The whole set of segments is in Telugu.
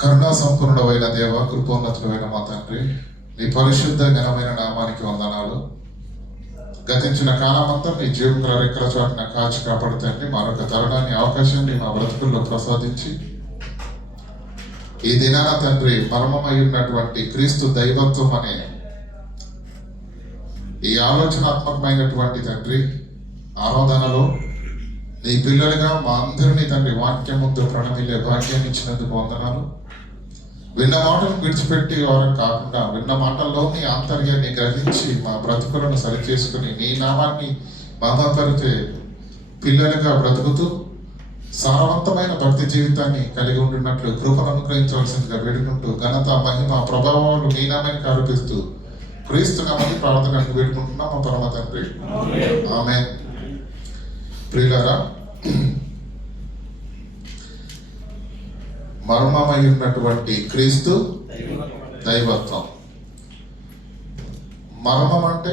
కరుణా సంపూర్ణమైన దేవ, కృపోన్నతుడైన మా తండ్రి, నీ పరిశుద్ధ ఘనమైన నామానికి వందనాలు. గతించిన కాలమంతా నీ జీవితంలో రెక్కల చాటున కాచి కాపాడుతండి. మరొక తరుణాన్ని, అవకాశాన్ని మా బ్రతుకుల్లో ప్రసాదించి ఈ దినాన తండ్రి పరమమై ఉన్నటువంటి క్రీస్తు దైవత్వం అనే ఈ ఆలోచనాత్మకమైనటువంటి తండ్రి ఆరాధనలో నీ పిల్లలుగా మా అందరినీ తండ్రి వాక్యం ముందు ప్రణమిల్లే భాగ్యాన్ని ఇచ్చినందుకు వందనాలు. విన్న మాటలు విడిచిపెట్టి వారం కాకుండా విన్న మాటల్లోని ఆంతర్యాన్ని గ్రహించి మా బ్రతుకులను సరిచేసుకుని నీ నామాన్ని మహపరిచే పిల్లలుగా బ్రతుకుతూ సారవంతమైన భక్తి జీవితాన్ని కలిగి ఉంటున్నట్లు కృపను అనుగ్రహించవలసిందిగా వేడుకుంటూ ఘనత, మహిమ, ప్రభావాలు నీ నామానికి ఆరోపిస్తూ క్రీస్తు నామని ప్రార్థనకు వేడుకుంటున్నాం మా పరమ తండ్రి. ఆమేన్. ప్రియులారా, మర్మమై ఉన్నటువంటి క్రీస్తు దైవత్వం. మర్మం అంటే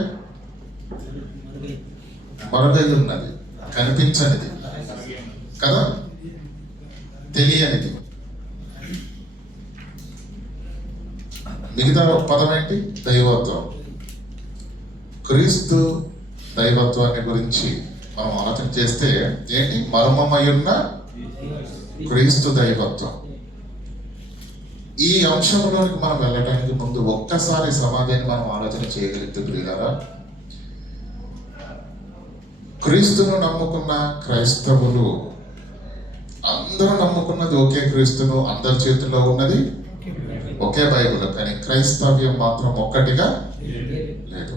మరుగై ఉన్నది, కనిపించనిది కదా, తెలియనిది. మిగతా పదం ఏంటి? దైవత్వం. క్రీస్తు దైవత్వాన్ని గురించి మనం ఆలోచన చేస్తే ఏంటి? మర్మమై ఉన్న క్రీస్తు దైవత్వం. ఈ అంశంలోనికి మనం వెళ్ళడానికి ముందు ఒక్కసారి సమాధిని మనం ఆలోచన చేయగలిగితే ప్రియులారా, క్రీస్తును నమ్ముకున్న క్రైస్తవులు అందరూ నమ్ముకున్నది ఒకే క్రీస్తును, అందరి చేతుల్లో ఉన్నది ఒకే బైబిల్, కానీ క్రైస్తవ్యం మాత్రం ఒక్కటిగా లేదు.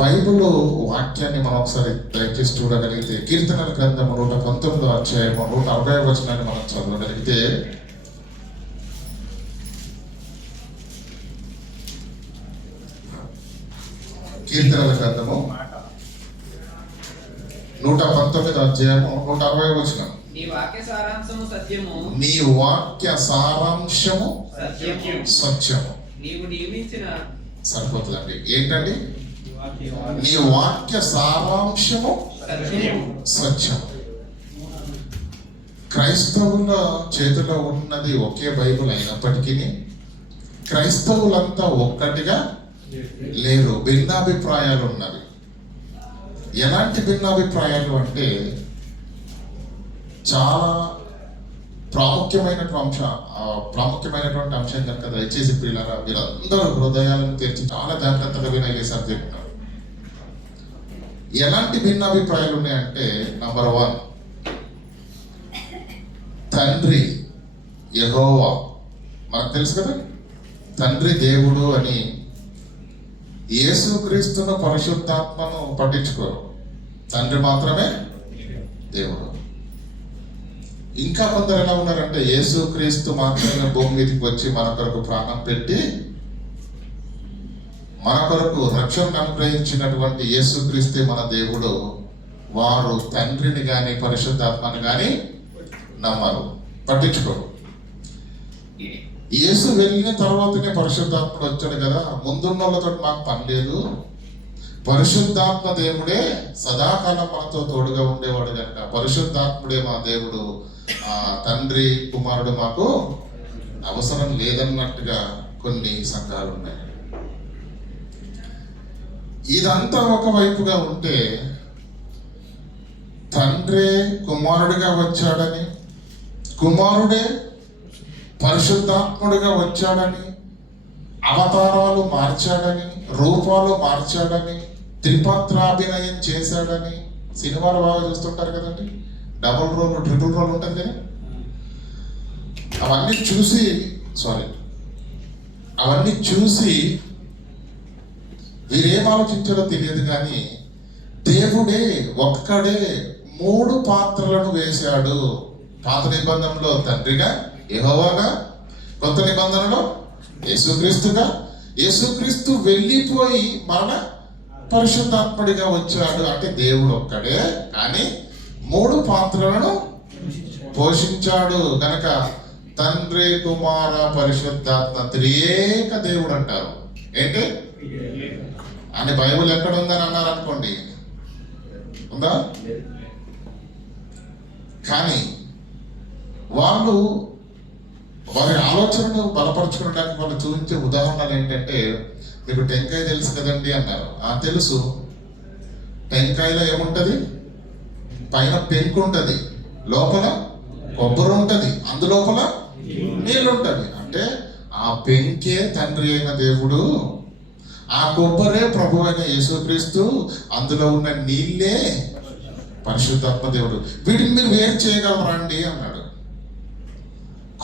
బైబిల్ వాక్యాన్ని మనం ఒకసారి దయచేసి చూడగలిగితే కీర్తనల గ్రంథము 119వ అధ్యాయము 140వ వచనాన్ని మనం చదవగలిగితే, కీర్తనల గ్రంథము 119వ అధ్యాయము 140వ వచనం. నీ వాక్య సారాంశము సత్యము, నీ వాక్య సారాంశము సత్యము. నీవు నియమించిన సరిపోతుందండి. ఏంటండి? నీ వాక్య సారాంశము సత్యము. క్రైస్తవుల చేతిలో ఉన్నది ఒకే బైబిల్ అయినప్పటికీ క్రైస్తవులంతా ఒక్కటిగా లేరు, భిన్నాభిప్రాయాలు ఉన్నవి. ఎలాంటి భిన్నాభిప్రాయాలు అంటే చాలా ప్రాముఖ్యమైనటువంటి అంశం కనుక దయచేసి పిల్లరా మీరందరూ హృదయాలను తెరిచి చాలా జాగ్రత్తగా వినాలి సబ్జెక్ట్. ఎలాంటి భిన్నాభిప్రాయాలు ఉన్నాయంటే, నంబర్ 1, తండ్రి యెహోవా. మనకు తెలుసు కదా, తండ్రి దేవుడు అని. యేసుక్రీస్తును, పరిశుద్ధాత్మను పట్టించుకోరు, తండ్రి మాత్రమే దేవుడు. ఇంకా కొందరు ఎలా ఉన్నారంటే, యేసుక్రీస్తు మాత్రమే భూమి మీదకి వచ్చి మన కొరకు ప్రాణం పెట్టి మన కొరకు రక్షణను అనుగ్రహించినటువంటి యేసుక్రీస్తే మన దేవుడు. వారు తండ్రిని కానీ పరిశుద్ధాత్మని కానీ నమ్మరు, పట్టించుకోరు. యేసు వెళ్ళిన తర్వాతనే పరిశుద్ధాత్ముడు వచ్చాడు కదా, ముందున్న వాళ్ళతో మాకు పని లేదు. పరిశుద్ధాత్మ దేవుడే సదాకాలం మనతో తోడుగా ఉండేవాడు కనుక పరిశుద్ధాత్ముడే మా దేవుడు, తండ్రి కుమారుడు మాకు అవసరం లేదన్నట్టుగా కొన్ని సంఘాలు ఉన్నాయి. ఇదంతా ఒకవైపుగా ఉంటే, తండ్రే కుమారుడిగా వచ్చాడని, కుమారుడే పరిశుద్ధాత్ముడిగా వచ్చాడని, అవతారాలు మార్చాడని, రూపాలు మార్చాడని, త్రిపత్రాభినయం చేశాడని సినిమాలు బాగా చూస్తుంటారు కదండి. డబుల్ రోల్, ట్రిపుల్ రోల్ ఉంటుంది కదా. అవన్నీ చూసి వీరేం ఆలోచించారో తెలియదు, కానీ దేవుడే ఒక్కడే 3 పాత్రలను వేశాడు. పాత నిబంధనలో తండ్రిగా యెహోవాగా, కొత్త నిబంధనలో యేసుక్రీస్తుగా. యేసుక్రీస్తు వెళ్ళిపోయి మన పరిశుద్ధాత్ముడిగా వచ్చాడు. అంటే దేవుడు ఒక్కడే, కానీ 3 పాత్రలను పోషించాడు కనుక తండ్రి, కుమార, పరిశుద్ధాత్మ త్రియేక దేవుడు అంటారు. ఏంటి అని బైబుల్ ఎక్కడ ఉందని అన్నారు అనుకోండి, ఉందా? కానీ వాళ్ళు ఆలోచనను బలపరచుకోవడానికి వాళ్ళు చూపించే ఉదాహరణలు ఏంటంటే, మీకు టెంకాయ తెలుసు కదండి అన్నారు. తెలుసు. టెంకాయలో ఏముంటది? పైన పెంకు ఉంటది, లోపల కొబ్బరి ఉంటది, అందులోపల నీళ్ళు ఉంటది. అంటే ఆ పెంకే తండ్రి అయిన దేవుడు, ఆ కొబ్బరే ప్రభు అయిన యేసుక్రీస్తు, అందులో ఉన్న నీళ్ళే పరిశుద్ధాత్మ దేవుడు. వీటిని మీరు వేరు చేయగలరా అండి అన్నాడు.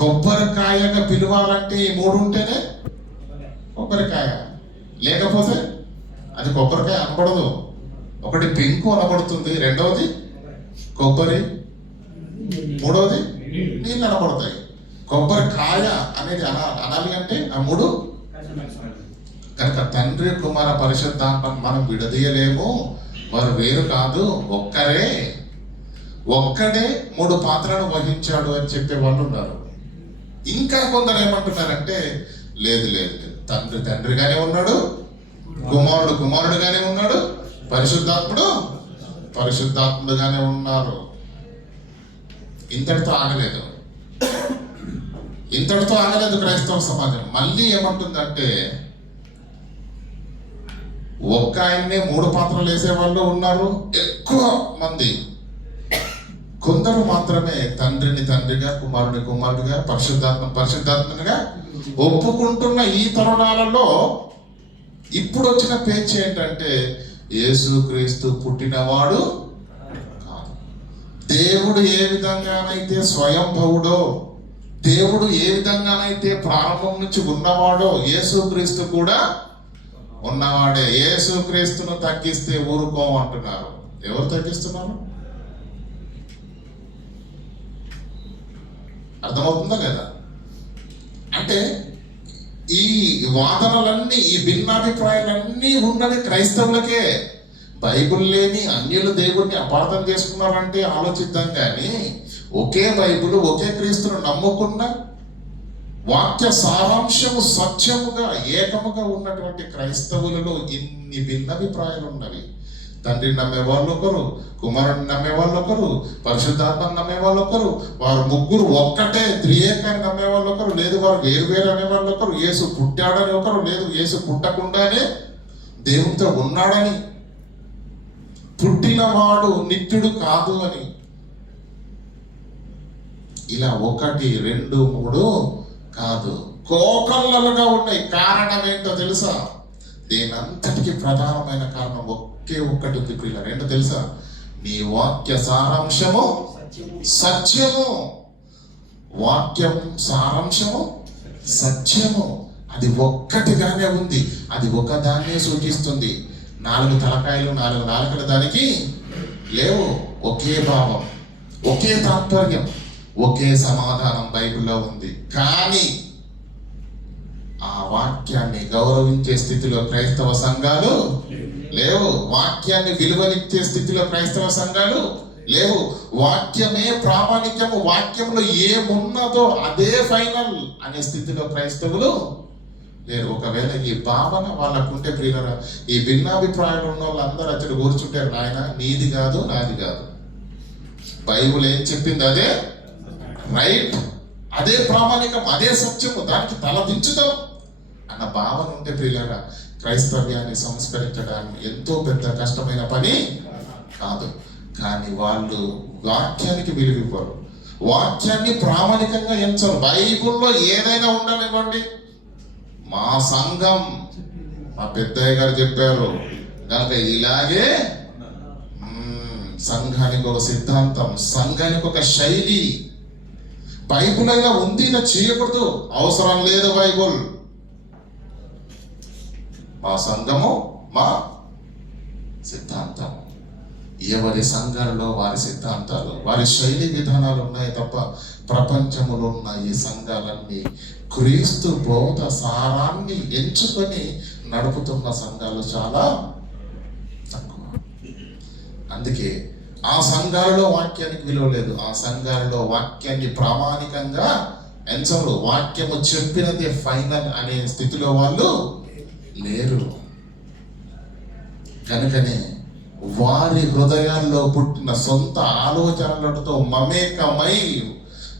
కొబ్బరికాయగా పిలవాలంటే ఈ మూడు ఉంటేనే కొబ్బరికాయ, లేకపోతే అది కొబ్బరికాయ అనబడదు. ఒకటి పెంకు అనబడుతుంది, రెండవది కొబ్బరి, మూడవది నీళ్ళు అనబడతాయి. కొబ్బరికాయ అనేది అనాలి అంటే ఆ మూడు. కనుక తండ్రి కుమార పరిశుద్ధాత్మ మనం విడదీయలేము, వారు వేరు కాదు, ఒక్కడే మూడు పాత్రను వహించాడు అని చెప్పే వాళ్ళు ఉన్నారు. ఇంకా కొందరు ఏమంటున్నారంటే లేదు లేదు, తండ్రి తండ్రిగానే ఉన్నాడు, కుమారుడు కుమారుడుగానే ఉన్నాడు, పరిశుద్ధాత్ముడు పరిశుద్ధాత్ముడుగానే ఉన్నారు. ఇంతటితో ఆగలేదు క్రైస్తవ సమాజం. మళ్ళీ ఏమంటుందంటే ఒక్క ఆయన్నే మూడు పాత్రలు వేసే వాళ్ళు ఉన్నారు ఎక్కువ మంది. కొందరు మాత్రమే తండ్రిని తండ్రిగా, కుమారుని కుమారుడిగా, పరిశుద్ధాత్మనిగా ఒప్పుకుంటున్న ఈ తరుణాలలో ఇప్పుడు వచ్చిన పేచ్ ఏంటంటే యేసుక్రీస్తు పుట్టినవాడు కాదు. దేవుడు ఏ విధంగానైతే స్వయంభవుడో, దేవుడు ఏ విధంగానైతే ప్రారంభం నుంచి ఉన్నవాడో, యేసుక్రీస్తు కూడా ఉన్నవాడే. యేసుక్రీస్తును తగ్గిస్తే ఊరుకోమంటున్నారు. ఎవరు తగ్గిస్తున్నారు? అర్థమవుతుందా లేదా? అంటే ఈ వాదనలన్నీ, ఈ భిన్నాభిప్రాయాలన్నీ ఉన్నది క్రైస్తవులకే. బైబిల్ లేని అన్యులు దేవుడిని అపార్థం చేసుకున్నారంటే ఆలోచిద్దాం. కానీ ఒకే బైబిల్, ఒకే క్రీస్తును నమ్ముకున్న, వాక్య సారాంశము సత్యముగా ఏకముగా ఉన్నటువంటి క్రైస్తవులలో ఇన్ని భిన్నాభిప్రాయాలు ఉన్నవి. తండ్రిని నమ్మే వాళ్ళు ఒకరు, కుమారుడిని నమ్మే వాళ్ళు ఒకరు, పరిశుద్ధాత్మని నమ్మే వాళ్ళు ఒకరు, వారు ముగ్గురు ఒక్కటే త్రియేకాన్ని నమ్మే వాళ్ళు ఒకరు, లేదు వారు వేరు అనే వాళ్ళు ఒకరు, యేసు పుట్టాడని ఒకరు, లేదు యేసు పుట్టకుండానే దేవునితో ఉన్నాడని, పుట్టినవాడు నిత్యుడు కాదు అని. ఇలా 1, 2, 3 కాదు, కోకల్లలుగా ఉన్నాయి. కారణం ఏంటో తెలుసా? దీనంతటికి ప్రధానమైన కారణం ఒకే ఒక్కటి ఉంది ప్రియులారా. ఏంటో తెలుసా? నీ వాక్య సారాంశము సత్యము. వాక్యం సారాంశము సత్యము. అది ఒక్కటిగానే ఉంది, అది ఒకదాన్నే సూచిస్తుంది. 4 తలకాయలు 4 నాలుకలు దానికి లేవు. ఒకే భావం, ఒకే తాత్పర్యం, ఒకే సమాధానం బైబిల్లో ఉంది. కానీ ఆ వాక్యాన్ని గౌరవించే స్థితిలో క్రైస్తవ సంఘాలు లేవు. వాక్యాన్ని విలువనిచ్చే స్థితిలో క్రైస్తవ సంఘాలు లేవు. వాక్యమే ప్రామాణికము, వాక్యంలో ఏమున్నదో అదే ఫైనల్ అనే స్థితిలో క్రైస్తవులు లేరు. ఒకవేళ ఈ భావన వాళ్ళకుంటే ప్రియులరా, ఈ భిన్నాభిప్రాయాలు ఉన్న వాళ్ళందరూ అతడు కూర్చుంటారు. నాయన నీది కాదు, నాది కాదు, బైబుల్ ఏం చెప్పింది అదే రైట్, అదే ప్రామాణికం, అదే సత్యము, దానికి తలదించుతాం అన్న భావన ఉంటే ప్రియులారా, క్రైస్తవ్యాన్ని సంస్కరించడానికి ఎంతో పెద్ద కష్టమైన పని కాదు. కానీ వాళ్ళు వాక్యానికి విలువివ్వరు, వాక్యాన్ని ప్రామాణికంగా ఎంచరు. బైబుల్లో ఏదైనా ఉండనివ్వండి, మా సంఘం, మా పెద్దయ్య గారు చెప్పారు కనుక ఇలాగే. సంఘానికి ఒక సిద్ధాంతం, సంఘానికి ఒక శైలి. బైబుల్ అయినా ఉంది, ఇలా చేయకూడదు, అవసరం లేదు బైబుల్. మా సంఘము, మా సిద్ధాంతం. ఎవరి సంఘాలలో వారి సిద్ధాంతాలు, వారి శైలి విధానాలు ఉన్నాయి తప్ప ప్రపంచంలో ఉన్న ఈ సంఘాలన్నీ క్రీస్తు బోధ సారాన్ని ఎంచుకొని నడుపుతున్న సంఘాలు చాలా తక్కువ. అందుకే ఆ సంఘాలలో వాక్యానికి విలువ లేదు, ఆ సంఘాలలో వాక్యాన్ని ప్రామాణికంగా ఎంచరు. వాక్యము చెప్పినదే ఫైనల్ అనే స్థితిలో వాళ్ళు లేరు. కనుకనే వారి హృదయాల్లో పుట్టిన సొంత ఆలోచనలతో మమేకమై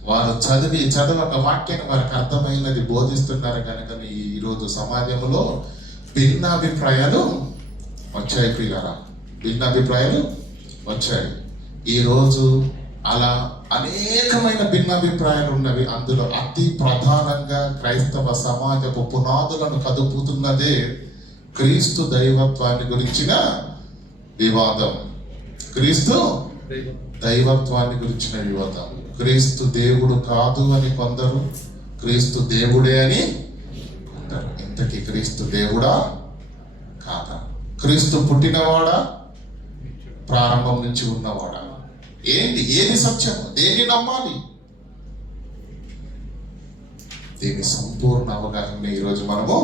వారు చదవక వాక్యాన్ని వారికి అర్థమైనది బోధిస్తున్నారు కనుక ఈరోజు సమాజంలో భిన్నాభిప్రాయాలు వచ్చాయి పిల్లరా, భిన్నాభిప్రాయాలు వచ్చాయి. ఈరోజు అలా అనేకమైన భిన్నాభిప్రాయాలు ఉన్నవి. అందులో అతి ప్రధానంగా క్రైస్తవ సమాజపు పునాదులను కదుపుతున్నదే క్రీస్తు దైవత్వాన్ని గురించిన వివాదం. క్రీస్తు దైవత్వాన్ని గురించిన వివాదం. క్రీస్తు దేవుడు కాదు అని కొందరు, క్రీస్తు దేవుడే అని కొందరు. ఇంతకీ క్రీస్తు దేవుడా కాదా? క్రీస్తు పుట్టినవాడా, ప్రారంభం నుంచి ఉన్నవాడా? ఏది సత్యం? దేన్ని నమ్మాలి? దీని సంపూర్ణ అవగాహన ఈరోజు మనము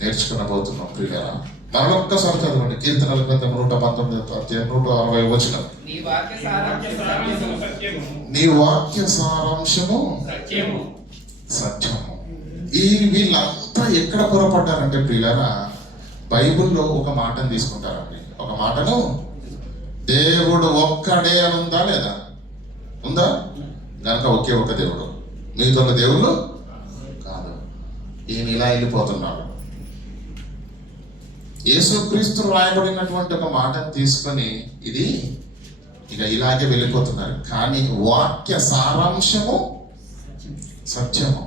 నేర్చుకునబోతున్నాం ప్రియులారా. మరొక్కసారి చదవండి కీర్తనల గ్రంథం 119 అధ్యాయం 160 వచనం. నీ వాక్య సారాంశము సత్యము. వీళ్ళంతా ఎక్కడ పొరపడ్డారంటే ప్రియులారా, బైబిల్లో ఒక మాటను తీసుకుంటారండి. ఒక మాటను, దేవుడు ఒక్కడే అని ఉందా లేదా? ఉందా? కనుక ఒకే ఒక దేవుడు, మిగతా దేవుడు కాదు. ఈయన ఇలా వెళ్ళిపోతున్నాడు. యేసుక్రీస్తు రాయబడినటువంటి ఒక మాటను తీసుకొని ఇది ఇక ఇలాగే వెళ్ళిపోతున్నారు. కానీ వాక్య సారాంశము సత్యము.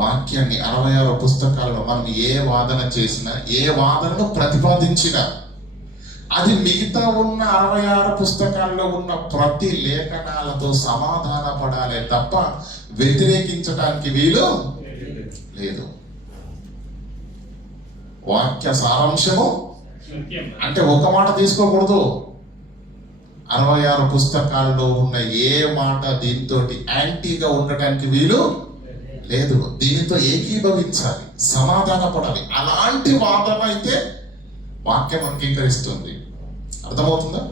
వాక్యాన్ని 66 పుస్తకాలలో మనం ఏ వాదన చేసినా, ఏ వాదనను ప్రతిపాదించినా, అది మిగతా ఉన్న 66 పుస్తకాల్లో ఉన్న ప్రతి లేఖనాలతో సమాధాన పడాలే తప్ప వ్యతిరేకించడానికి వీలు లేదు. వాక్య సారాంశము అంటే ఒక మాట తీసుకోకూడదు. 66 పుస్తకాల్లో ఉన్న ఏ మాట దీంతో యాంటీగా ఉండటానికి వీలు లేదు. దీనితో ఏకీభవించాలి, సమాధాన పడాలి. అలాంటి వాదన అయితే వాక్యం అంగీకరిస్తుంది. అర్థమవుతుందా?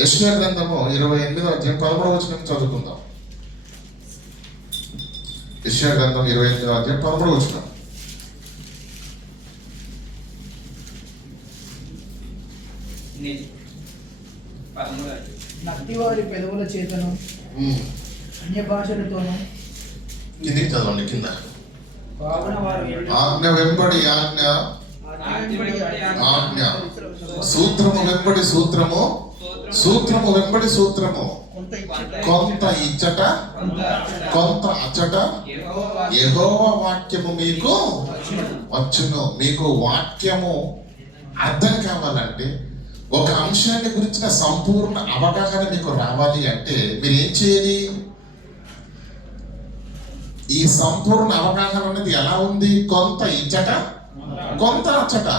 యెషయా గ్రంథము 28వ అధ్యాయం 13వ వచనం చదువుకుందాం. యెషయా గ్రంథం 28వ అధ్యాయం 13వ వచనం. నత్తివారి పెదవుల చేతను అన్య భాషలతోను కిందికి చదవండి. కింద ఆజ్ఞ వెంబడి ఆజ్ఞ, ఆజ్ఞ, సూత్రము వెంబడి సూత్రము, సూత్రము వెంబడి సూత్రము, కొంత ఇచ్చట కొంత అచ్చట యెహోవా వాక్యము మీకు వచ్చును. మీకు వాక్యము అర్థం కావాలంటే, ఒక అంశాన్ని గురించిన సంపూర్ణ అవగాహన మీకు రావాలి అంటే మీరు ఏం చేయాలి? ఈ సంపూర్ణ అవగాహన అనేది ఎలా ఉంది? కొంత ఇచ్చట కొంత అచ్చట,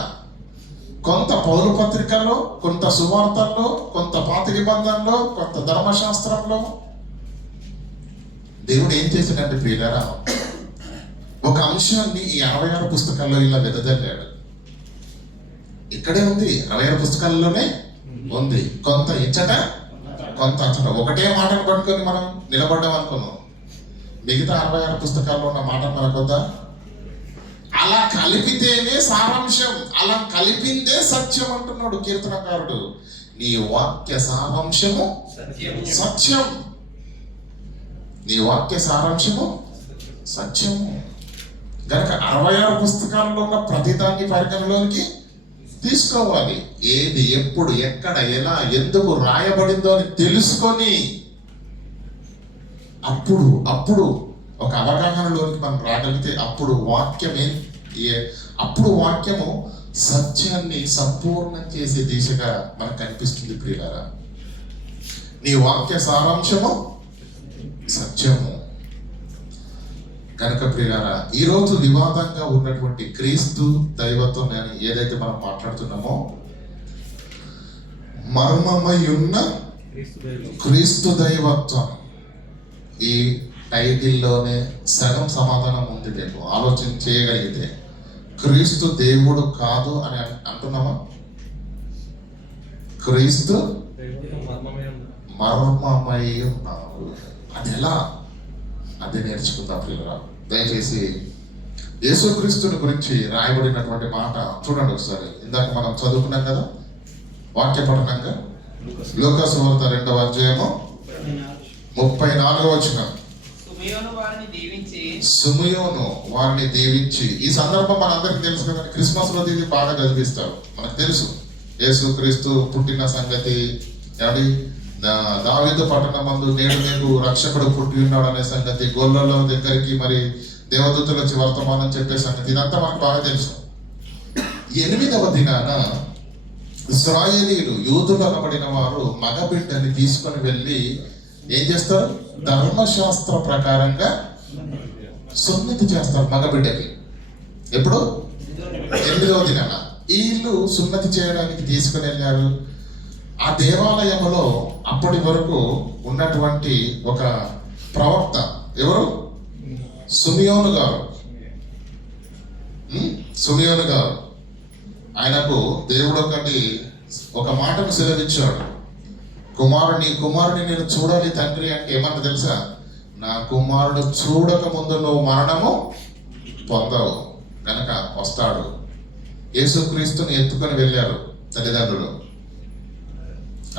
కొంత పౌరు పత్రికల్లో, కొంత సువార్తల్లో, కొంత పాత నిబంధనలో, కొంత ధర్మశాస్త్రంలో. దేవుడు ఏం చేశాడంటే ప్రియులారా, ఒక అంశాన్ని ఈ 66 పుస్తకాల్లో ఇలా వెదజల్లాడు. ఇక్కడే ఉంది, 66 పుస్తకాల్లోనే ఉంది. కొంత ఇచ్చట కొంత అచ్చట. ఒకటే మాటను పట్టుకొని మనం నిలబడ్డాం అనుకున్నాం. మిగతా 66 పుస్తకాల్లో ఉన్న మాట మనకొద్దా? అలా కలిపితేనే సారాంశం, అలా కలిపిందే సత్యం అంటున్నాడు కీర్తనకారుడు. నీ వాక్య సారాంశము సత్యం. నీ వాక్య సారాంశము సత్యము. గనక 66 పుస్తకాల్లో ఉన్న ప్రతిదాన్ని పరిగణలోనికి తీసుకోవాలి. ఏది, ఎప్పుడు, ఎక్కడ, ఎలా, ఎందుకు రాయబడిందో అని తెలుసుకొని అప్పుడు ఒక అవగాహనలోనికి మనం రాగలిగితే అప్పుడు వాక్యము సత్యాన్ని సంపూర్ణం చేసే దిశగా మనకు కనిపిస్తుంది ప్రియులారా. నీ వాక్య సారాంశము సత్యము. కనుక ప్రియులారా, ఈరోజు వివాదంగా ఉన్నటువంటి క్రీస్తు దైవత్వం అని ఏదైతే మనం మాట్లాడుతున్నామో, మర్మమై ఉన్న క్రీస్తు దైవత్వం, ఈ టైటిల్లోనే సగం సమాధానం ఉంది. రేపు ఆలోచన చేయగలిగితే క్రీస్తు దేవుడు కాదు అని అంటున్నామా? క్రీస్తు మర్మమై ఉన్నాడు. అది ఎలా? అది నేర్చుకుందాం ప్రియులారా. దయచేసి యేసుక్రీస్తుని గురించి రాయబడినటువంటి మాట చూడండి ఒకసారి. ఇందాక మనం చదువుకున్నాం కదా వాక్య పఠనంగా. లూకా సువార్త 2వ అధ్యాయము 34వ వచనం. సుమయోను వారిని దీవించి సుమయోను వారిని దీవించి. ఈ సందర్భం మనందరికీ తెలుసు కదండి. క్రిస్మస్ రోజు ఇది బాగా గదిపిస్తారు. మనకు తెలుసు యేసుక్రీస్తు పుట్టిన సంగతి. ఏమండి, దావీదు పట్టణమందు నేడు మీకు రక్షకుడు పుట్టి ఉన్నాడు అనే సంగతి, గొల్లలో దగ్గరికి మరి దేవదూతలు వచ్చి వర్తమానం చెప్పే సంగతి, ఇదంతా మనకు బాగా తెలుసు. 8వ దినాన ఇశ్రాయేలీయులు, యూదులు అనబడిన వారు మగబిడ్డని తీసుకొని వెళ్ళి ఏం చేస్తారు? ధర్మశాస్త్ర ప్రకారంగా సున్నతి చేస్తారు మగబిడ్డకి. ఎప్పుడు? 8వ దినాన వీళ్ళు సున్నతి చేయడానికి తీసుకుని వెళ్ళారు. ఆ దేవాలయంలో అప్పటి వరకు ఉన్నటువంటి ఒక ప్రవక్త ఎవరు? సుమియోను గారు. సుమియోను గారు. ఆయనకు దేవుడు ఒక మాటను సెలవిచ్చాడు. కుమారుని నేను చూడాలి తండ్రి అంటే ఏమన్నా తెలుసా? నా కుమారుడు చూడక ముందు నువ్వు మరణము పొందవు కనుక వస్తాడు. యేసుక్రీస్తుని ఎత్తుకొని వెళ్ళారు తల్లిదండ్రులు.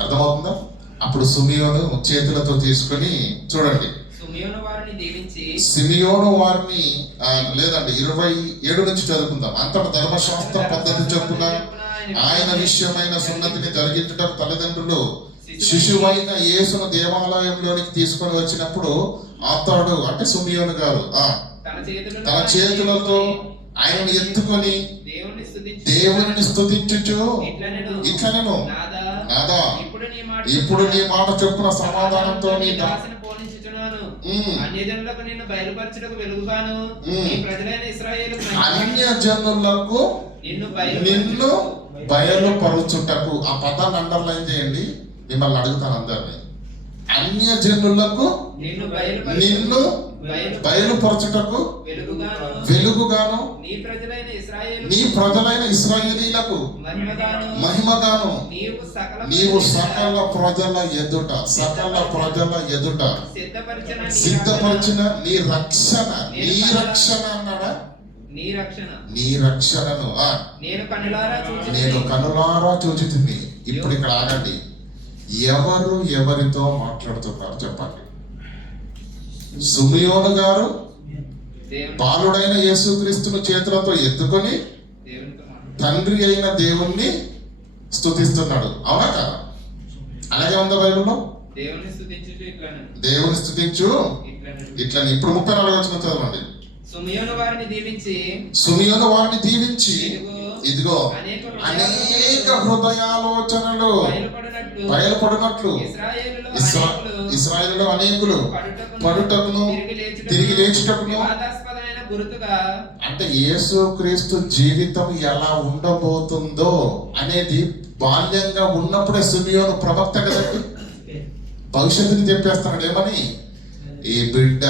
అర్థమవుతుందా? అప్పుడు సుమియోను చేతులతో తీసుకొని, చూడండి, సుమయోను వారిని దీవించి సిమియోను వారిని లేదండి 27 నుంచి చదువుకుందాం. అంతటా ధర్మశాస్త్ర పద్ధతి చొప్పున ఆయన విషయమైన సున్నతిని జరిగించడం తల్లిదండ్రులు శిశువైన యేసును దేవాలయంలోనికి తీసుకొని వచ్చినప్పుడు అతడు అంటే సుమియోను గారు తన చేతులతో ఆయనను ఎత్తుకొని దేవుని స్తుతించుచు ఇట్లనెను, నాదా ఇప్పుడు నీ మాట చొప్పున సమాధానంతో నీ అన్యజనులకు నిన్ను బయలుపరచుటకు వెలుగుగాను నీ ప్రజలైన ఇశ్రాయేలు అన్యజనులకు నిన్ను బయలుపరచుటకు. ఆ పదాన్ని అండర్లైన్ చేయండి. మిమ్మల్ని అడుగుతాను అందరినీ. అన్యజనులకు నిన్ను బయలుపరచుటకు వెలుగుగాను నీ ప్రజలైన ఇశ్రాయేలీలకు మహిమగాను నీవు సకల ప్రజల ఎదుట సిద్ధపరిచిన నీ రక్షణ అన్నాడా? నీ రక్షణను నేను కనులారా చూచుతుంది. ఇప్పుడు ఇక్కడ ఆగండి. ఎవరు ఎవరితో మాట్లాడుతున్నారు చెప్పండి? సుమియోను గారు బాలుడైన యేసుక్రీస్తును చేతులతో ఎత్తుకొని తండ్రి అయిన దేవుణ్ణి స్తుతిస్తున్నాడు. అవునా కదా? అలాగే ఉందా బైబిల్లో? దేవుని స్తుతించు ఇట్లా. ఇప్పుడు 34వ వచనం చదవండి. సుమియోను వారిని దీవించి ఇదిగో అనేక హృదయాలోచనలు బయలుపడినట్లు ఇశ్రాయేలులో అనేకులు పడుటకును తిరిగి లేచుటకును. అంటే యేసుక్రీస్తు జీవితం ఎలా ఉండబోతుందో అనేది బాల్యంగా ఉన్నప్పుడే సుమియోను ప్రవక్త కదండి, భవిష్యత్తుని చెప్పేస్తున్నాడు. ఏమని? ఈ బిడ్డ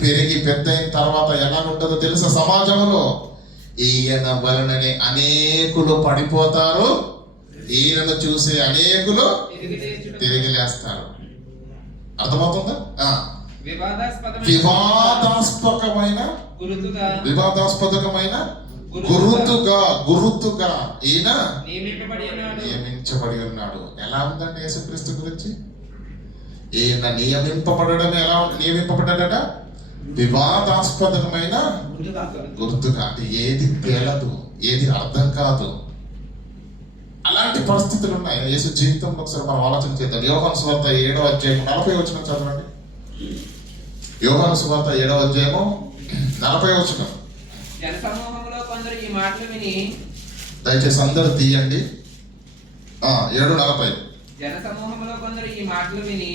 పెరిగి పెద్ద అయిన తర్వాత ఎలా ఉంటుందో తెలుసా? సమాజంలో ఈయన వలననే అనేకులు పడిపోతారు, ఈయనను చూసే అనేకులు తిరిగి లేస్తారు. అర్థమవుతుందా? వివాదాస్పదకమైన గురుతుగా ఈయన నియమించబడి ఉన్నాడు. ఎలా ఉందండి యేసుక్రీస్తు గురించి? ఈయన నియమింపబడడం ఎలా నియమింపబడ్డాడట? వివాదాస్పదమైన గుర్తుగా. అంటే ఏది తేలదు, ఏది అర్థం కాదు. అలాంటి పరిస్థితులు ఉన్నాయి యేసు జీవితంలో. ఒకసారి మనం ఆలోచన చేద్దాం. యోహాను సువార్త 7వ అధ్యాయం 40వ వచనం చదవండి. యోహాను సువార్త 7వ అధ్యాయము 40వ వచనం. జనసమూహంలో కొందరు ఈ మాటలు విని, దయచేసి అందరూ తీయండి. 7:40. జనసమూహంలో కొందరు ఈ మాటలు విని,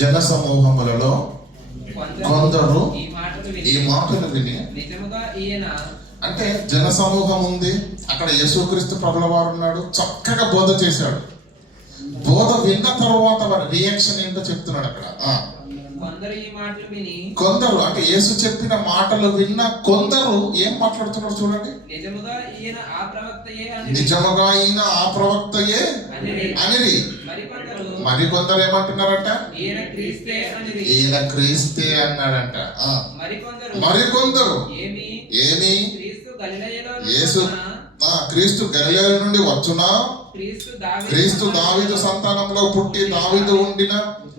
జనసమూహములలో కొందరు ఈ మాటలు విని, నిజముగా ఈయన అంటే జనసమూహం ఉంది, అక్కడ యేసుక్రీస్తు ప్రభుల వారు ఉన్నాడు, చక్కగా బోధ చేశాడు. బోధ విన్న తర్వాత వారి రియాక్షన్ ఏంటో చెప్తున్నాడు అక్కడ. కొందరు అంటే యేసు చెప్పిన మాటలు విన్న కొందరు ఏం మాట్లాడుతున్నారు చూడండి. నిజముగా ఈయన ఆ ప్రవక్తయే అనిరి. మరికొందరు ఏమంటున్నారంట? ఈయన క్రీస్తే అన్నాడంట. మరికొందరు ఏమి యేసు క్రీస్తు గలిలయ నుండి వచ్చునా, క్రీస్తు దావీదు సంతానంలో పుట్టి దావీదు ఉండిన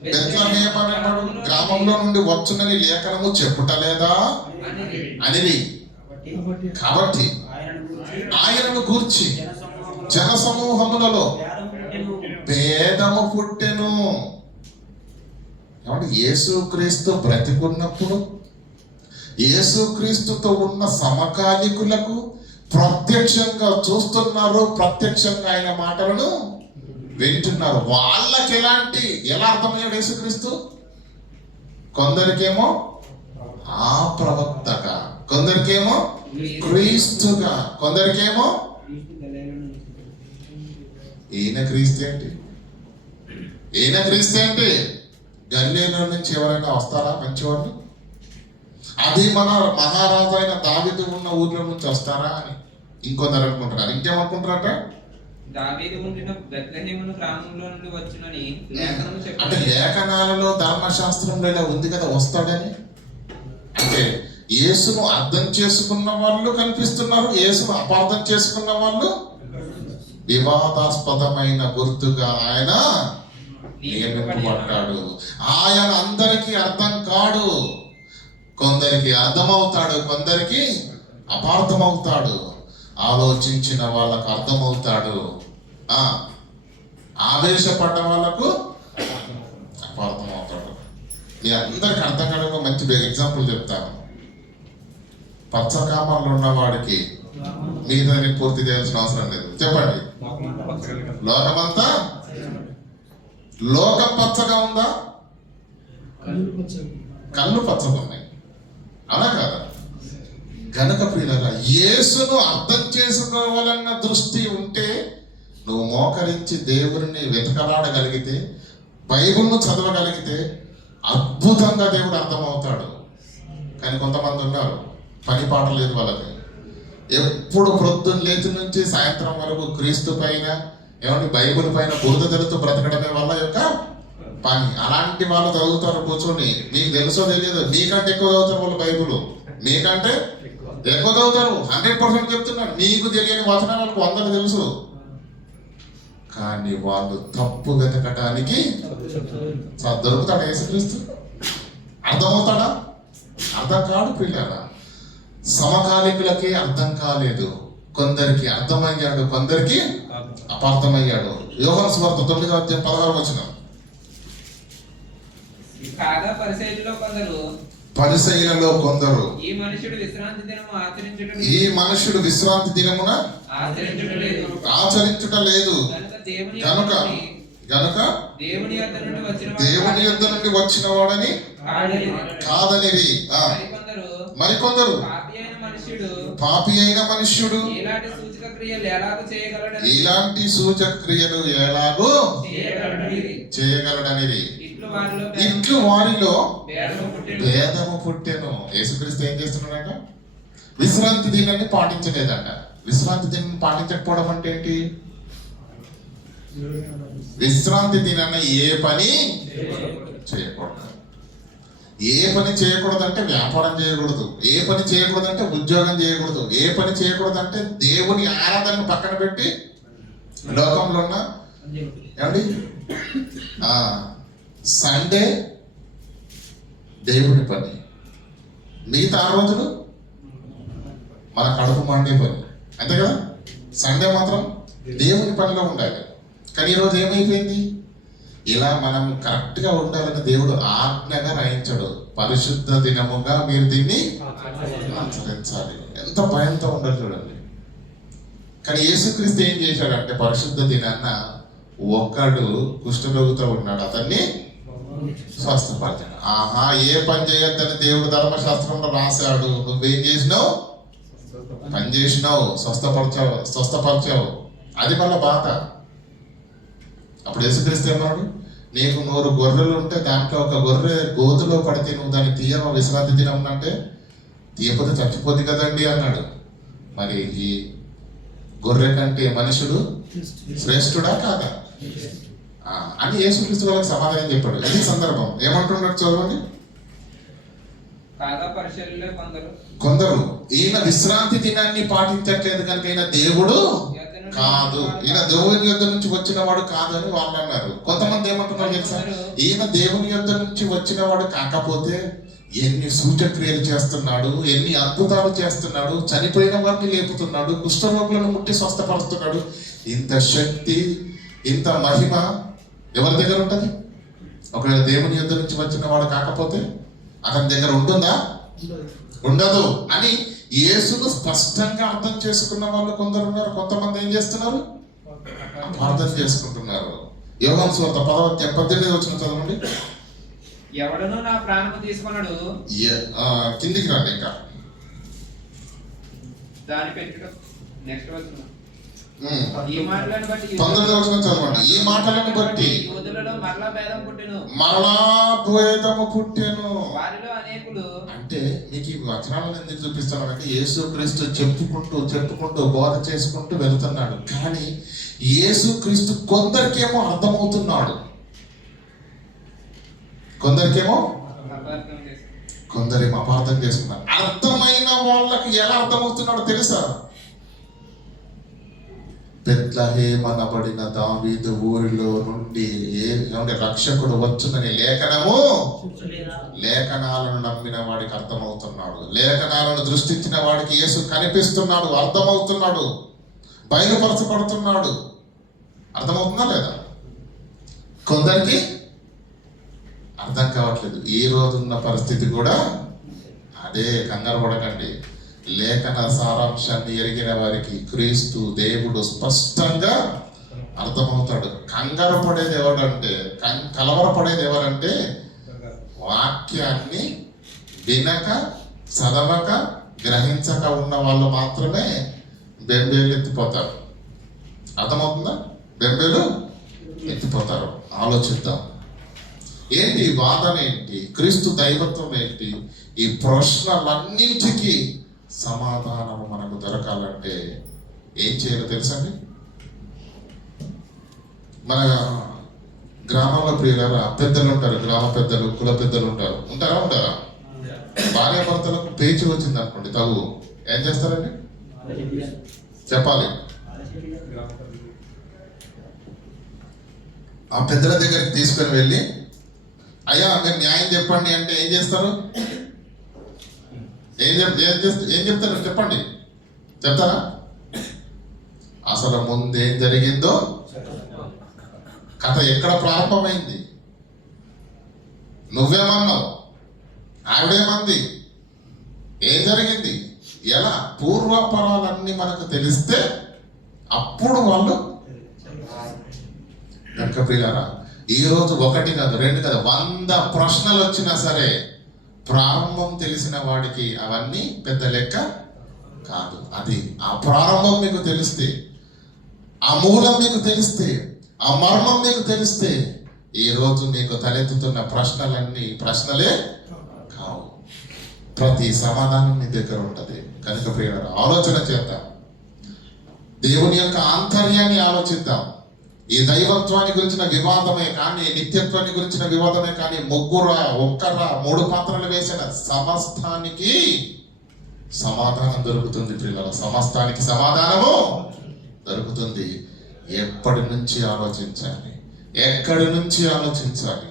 బెత్లెహేమనబడు గ్రామంలో నుండి వచ్చునని లేఖనము చెప్పుటలేదా అని. కాబట్టి ఆయనను గూర్చి జనసమూహములలో భేదము పుట్టెను. ఏమంటే యేసుక్రీస్తు బ్రతికున్నప్పుడు యేసుక్రీస్తుతో ఉన్న సమకాలికులకు ప్రత్యక్షంగా చూస్తున్నారు, ప్రత్యక్షంగా ఆయన మాటలను వింటున్నారు. వాళ్ళకి ఎలా అర్థమయ్యాడు యేసుక్రీస్తు? కొందరికేమో ఆ ప్రవక్తగా, కొందరికేమో క్రీస్తుగా, కొందరికేమో ఈయన క్రీస్తు ఏంటి, ఈయన క్రీస్తు ఏంటి? గలిలయ నుంచి ఎవరైనా వస్తారా మంచివాళ్ళు? అది మన మహారాజు అయిన దావీదు ఉన్న ఊర్లో నుంచి వస్తారా అని ఇంకొందరు అనుకుంటున్నారు. ఇంకేమనుకుంటారట? దావీదు ఉండిన బెత్లెహేము గ్రామంలో నుండి వచ్చునని లేఖనము చెప్పును. అంటే లేఖనాలలో ధర్మశాస్త్రంలో ఇలా ఉంది కదా వస్తాడని. అంటే యేసును అర్థం చేసుకున్న వాళ్ళు కనిపిస్తున్నారు, యేసును అపార్థం చేసుకున్న వాళ్ళు వివాదాస్పదమైన గుర్తుగా ఆయన నియమింపబడ్డాడు. ఆయన అందరికీ అర్థం కాడు, కొందరికి అర్థమవుతాడు, కొందరికి అపార్థమవుతాడు. ఆలోచించిన వాళ్ళకు అర్థమవుతాడు, ఆవేశపడ్డ వాళ్ళకు అపార్థమవుతాడు. మీ అందరికి అర్థం కావడం మంచి ఎగ్జాంపుల్ చెప్తాను. పచ్చకామర్లు ఉన్నవాడికి మీద పూర్తి చేయాల్సిన అవసరం లేదు. చెప్పండి, లోకమంతా లోకం పచ్చగా ఉందా? కళ్ళు పచ్చగా ఉన్నాయి, అలా కాదా? గనక ప్రియులారా, యేసును అర్థం చేసుకోవాలన్న దృష్టి ఉంటే నువ్వు మోకరించి దేవుడిని వెతకలాడగలిగితే, బైబిల్ను చదవగలిగితే అద్భుతంగా దేవుడు అర్థమవుతాడు. కానీ కొంతమంది ఉన్నారు, పని పాట లేదు వాళ్ళకి, ఎప్పుడు ప్రొద్దున లేచి నుంచి సాయంత్రం వరకు క్రీస్తు పైన ఏమంటే బైబిల్ పైన బురద తెలుతూ బ్రతకడమే వాళ్ళ యొక్క పని. అలాంటి వాళ్ళు చదువుతారు కూర్చొని, నీకు తెలుసో తెలియదు, నీకంటే ఎక్కువ చదువుతారు వాళ్ళు బైబిల్, నీకంటే ఎక్కువ చదువుతారు. 100% చెప్తున్నారు, నీకు తెలియని వచనం వాళ్ళకు 100 తెలుసు. కానీ వాళ్ళు తప్పు వెతకటానికి దొరుకుతాడా యేసుక్రీస్తు? అర్థమవుతాడా? అర్థం కాడు ప్రియులారా. సమకాలికులకి అర్థం కాలేదు, కొందరికి అర్థమయ్యాడు, కొందరికి అపార్థమయ్యాడు. యోహాను సువార్త 9:16 కాగా పరిసయ్యులలో కొందరు ఈ మనుషుడు విశ్రాంతి దినమున ఆచరించుట లేదు గనుక దేవుని యొద్ద నుండి వచ్చిన వాడని కాదనిరి. మరికొందరు పాపి అయిన మనుష్యుడు ఇలాంటి సూచక క్రియలు ఎలాగో చేయగలడనిది. ఇట్లు వారిలో భేదము పుట్టెను. యేసుక్రీస్తు ఏం చేస్తున్నాడట? విశ్రాంతి దినాన్ని పాటించలేదంట. విశ్రాంతి దినాన్ని పాటించకపోవడం అంటే ఏంటి? విశ్రాంతి దినాన్ని ఏ పని చేయకూడదు. ఏ పని చేయకూడదంటే వ్యాపారం చేయకూడదు, ఏ పని చేయకూడదంటే ఉద్యోగం చేయకూడదు, ఏ పని చేయకూడదంటే దేవుని ఆరాధనను పక్కన పెట్టి లోకంలో ఉన్న ఏమండి సండే దేవుని పని, మిగతా 6 రోజులు మన కడుపు మండే పని, అంతే కదా. సండే మాత్రం దేవుని పనిలో ఉండాలి. కానీ ఈరోజు ఏమైపోయింది? ఇలా మనం కరెక్ట్గా ఉండాలని దేవుడు ఆజ్ఞగా రాయించాడు. పరిశుద్ధ దినముగా మీరు దీన్ని ఆచరించాలి. ఎంత భయంతో ఉండాలి చూడండి. కానీ యేసుక్రీస్తు ఏం చేశాడంటే పరిశుద్ధ దినాన్న ఒక్కడు కుష్ఠరోగితో ఉన్నాడు, అతన్ని స్వస్థపరిచాడు. ఏ పని చేయొద్దని దేవుడు ధర్మశాస్త్రంలో రాశాడు. నువ్వేం చేసినావు? పని చేసినావు, స్వస్థపరిచావు. అది వాళ్ళ బాధ. అప్పుడు యేసుక్రీస్తు ఏమన్నాడు? నీకు 100 గొర్రెలు ఉంటే దాంట్లో ఒక గొర్రె గోతులో పడితే నువ్వు దాన్ని తీయవ విశ్రాంతి దినం అంటే తీయకపోతే చచ్చిపోద్ది కదండి అన్నాడు. మరి ఈ గొర్రె కంటే మనుషుడు శ్రేష్ఠుడా కాదా అని యేసుక్రీస్తు వాళ్ళకి సమాధానం చెప్పాడు. ఇది సందర్భం. ఏమంటున్నాడు చూడండి, కాగా పరిశీలనలో కొందరు ఈయన విశ్రాంతి దినాన్ని పాటించట్లేదు కనుక ఈయన దేవుడు కాదు, ఈయన దేవుని యొద్ద నుంచి వచ్చిన వాడు కాదు అని వాళ్ళు అన్నారు. కొంతమంది ఏమంటున్నారు తెలుసా, ఈయన దేవుని యొద్ద నుంచి వచ్చిన వాడు కాకపోతే ఎన్ని సూచక్రియలు చేస్తున్నాడు, ఎన్ని అద్భుతాలు చేస్తున్నాడు, చనిపోయిన వారిని లేపుతున్నాడు, కుష్ఠరోగులను ముట్టి స్వస్థపరుస్తున్నాడు. ఇంత శక్తి, ఇంత మహిమ ఎవరి దగ్గర ఉంటుంది? ఒకవేళ దేవుని యొద్ద నుంచి వచ్చిన వాడు కాకపోతే అతని దగ్గర ఉంటుందా? ఉండదు అని యేసును స్పష్టంగా అర్థం చేసుకున్న వాళ్ళు కొందరు ఉన్నారు. కొంతమంది ఏం చేస్తున్నారు? అర్థం చేసుకుంటున్నారు. యోహాను సువార్త 18 వచ్చిన చదవండి. ఎవడను నా ప్రాణము తీసుకున్నాడు, కిందికి రండి. ఇంకా దాని పెట్టుడు నెక్స్ట్ వచ్చిన ఈ మాటలను బట్టి 19 వచ్చిన చదవండి. ఈ మాటలను బట్టి యూదులలో మరలా భేదం పుట్టెను, మరలా భేదము పుట్టెను. వారిలో అనేకులు. అంటే మీకు ఈ వచనాలను ఎందుకు చూపిస్తున్నానంటే, యేసుక్రీస్తు చెప్పుకుంటూ బోధ చేసుకుంటూ వెళ్తున్నాడు. కానీ యేసుక్రీస్తు కొందరికేమో అర్థమవుతున్నాడు, కొందరికేమో కొందరేమో అపార్థం చేసుకున్నారు. అర్థమైన వాళ్ళకి ఎలా అర్థమవుతున్నాడో తెలుసా? బెత్లెహేమనబడిన దావీదు ఊరిలో నుండి రక్షకుడు వచ్చునని లేఖనాలను నమ్మిన వాడికి అర్థమవుతున్నాడు. లేఖనాలను దృష్టించిన వాడికి యేసు కనిపిస్తున్నాడు, అర్థమవుతున్నాడు, బయలుపరచబడుతున్నాడు. అర్థమవుతుందా లేదా? కొందరికి అర్థం కావట్లేదు. ఈ రోజున్న పరిస్థితి కూడా అదే. కంగారు పడకండి. లేఖన సారాంశాన్ని ఎరిగిన వారికి క్రీస్తు దేవుడు స్పష్టంగా అర్థమవుతాడు. కంగారు పడేది ఎవరంటే, కలవరపడేది ఎవరంటే, వాక్యాన్ని వినక, చదవక, గ్రహించక ఉన్న వాళ్ళు మాత్రమే బెంబేలు ఎత్తిపోతారు. అర్థమవుతుందా? బెంబేలు ఎత్తిపోతారు. ఆలోచిద్దాం. ఏంటి వాదన? ఏంటి క్రీస్తు దైవత్వం? ఏంటి? ఈ ప్రశ్నలన్నింటికీ సమాధానము మనకు దొరకాలంటే ఏం చేయాలో తెలుసండి? మన గ్రామంలో ప్రియులారా పెద్దలు ఉంటారు, గ్రామ పెద్దలు, కుల పెద్దలు ఉంటారా? భార్య భర్తలకు పేచి వచ్చింది అనుకోండి, తగు ఏం చేస్తారండి? చెప్పాలి. ఆ పెద్దల దగ్గరికి తీసుకొని వెళ్ళి, అయ్యా మీరు న్యాయం చెప్పండి అంటే ఏం చేస్తారు? ఏం చెప్తారు? చెప్పండి. చెప్తారా? అసలు ముందేం జరిగిందో, కథ ఎక్కడ ప్రారంభమైంది, నువ్వేమన్నావు, ఆవిడేమంది, ఏం జరిగింది, ఎలా, పూర్వపరాలన్నీ మనకు తెలిస్తే అప్పుడు వాళ్ళు. కనుక ప్రియులారా, ఈరోజు 1 కాదు 2 కాదు 100 ప్రశ్నలు వచ్చినా సరే ప్రారంభం తెలిసిన వాడికి అవన్నీ పెద్ద లెక్క కాదు. అది ఆ ప్రారంభం మీకు తెలిస్తే, ఆ మూలం మీకు తెలిస్తే, ఆ మర్మం మీకు తెలిస్తే, ఈరోజు మీకు తలెత్తుతున్న ప్రశ్నలన్నీ ప్రశ్నలే కావు. ప్రతి సమాధానం మీ దగ్గర ఉంటుంది. కనుక ప్రియులారా, ఆలోచన చేద్దాం. దేవుని యొక్క ఆంతర్యాన్ని ఆలోచిద్దాం. ఈ దైవత్వాన్ని గురించిన వివాదమే కానీ, నిత్యత్వాన్ని గురించిన వివాదమే కానీ, ఒక్కరా 3 పాత్రలు వేసిన సమస్తానికి సమాధానం దొరుకుతుంది ప్రియులారా. సమస్తానికి సమాధానము దొరుకుతుంది. ఎప్పటి నుంచి ఆలోచించాలి, ఎక్కడి నుంచి ఆలోచించాలి?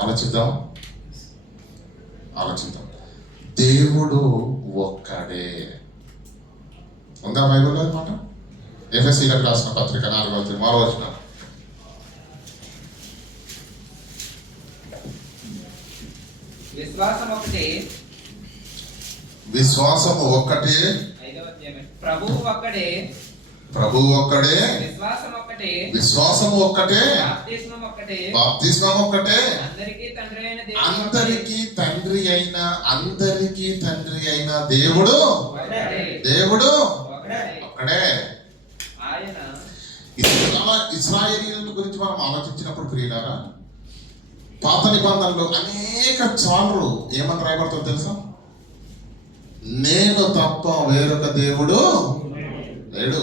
ఆలోచిద్దాం. దేవుడు ఒక్కడే. ఉందా బైబిల్లో అన్నమాట? ఎఫెసీలకు రాసిన పత్రిక 4వ అధ్యాయం 6వ వచనం. విశ్వాసము ఒక్కటే. 5వ అధ్యాయం. ప్రభువు ఒక్కడే. విశ్వాసము ఒక్కటే. బాప్తిస్మం ఒక్కటే. అందరికీ తండ్రి అయిన దేవుడు ఒక్కడే. ఇశ్రాయేలీయుల గురించి మనం ఆలోచించినప్పుడు ప్రియులారా, పాత నిబంధనలు అనేక సార్లు ఏమని రాయబడుతుందో తెలుసా? నేను తప్ప వేరొక దేవుడు లేడు,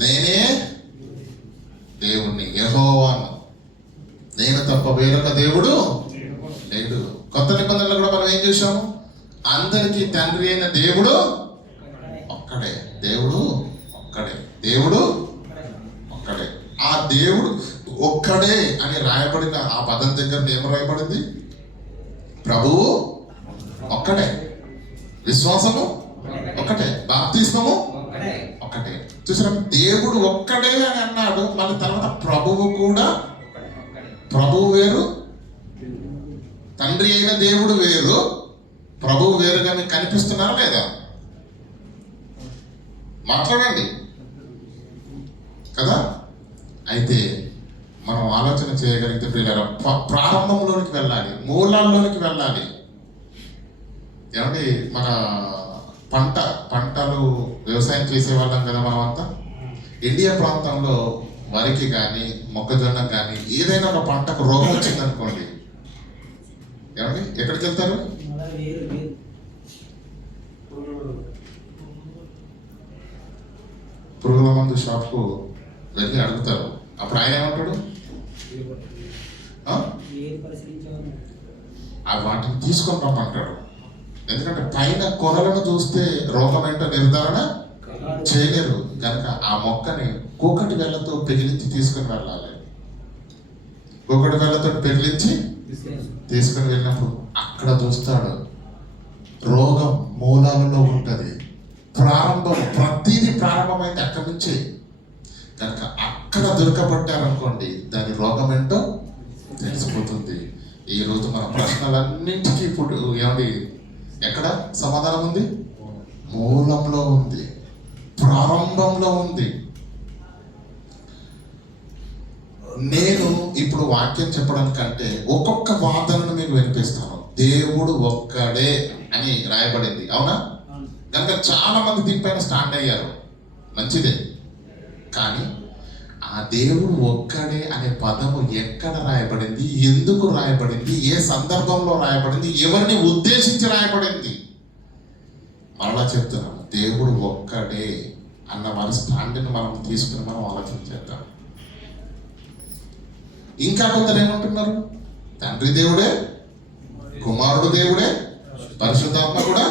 నేనే దేవుణ్ణి, యెహోవాను, నేను తప్ప వేరొక దేవుడు లేడు. కొత్త నిబంధనలు కూడా మనం ఏం చూసాము? అందరికీ తండ్రి అయిన దేవుడు ఒక్కడే. దేవుడు ఒక్కడే. దేవుడు ఒక్కడే. ఆ దేవుడు ఒక్కడే అని రాయబడిన ఆ పదం దగ్గర ఏం రాయబడింది? ప్రభువు ఒక్కడే, విశ్వాసము ఒక్కటే, బాప్తిస్మము ఒక్కటే. చూసారా, దేవుడు ఒక్కడే అని అన్నాడు. మళ్ళీ తర్వాత ప్రభువు కూడా, ప్రభువు వేరు, తండ్రి అయిన దేవుడు వేరు, ప్రభువు వేరుగా మీకు కనిపిస్తున్నారా లేదా? మాట్లాడండి కదా. అయితే మనం ఆలోచన చేయగలిగితే ప్రియులారా, ప్రారంభంలోనికి వెళ్ళాలి, మూలాల్లోనికి వెళ్ళాలి. ఏమండి, మన పంటలు వ్యవసాయం చేసే వాళ్ళం కదా మనం అంతా. ఇండియా ప్రాంతంలో వరికి కానీ మొక్కజొన్న కానీ ఏదైనా ఒక పంటకు రోగం వచ్చిందనుకోండి, ఏమండి ఎక్కడికి వెళ్తారు? పురుగుల మందు షాప్కు వెళ్ళి అడుగుతారు. అప్పుడు ఆయన ఏమంటాడు? వాటిని తీసుకొని రమ్మంటాడు. ఎందుకంటే పైన కొరలను చూస్తే రోగం ఏంటో నిర్ధారణ చేయలేరు కనుక ఆ మొక్కని కూకటి వేళ్లతో పెగిలించి తీసుకుని వెళ్ళాలి. కూకటి వేళ్లతో పెగిలించి తీసుకుని వెళ్ళినప్పుడు అక్కడ చూస్తాడు రోగం మూలాలలో ఉంటది. ప్రతిదీ ప్రారంభమైంది అక్కడి నుంచి కనుక అక్కడ దొరకబట్టారనుకోండి, దాని రోగం ఏంటో తెలిసిపోతుంది. ఈ రోజు మన ప్రశ్నలన్నింటికీ ఇప్పుడు ఏమండి ఎక్కడ సమాధానం ఉంది? మూలంలో ఉంది, ప్రారంభంలో ఉంది. నేను ఇప్పుడు వాక్యం చెప్పడానికంటే ఒక్కొక్క వాదనను మీకు వినిపిస్తాను. దేవుడు ఒక్కడే అని రాయబడింది, అవునా? కనుక చాలా మంది దీనిపైన స్టాండ్ అయ్యారు, మంచిదే. కానీ ఆ దేవుడు ఒక్కడే అనే పదము ఎక్కడ రాయబడింది, ఎందుకు రాయబడింది, ఏ సందర్భంలో రాయబడింది, ఎవరిని ఉద్దేశించి రాయబడింది? మరలా చెప్తున్నాను, దేవుడు ఒక్కడే అన్న వారి స్టాండ్ని మనం తీసుకుని మనం ఆలోచన చేద్దాం. ఇంకా కొందరు ఏమంటున్నారు? తండ్రి దేవుడే, కుమారుడు దేవుడే, పరిశుద్ధాత్మ కూడా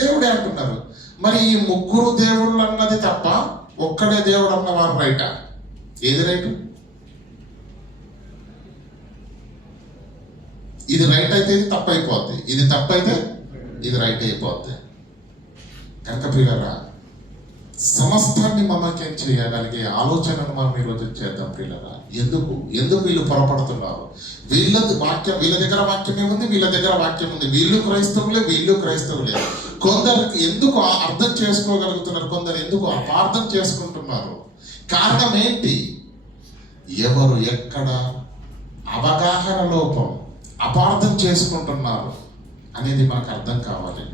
దేవుడే అంటున్నారు. మరి ఈ ముగ్గురు దేవుళ్ళు అన్నది తప్ప ఒక్కడే దేవుడు అన్న వారు రైటా? ఏది రైటు? ఇది రైట్ అయితే ఇది తప్పు అయిపోద్ది, ఇది తప్పు అయితే ఇది రైట్ అయిపోద్ది. కనుక ప్రియులారా, సమస్తాన్ని మమకేం చేయగలిగే ఆలోచనను మనం ఈరోజు చేద్దాం ప్రియులారా. ఎందుకు వీళ్ళు పొరపడుతున్నారు? వీళ్ళ దగ్గర వాక్యం ఏముంది, వీళ్ళ దగ్గర వాక్యం ఉంది. వీళ్ళు క్రైస్తవులే. కొందరికి ఎందుకు అర్థం చేసుకోగలుగుతున్నారు, కొందరు ఎందుకు అపార్థం చేసుకుంటున్నారు? కారణం ఏంటి? ఎవరు ఎక్కడ అవగాహన లోపం, అపార్థం చేసుకుంటున్నారు అనేది మనకు అర్థం కావాలి.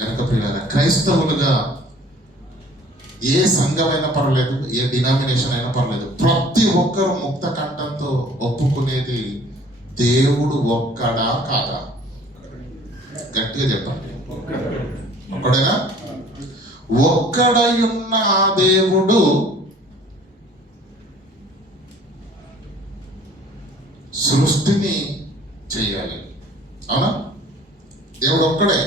కనుక ప్రియులారా, క్రైస్తవులుగా ఏ సంఘమైనా పర్లేదు, ఏ డినామినేషన్ అయినా పర్లేదు, ప్రతి ఒక్కరు ముక్త కంఠంతో ఒప్పుకునేది దేవుడు ఒక్కడా కాదా? గట్టిగా చెప్పండి. ఒక్కడేనా? ఒక్కడై ఉన్న ఆ దేవుడు సృష్టిని చేయాలి, అవునా? దేవుడు ఒక్కడే.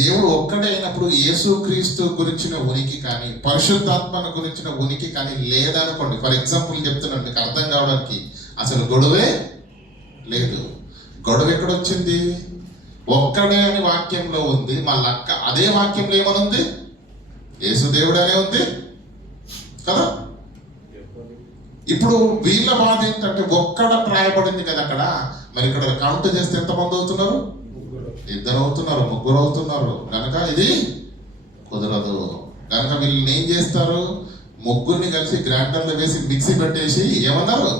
దేవుడు ఒక్కడే అయినప్పుడు యేసుక్రీస్తు గురించిన ఉనికి కానీ పరిశుద్ధాత్మను గురించిన ఉనికి కానీ లేదనుకోండి. ఫర్ ఎగ్జాంపుల్ చెప్తున్నాను మీకు అర్థం కావడానికి, అసలు గొడవే లేదు. గొడవ ఎక్కడొచ్చింది? ఒక్కడే అని వాక్యంలో ఉంది. మళ్ళీ అదే వాక్యంలో ఏమని ఉంది? యేసుదేవుడు అనే ఉంది కదా. ఇప్పుడు వీళ్ళ బాధ ఏంటంటే ఒక్కడ రాయబడింది కదా అక్కడ. మరి ఇక్కడ కౌంట్ చేస్తే ఎంతమంది అవుతున్నారు? 2 అవుతున్నారు, 3 అవుతున్నారు. కనుక ఇది కుదరదు. కనుక వీళ్ళని ఏం చేస్తారు? ముగ్గురిని కలిసి గ్రైండర్లో వేసి మిక్సీ పెట్టేసి ఏమన్నారు?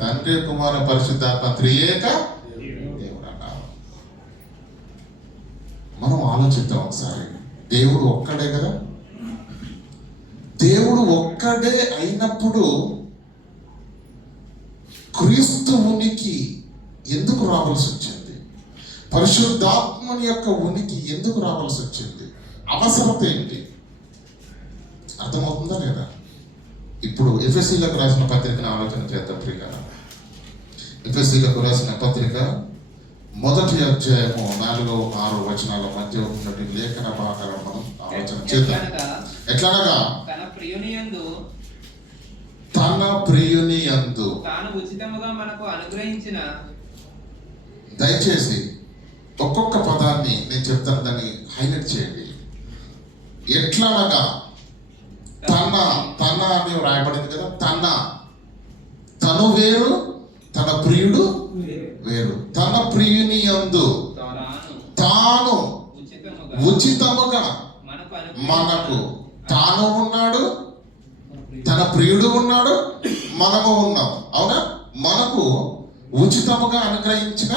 తండ్రి కుమార పరిశుద్ధాత్మ త్రియేక దేవుడు అన్నారు. మనం ఆలోచిద్దాం ఒకసారి. దేవుడు ఒక్కడే కదా. దేవుడు ఒక్కడే అయినప్పుడు క్రీస్తు ఉనికి ఎందుకు రావాల్సి వచ్చింది? పరిశుద్ధాత్మని యొక్క ఉనికి ఎందుకు రావాల్సి వచ్చింది? అవసరత ఏంటి? అర్థమవుతుందా లేదా? ఇప్పుడు ఎఫెసీలకు రాసిన పత్రికను ఆలోచన చేద్దాం ప్రియులారా. ఎఫెసీలకు రాసిన పత్రిక 1వ అధ్యాయము 4-6 వచనాల మధ్య ఉన్నటువంటి లేఖన భాగాలను మనం ఆలోచన చేద్దాం. ఎట్లనగా తన ప్రియుని యందు తాను ఉచితముగా మనకు అనుగ్రహించిన. దయచేసి ఒక్కొక్క పదాన్ని నేను చెప్తాను, దాన్ని హైలైట్ చేయండి. ఎట్లనగా తన అని రాయబడింది కదా. తను వేరు, తన ప్రియుడు వేరు. తన ప్రియుని యందు తాను ఉచితముగా మనకు తాను ఉన్నాడు, తన ప్రియుడు ఉన్నాడు, మనము ఉన్నాం. అవునా? మనకు ఉచితముగా అనుగ్రహించిన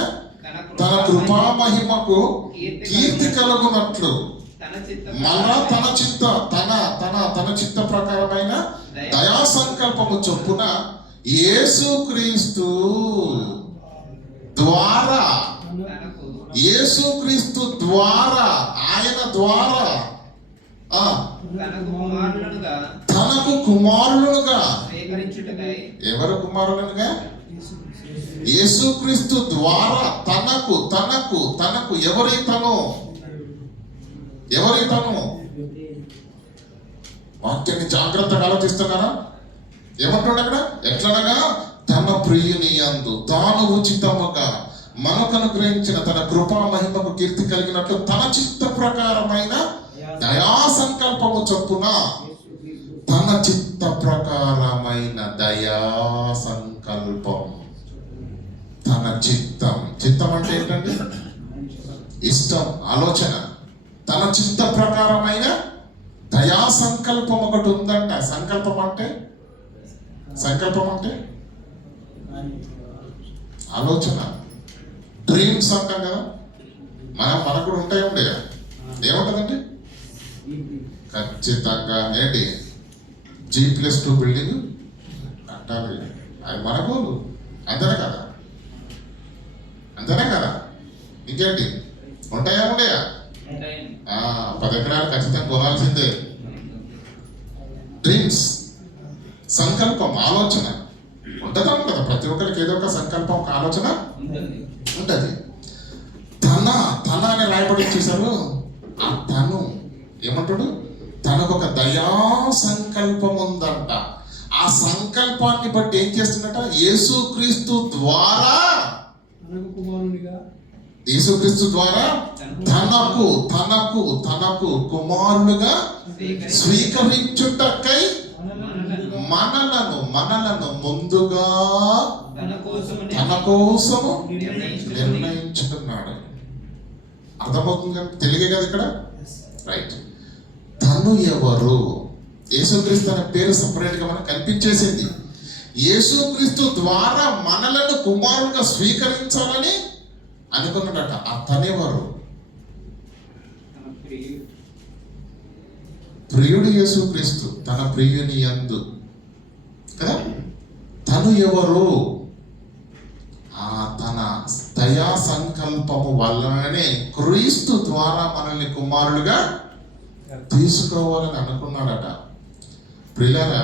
తన కృపా మహిమకు కీర్తి కలుగునట్లు మళ్ళా తన చిత్త ప్రకారమైన దయా సంకల్పము చొప్పున యేసుక్రీస్తు ద్వారా ఆయన ద్వారా తనకు కుమారులుగా. ఎవరు కుమారులుగా? యేసుక్రీస్తు ద్వారా తనకు ఎవరైతను వాక్యాన్ని జాగ్రత్తగా ఆలోచిస్తున్నారా? ఏమంటాడు అక్కడ? ఎట్లనగా తన ప్రియుని యందు తాను ఉచితముగా మనకు అనుగ్రహించిన తన కృపా మహిమకు కీర్తి కలిగినట్లు తన చిత్త ప్రకారమైన దయా సంకల్పము చొప్పున. తన చిత్త ప్రకారమైన దయా సంకల్పం. తన చిత్తం అంటే ఏంటండి? ఇష్టం, ఆలోచన. తన చిత్త ప్రకారమైన దయా సంకల్పం ఒకటి ఉందంట. సంకల్పం అంటే ఆలోచన, డ్రీమ్స్ అంటాం కదా. మనకు కూడా ఉంటాయి. ఏముంటుందండి? ఖచ్చితంగా ఏంటి? G+2 బిల్డింగ్ కట్టాలి. అది మనకు అంతేనే కదా. ఇంకేంటి ఉంటాయా? 10 ఎకరాలు ఖచ్చితంగా కొనాల్సిందే. డ్రీమ్స్, సంకల్పం, ఆలోచన ఉంటుందా? కదా ప్రతి ఒక్కరికి ఏదో ఒక సంకల్పం, ఒక ఆలోచన ఉంటుంది. తన అని రాయబడి చూసారు. ఆ తను ఏమంటాడు? తనకు ఒక దయా సంకల్పం ఉందంట. ఆ సంకల్పాన్ని బట్టి ఏం చేస్తున్నట? యేసుక్రీస్తు ద్వారా తనకు కుమారులుగా స్వీకరించుటకై మనలను ముందుగా తన కోసము నిర్ణయించుకున్నాడు. అర్థమవుతుంది? తెలుగే కదా ఇక్కడ, రైట్? తను ఎవరు? యేసుక్రీస్తు అనే పేరు సపరేట్ గా మనకు కనిపించేసింది. యేసుక్రీస్తు ద్వారా మనలను కుమారులుగా స్వీకరించాలని అనుకున్నాడట. ఆ తనెవరు? ప్రియుడు యేసుక్రీస్తు తన ప్రియుని యందు కదా. తను ఎవరు? తన దయా సంకల్పము వలననే క్రీస్తు ద్వారా మనల్ని కుమారులుగా తీసుకోవాలని అనుకున్నాడట. ప్రియులారా,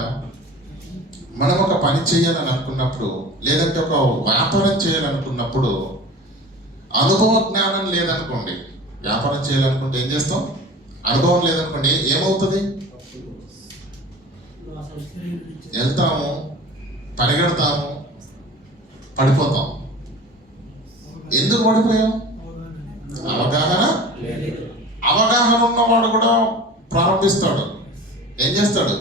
మనం ఒక పని చేయాలని అనుకున్నప్పుడు, లేదంటే ఒక వ్యాపారం చేయాలనుకున్నప్పుడు, అనుభవ జ్ఞానం లేదనుకోండి, వ్యాపారం చేయాలనుకుంటే ఏం చేస్తాం? అనుభవం లేదనుకోండి, ఏమవుతుంది? వెళ్తాము, పరిగెడతాము, పడిపోతాం. ఎందుకు పడిపోయాం? అవగాహన ఉన్నవాడు కూడా ప్రారంభిస్తాడు. ఏం చేస్తాడు?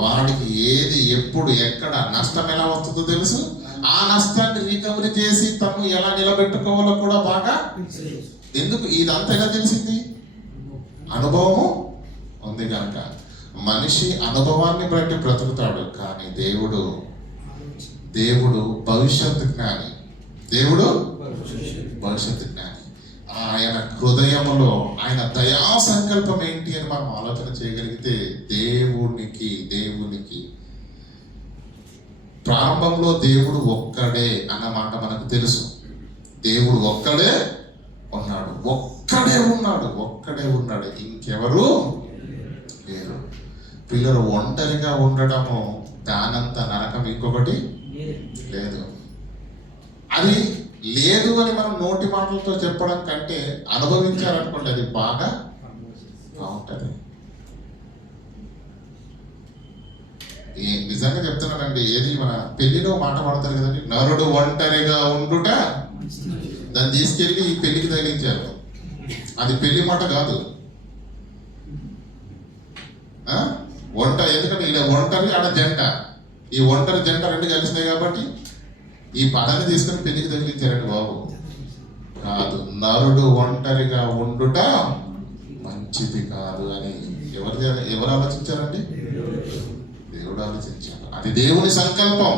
వాడికి ఏది, ఎప్పుడు, ఎక్కడ నష్టం ఎలా వస్తుందో తెలుసు. ఆ నష్టాన్ని రికవరీ చేసి తను ఎలా నిలబెట్టుకోవాలో కూడా బాగా. ఎందుకు ఇదంతా ఎలా తెలిసింది? అనుభవము ఉంది కనుక. మనిషి అనుభవాన్ని బట్టి బ్రతుకుతాడు, కానీ దేవుడు భవిష్యత్తు జ్ఞాని. భవిష్యత్తు జ్ఞాని. ఆయన హృదయములో ఆయన దయా సంకల్పం ఏంటి అని మనం ఆలోచన చేయగలిగితే, దేవునికి ప్రారంభంలో దేవుడు ఒక్కడే అన్నమాట మనకు తెలుసు. దేవుడు ఒక్కడే ఉన్నాడు, ఇంకెవరు లేరు. పిల్లలు ఒంటరిగా ఉండడము దానంత నరకం ఇంకొకటి లేదు. అది లేదు అని మనం నోటి మాటలతో చెప్పడం కంటే అనుభవించారనుకోండి అది బాగా బాగుంటుంది. నిజంగా చెప్తున్నానండి, ఏది మన పెళ్లిలో మాట పడతారు కదండి, నరుడు ఒంటరిగా ఉండుట, దాన్ని తీసుకెళ్ళి ఈ పెళ్లికి తగిలించారు. అది పెళ్లి మాట కాదు. ఎందుకంటే ఇలా ఒంటరి ఆడ జంట, ఈ ఒంటరి జంట రెండు కలిసినాయి కాబట్టి ఈ పదాన్ని తీసుకొని పెళ్లికి తగిలించారండి బాబు. కాదు, నరుడు ఒంటరిగా ఉండుట మంచిది కాదు అని ఎవరు ఆలోచించారండి? దేవుడు ఆలోచించాడు. అది దేవుని సంకల్పం.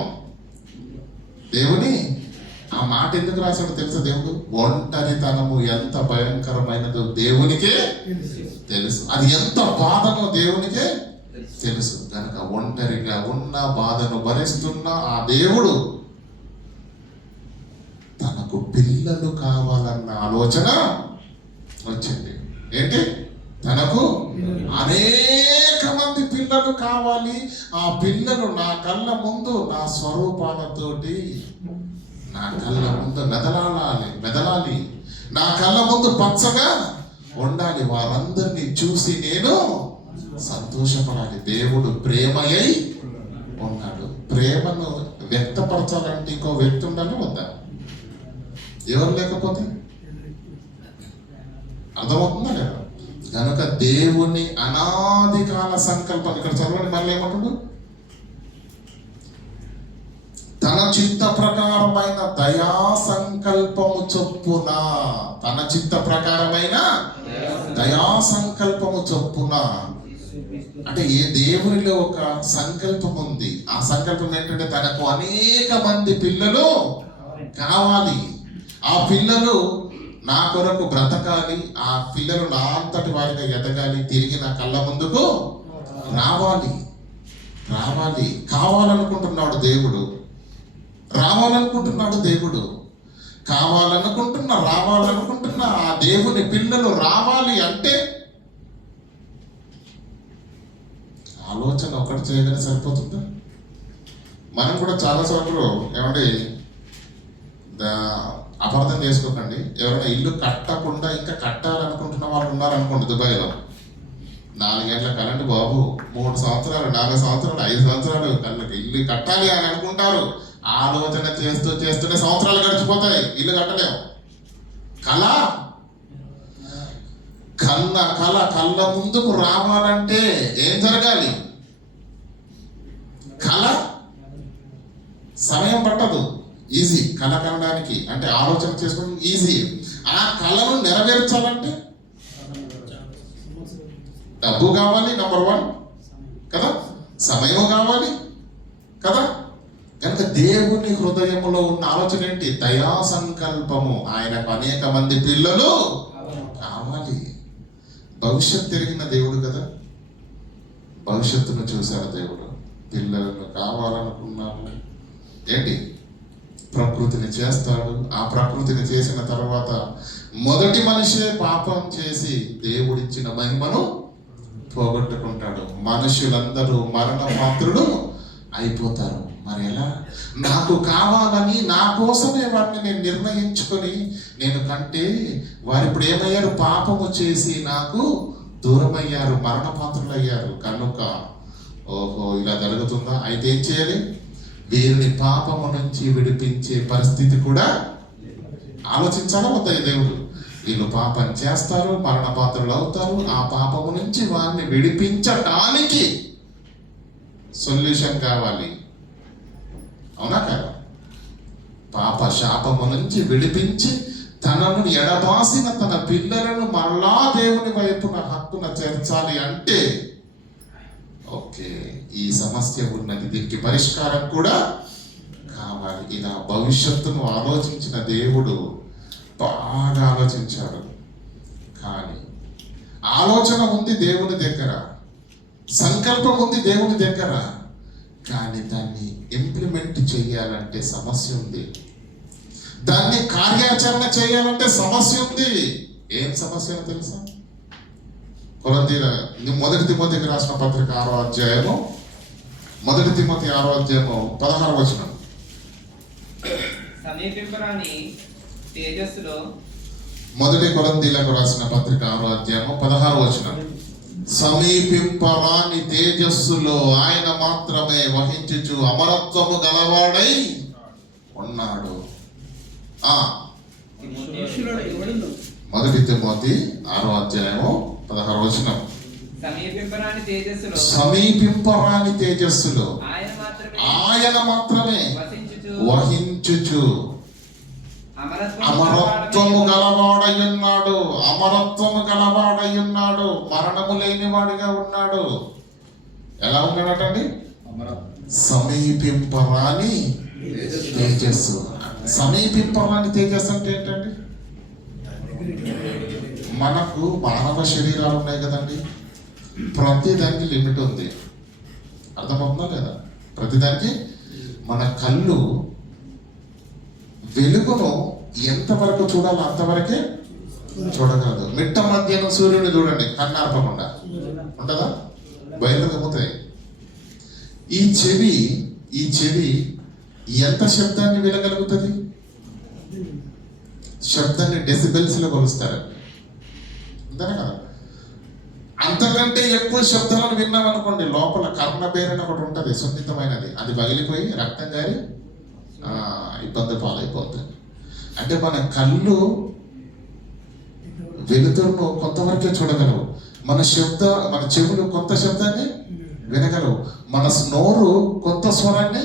దేవుని ఆ మాట ఎందుకు రాశాడో తెలుసా? దేవుడు ఒంటరితనము ఎంత భయంకరమైనదో దేవునికే తెలుసు, అది ఎంత బాధనో దేవునికే తెలుసు. కనుక ఒంటరిగా ఉన్న బాధను భరిస్తున్న ఆ దేవుడు తనకు పిల్లలు కావాలన్న ఆలోచన వచ్చింది. ఏంటి? తనకు అనేక మంది పిల్లలు కావాలి. ఆ పిల్లలు నా కళ్ళ ముందు నా స్వరూపాలతోటి నా కళ్ళ ముందు మెదలాలి, నా కళ్ళ ముందు పచ్చగా ఉండాలి, వారందరినీ చూసి నేను సంతోషపడాలి. దేవుడు ప్రేమయై ఉన్నాడు. ప్రేమను వ్యక్తపరచాలంటే ఇంకో వ్యక్తి ఉండాలి వద్దా? ఎవరు లేకపోతే అర్థమవుతుందా లేదా? కనుక దేవుని అనాది కాల సంకల్పం ఇక్కడ చదవండి, మళ్ళీ ఏమంటుడు? తన చిత్త ప్రకారమైన దయా సంకల్పము చొప్పున, తన చిత్త ప్రకారమైన దయా సంకల్పము చొప్పున అంటే ఏ దేవునిలో ఒక సంకల్పం ఉంది. ఆ సంకల్పం ఏంటంటే తనకు అనేక మంది పిల్లలు కావాలి. ఆ పిల్లలు నా కొరకు బ్రతకాలి, ఆ పిల్లలు నా అంతటి వారిగా ఎదగాలి, తిరిగి నా కళ్ళ ముందుకు రావాలి. కావాలనుకుంటున్నాడు దేవుడు, రావాలనుకుంటున్నాడు దేవుడు. రావాలనుకుంటున్న ఆ దేవుని పిల్లలు రావాలి అంటే ఆలోచన ఒకటి చేయగానే సరిపోతుందా? మనం కూడా చాలాసార్లు ఏమంటే అపార్థం చేసుకోకండి. ఎవరైనా ఇల్లు కట్టకుండా ఇంకా కట్టాలనుకుంటున్న వాళ్ళు ఉన్నారనుకోండి, దుబాయ్లో 4 గంటల కరెంటు బాబు, 3 సంవత్సరాలు 4 సంవత్సరాలు 5 సంవత్సరాలు కళ్ళకి ఇల్లు కట్టాలి అని అనుకుంటారు. ఆలోచన చేస్తూనే సంవత్సరాలు గడిచిపోతాయి, ఇల్లు కట్టలేము. కళ్ళ ముందుకు రావాలంటే ఏం జరగాలి? సమయం పట్టదు, ఈజీ. కళ కనడానికి అంటే ఆలోచన చేసుకోవడం ఈజీ. ఆ కళను నెరవేర్చాలంటే డబ్బు కావాలి, నంబర్ 1 కదా, సమయం కావాలి కదా. కనుక దేవుని హృదయంలో ఉన్న ఆలోచన ఏంటి? దయా సంకల్పము. ఆయనకు అనేక మంది పిల్లలు కావాలి. భవిష్యత్తు తిరిగిన దేవుడు కదా, భవిష్యత్తును చూశాడు దేవుడు. పిల్లలను కావాలనుకున్నాము, ఏంటి? ప్రకృతిని చేస్తాడు. ఆ ప్రకృతిని చేసిన తర్వాత మొదటి మనిషే పాపం చేసి దేవుడిచ్చిన మహిమను పోగొట్టుకుంటాడు. మనుషులందరూ మరణ పాత్రుడు అయిపోతారు. మరి ఎలా? నాకు కావాలని నా కోసమే వారిని నేను నిర్ణయించుకొని నేను కంటే వారు ఇప్పుడు ఏమయ్యారు? పాపము చేసి నాకు దూరమయ్యారు, మరణ పాత్రులు అయ్యారు. కనుక ఓహో ఇలా జరుగుతుందా? అయితే ఏం చేయాలి? వీరిని పాపము నుంచి విడిపించే పరిస్థితి కూడా ఆలోచించాలా వద్దా? దేవుడు వీళ్ళు పాపం చేస్తారు, మరణ పాత్రలు అవుతారు. ఆ పాపము నుంచి వారిని విడిపించటానికి సొల్యూషన్ కావాలి. అవునా కదా? పాప శాపము నుంచి విడిపించి తనను ఎడబాసిన తన పిల్లలను మరలా దేవుని వైపున హక్కున చేర్చాలి అంటే ఓకే, ఈ సమస్య ఉన్నది, దీనికి పరిష్కారం కూడా కావాలి. ఇలా భవిష్యత్తును ఆలోచించిన దేవుడు బాగా ఆలోచించాడు. కానీ ఆలోచన ఉంది దేవుని దగ్గర, సంకల్పం ఉంది దేవుని దగ్గర, కానీ దాన్ని ఇంప్లిమెంట్ చేయాలంటే సమస్య ఉంది. దాన్ని కార్యాచరణ చేయాలంటే సమస్య ఉంది. ఏం సమస్య తెలుసా? మొదటి తిమోతికి రాసిన పత్రిక 6వ అధ్యాయము, మొదటి తిమోతి 6వ అధ్యాయము 16వ వచనం. సమీపింపరాని తేజస్సులో మొదటి కొరింథీయులకు రాసిన పత్రిక 6వ అధ్యాయము 16వ వచనం. సమీపింపరాని తేజస్సులో ఆయన మాత్రమే వహించుచు అమరత్వము గలవాడై ఉన్నాడు. శిష్యులలో ఎవడును మొదటి తిమోతి 6వ అధ్యాయము 16వ వచనం. సమీపింపరాని తేజస్సులో సమీపింపరాని తేజస్సులో ఆయన మాత్రమే వహించుచు అమరత్వము గలవాడయ్యున్నాడు. అమరత్వము గలవాడయ్యున్నాడు. మరణము లేనివాడిగా ఉన్నాడు. ఎలా ఉన్నాడటండి? సమీపింపరాని తేజస్సు. సమీపింపరాని తేజస్సు అంటే ఏంటండి? మనకు మానవ శరీరాలు ఉన్నాయి కదండి. ప్రతిదానికి లిమిట్ ఉంది. అర్థమవుతుందా లేదా? ప్రతిదానికి మన కళ్ళు వెలుగును ఎంతవరకు చూడాలో అంతవరకే చూడగలదు. మిట్ట మధ్యాహ్నం సూర్యుని చూడండి, కన్నార్పకుండా ఉంటుందా? బయలు గమ్ముతాయి. ఈ చెవి ఎంత శబ్దాన్ని వినగలుగుతుంది? శబ్దాన్ని డెసిబెల్స్ లో కొలుస్తారు, అంతేనా కదా? అంతకంటే ఎక్కువ శబ్దాలను విన్నాం అనుకోండి, లోపల కర్ణబేరని ఒకటి ఉంటుంది, సున్నితమైనది. అది పగిలిపోయి రక్తం గారి ఇబ్బంది పాలైపోతుంది. అంటే మన కళ్ళు వెలుతురును కొంతవరకే చూడగలవు. మన చెవులు కొంత శబ్దాన్ని వినగలవు. మన నోరు కొంత స్వరాన్ని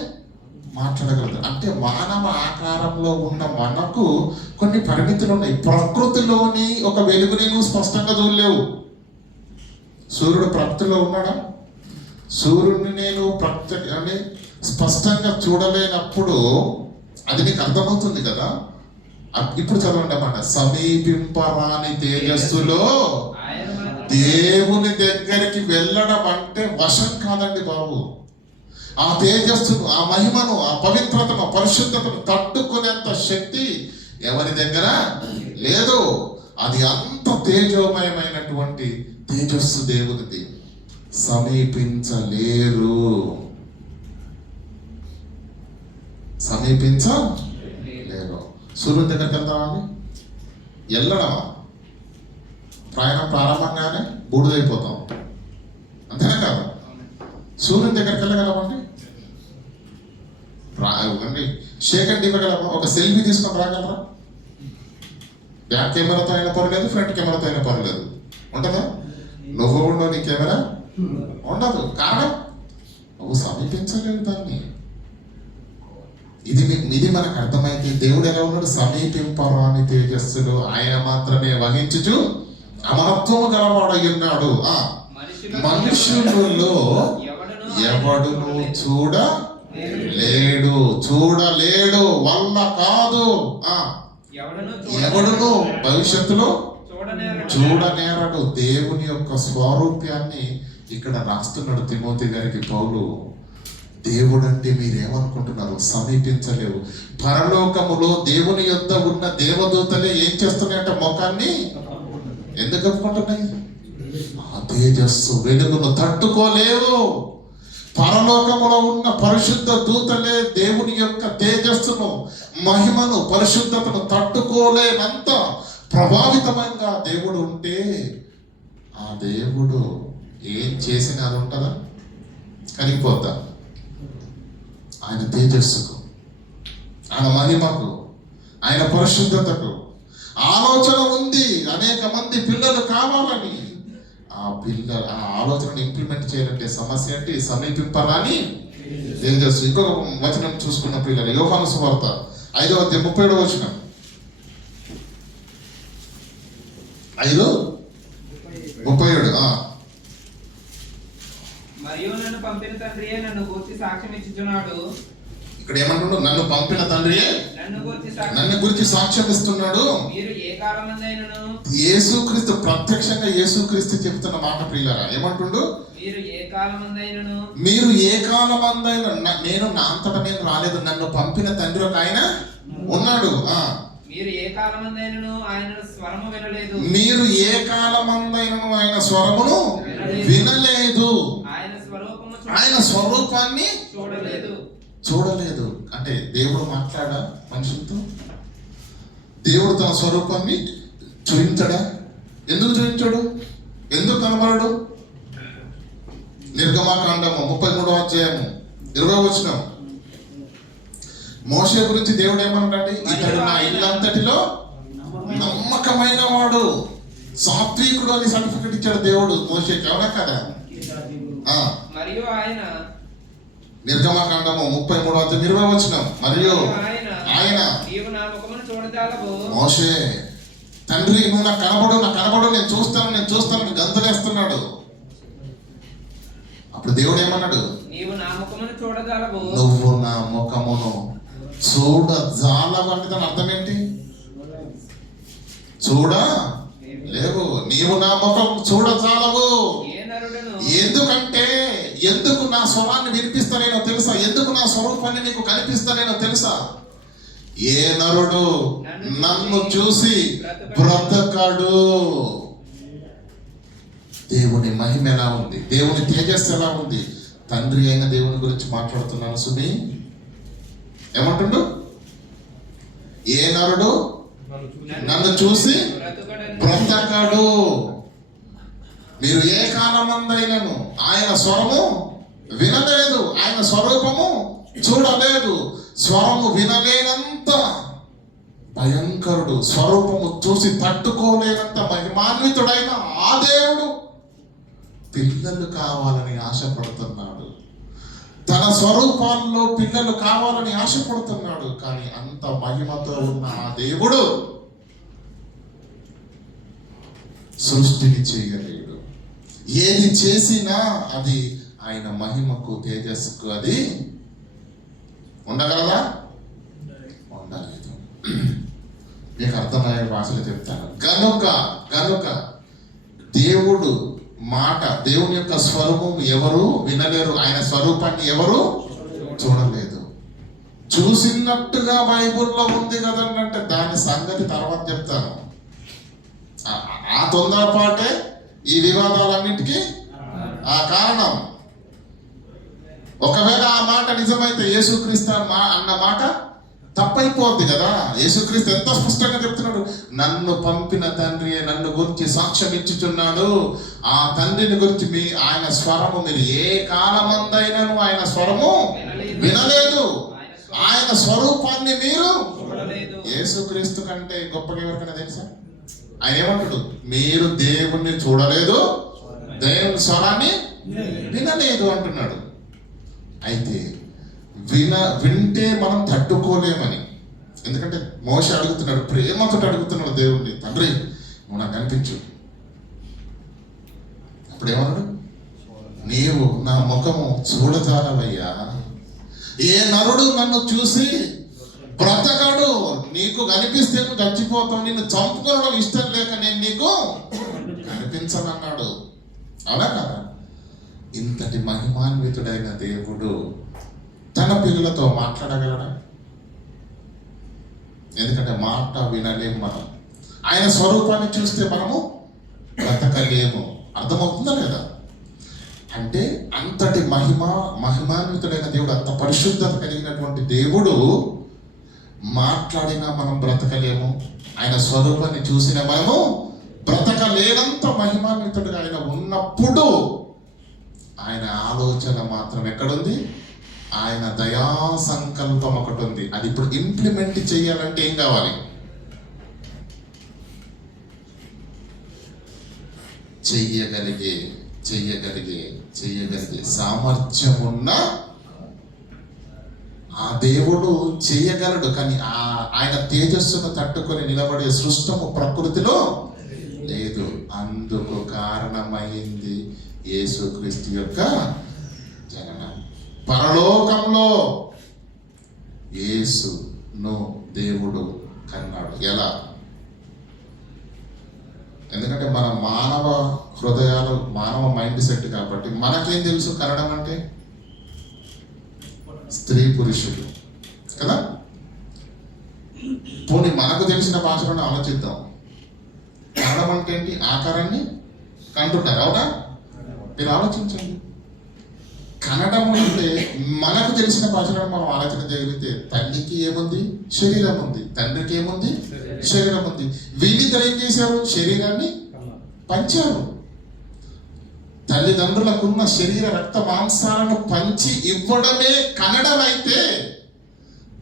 మాట్లాడగలదు. అంటే మానవ ఆకారంలో ఉన్న మనకు కొన్ని పరిమితులు ఉన్నాయి. ప్రకృతిలోని ఒక వెలుగుని నువ్వు స్పష్టంగా చూడలేవు. సూర్యుడు ప్రకృతిలో ఉన్నాడా? సూర్యుడిని నేను అంటే స్పష్టంగా చూడలేనప్పుడు అది నీకు అర్థమవుతుంది కదా. ఇప్పుడు చదవండి అన్నమాట. సమీపింపరాని తేజస్సులో దేవుని దగ్గరికి వెళ్ళడం అంటే వశం కాదండి బాబు. ఆ తేజస్సును, ఆ మహిమను, ఆ పవిత్రతను, ఆ పరిశుద్ధతను తట్టుకునేంత శక్తి ఎవరి దగ్గర లేదు. అది అంత తేజోమయమైనటువంటి తేజస్సు దేవునిది. సమీపించలేరు. సూర్యుని దగ్గరికి వెళ్తామండి? వెళ్ళడమా? ప్రయాణం ప్రారంభంగానే బూడిదైపోతాం, అంతేనా కాదు? సూర్యుని దగ్గరికి వెళ్ళగలమండి? రావండి. షేక్ అండ్ ఇవ్వగలమా? ఒక సెల్ఫీ తీసుకొని రాగలరా? బ్యాక్ కెమెరాతో అయినా పర్లేదు, ఫ్రంట్ కెమెరాతో అయినా పర్లేదు, ఉంటుందా? నువ్వు ఉండవు, నీ కెమెరా ఉండదు. కారణం నువ్వు సమీపించలేవు దాన్ని. ఇది మనకు అర్థమైతే దేవుడు ఎలా ఉన్నాడు? సమీపింపరాని తేజస్సులో ఆయన మాత్రమే వహించుచు అమరత్వము గలవాడై ఉన్నాడు. మనుషులలో ఎవడును చూడలేడు, వల్ల కాదు. ఎవడును భవిష్యత్తులో చూడనేరడు. దేవుని యొక్క స్వరూప్యాన్ని ఇక్కడ రాస్తున్నాడు తిమోతి గారికి పౌలు. దేవుడు అంటే మీరేమనుకుంటున్నారు? సమీపించలేవు. పరలోకములో దేవుని యొద్ద ఉన్న దేవదూతలే ఏం చేస్తున్నాయంట? ముఖాన్ని ఎందుకు కప్పుకుంటున్నాయి? ఆ తేజస్సు వెలుగును తట్టుకోలేవు. పరలోకములో ఉన్న పరిశుద్ధ దూతలే దేవుని యొక్క తేజస్సును, మహిమను, పరిశుద్ధతను తట్టుకోలేనంత ప్రభావితమైన దేవుడు ఉంటే ఆ దేవుడు ఏం చేసినా అది ఉంటుందా? కరిగిపోద్దా? ఆయన తేజస్సుకు, ఆయన మహిమకు, ఆయన పరిశుద్ధతకు ఆలోచన ఉంది. అనేక మంది పిల్లలు కావాలని. ఆ ఆలోచనను ఇంప్లిమెంట్ చేయాలంటే సమస్య అంటే సమీపింపరాని తేజస్సు. ఇంకొక వచనం చూసుకున్న పిల్లలు, యోహాను సువార్త 5వ అధ్యాయం 37వ వచనం. 5:37. మరియు నన్ను పంపిన తండ్రియే నన్ను గూర్చి సాక్ష్యం ఇచ్చుచున్నాడు. ఇక్కడ ఏమంటున్నాడు? నన్ను పంపిన తండ్రియే నన్ను గురించి సాక్ష్యం ఇస్తున్నాడు. మీరు ఏ కాలమందైనను, యేసుక్రీస్తు ప్రత్యక్షంగా యేసుక్రీస్తు చెప్తున్న మాట ప్రియులారా, ఏమంటుండు? మీరు ఏ కాలమందైనను నేను నా అంతటా నేను రాలేదు, నన్ను పంపిన తండ్రి ఒక ఆయన ఉన్నాడు. మీరు ఏ కాలమందైనను ఆయన స్వరము వినలేదు. మీరు ఏ కాలమందైనను ఆయన స్వరమును వినలేదు. ఆయన స్వరూపాన్ని చూడలేదు. అంటే దేవుడు మాట్లాడా మనుషులతో? దేవుడు తన స్వరూపాన్ని చూపించడా? ఎందుకు చూపించాడు? ఎందుకు కనబడడు? నిర్గమాకాండము 33వ అధ్యాయము 20వ వచనం. మోషే గురించి దేవుడు ఏమన్నాడు? ఇతడు నా ఇల్లంతటిలో నమ్మకమైన వాడు, సాత్వికుడు అని సర్టిఫికెట్ ఇచ్చాడు దేవుడు మోషేకి. అవునా కదా? మరియు ఆయన నిర్గమాకాండము 33వ అధ్యాయం 20వ వచనం. మరియు ఆయన నీవు నా ముఖమును చూడజాలవు. మోషే, తండ్రి నువ్వు నాకు కనబడు, నేను చూస్తాను గంతులేస్తున్నాడు. అప్పుడు దేవుడు ఏమన్నాడు? నీవు నా ముఖమును చూడజాలవు. నువ్వు నా ముఖమును చూడజాలవు అంటే దాని అర్థం ఏంటి? లేవు. నీవు నా ముఖం చూడజాలవు. ఎందుకు నా స్వరాన్ని వినిపిస్తానేనో తెలుసా? ఎందుకు నా స్వరూపాన్ని నీకు కనిపిస్తానేనో తెలుసా? ఏ నరుడు నన్ను చూసి బ్రతకడు. దేవుని మహిమ ఎలా ఉంది? దేవుని తేజస్సు ఎలా ఉంది? తండ్రి అయిన దేవుని గురించి మాట్లాడుతున్నాను సుమి. ఏమంటుండు? ఏ నరుడు నన్ను చూసి బ్రతకడు. మీరు ఏ కాలమందైనను ఆయన స్వరము వినలేదు, ఆయన స్వరూపము చూడలేదు. స్వరము వినలేనంత భయంకరుడు, స్వరూపము చూసి తట్టుకోలేనంత మహిమాన్వితుడైన ఆ దేవుడు పిల్లలు కావాలని ఆశపడుతున్నాడు. తన స్వరూపాల్లో పిల్లలు కావాలని ఆశపడుతున్నాడు. కానీ అంత మహిమతో ఉన్న ఆ దేవుడు సృష్టిని చేయలేడు. ఏది చేసినా అది ఆయన మహిమకు, తేజస్సుకు అది ఉండగలదా? ఉండలేదు. మీకు అర్థమయ్యే భాషలు చెప్తాను. గనుక దేవుడు మాట, దేవుని యొక్క స్వరూపం ఎవరు వినలేరు, ఆయన స్వరూపాన్ని ఎవరు చూడలేదు. చూసినట్టుగా బైబుల్లో ఉంది కదంటే దాని సంగతి తర్వాత చెప్తాను. ఆ తొందరపాటే ఈ వివాదాలన్నిటికీ ఆ కారణం. ఒకవేళ ఆ మాట నిజమైతే యేసుక్రీస్తు అన్న మాట తప్పైపోద్ది కదా. యేసుక్రీస్తు ఎంత స్పష్టంగా చెప్తున్నాడు, నన్ను పంపిన తండ్రి నన్ను గురించి సాక్ష్యం ఇచ్చుచున్నాడు. ఆ తండ్రిని గురించి ఆయన స్వరము మీరు ఏ కాలమందైనను ఆయన స్వరము వినలేదు, ఆయన స్వరూపాన్ని మీరు. యేసుక్రీస్తు కంటే గొప్పగా ఎవరికైనా తెలుసా? ఆయన ఏమంటాడు? మీరు దేవుణ్ణి చూడలేదు, దేవుని స్వరాన్ని వినలేదు అంటున్నాడు. అయితే వింటే మనం తట్టుకోలేమని. ఎందుకంటే మోషే అడుగుతున్నాడు, ప్రేమతో అడుగుతున్నాడు దేవుణ్ణి, తండ్రి నువ్వు నాకు కనిపించు. అప్పుడు ఏమన్నాడు? నీవు నా ముఖము చూడజాలవయ్యా. ఏ నరుడు నన్ను చూసి బ్రతకడు. నీకు కనిపిస్తే నువ్వు చచ్చిపోతావు, నిన్ను చంపుకోవడం ఇష్టం లేక నేను నీకు కనిపించనన్నాడు. అవునా కదా? ఇంతటి మహిమాన్వితుడైన దేవుడు తన పిల్లలతో మాట్లాడగలడా? ఎందుకంటే మాట వినలేము మనం. ఆయన స్వరూపాన్ని చూస్తే మనము బ్రతకలేము. అర్థమవుతుందా లేదా? అంటే అంతటి మహిమాన్వితుడైన దేవుడు, అంత పరిశుద్ధత కలిగినటువంటి దేవుడు మాట్లాడినా మనం బ్రతకలేము. ఆయన స్వరూపాన్ని చూసిన మనము బ్రతకలేనంత మహిమాన్వితుడుగా ఆయన ఉన్నప్పుడు ఆయన ఆలోచన మాత్రం ఎక్కడుంది? ఆయన దయా సంకల్పం ఒకటి ఉంది. అది ఇప్పుడు ఇంప్లిమెంట్ చేయాలంటే ఏం కావాలి? చెయ్యగలిగే సామర్థ్యం ఉన్న ఆ దేవుడు చేయగలడు. కానీ ఆయన తేజస్సును తట్టుకొని నిలబడే సృష్టము ప్రకృతిలో లేదు. అందుకు కారణమైంది యేసుక్రీస్తు యొక్క జననం. పరలోకంలో యేసును దేవుడు కన్నాడు. ఎలా? ఎందుకంటే మన మానవ హృదయాలు, మానవ మైండ్ సెట్ కాబట్టి మనకేం తెలుసు కన్నడం అంటే? స్త్రీ పురుషుడు కదా. పోనీ మనకు తెలిసిన భాషలోనే ఆలోచిద్దాం. కన్నడం అంటే ఏంటి? ఆకారాన్ని కంటుంటారు. అవునా? మీరు ఆలోచించండి. కన్నడం అంటే మనకు తెలిసిన భాషలో మనం ఆలోచన చేయగలిగితే తల్లికి ఏముంది? శరీరం ఉంది, తండ్రికి ఏముంది? శరీరం ఉంది. వీళ్ళిద్దరు ఏం చేశారు? శరీరాన్ని పంచారు. తల్లిదండ్రులకున్న శరీర రక్త మాంసాలను పంచి ఇవ్వడమే కనడం అయితే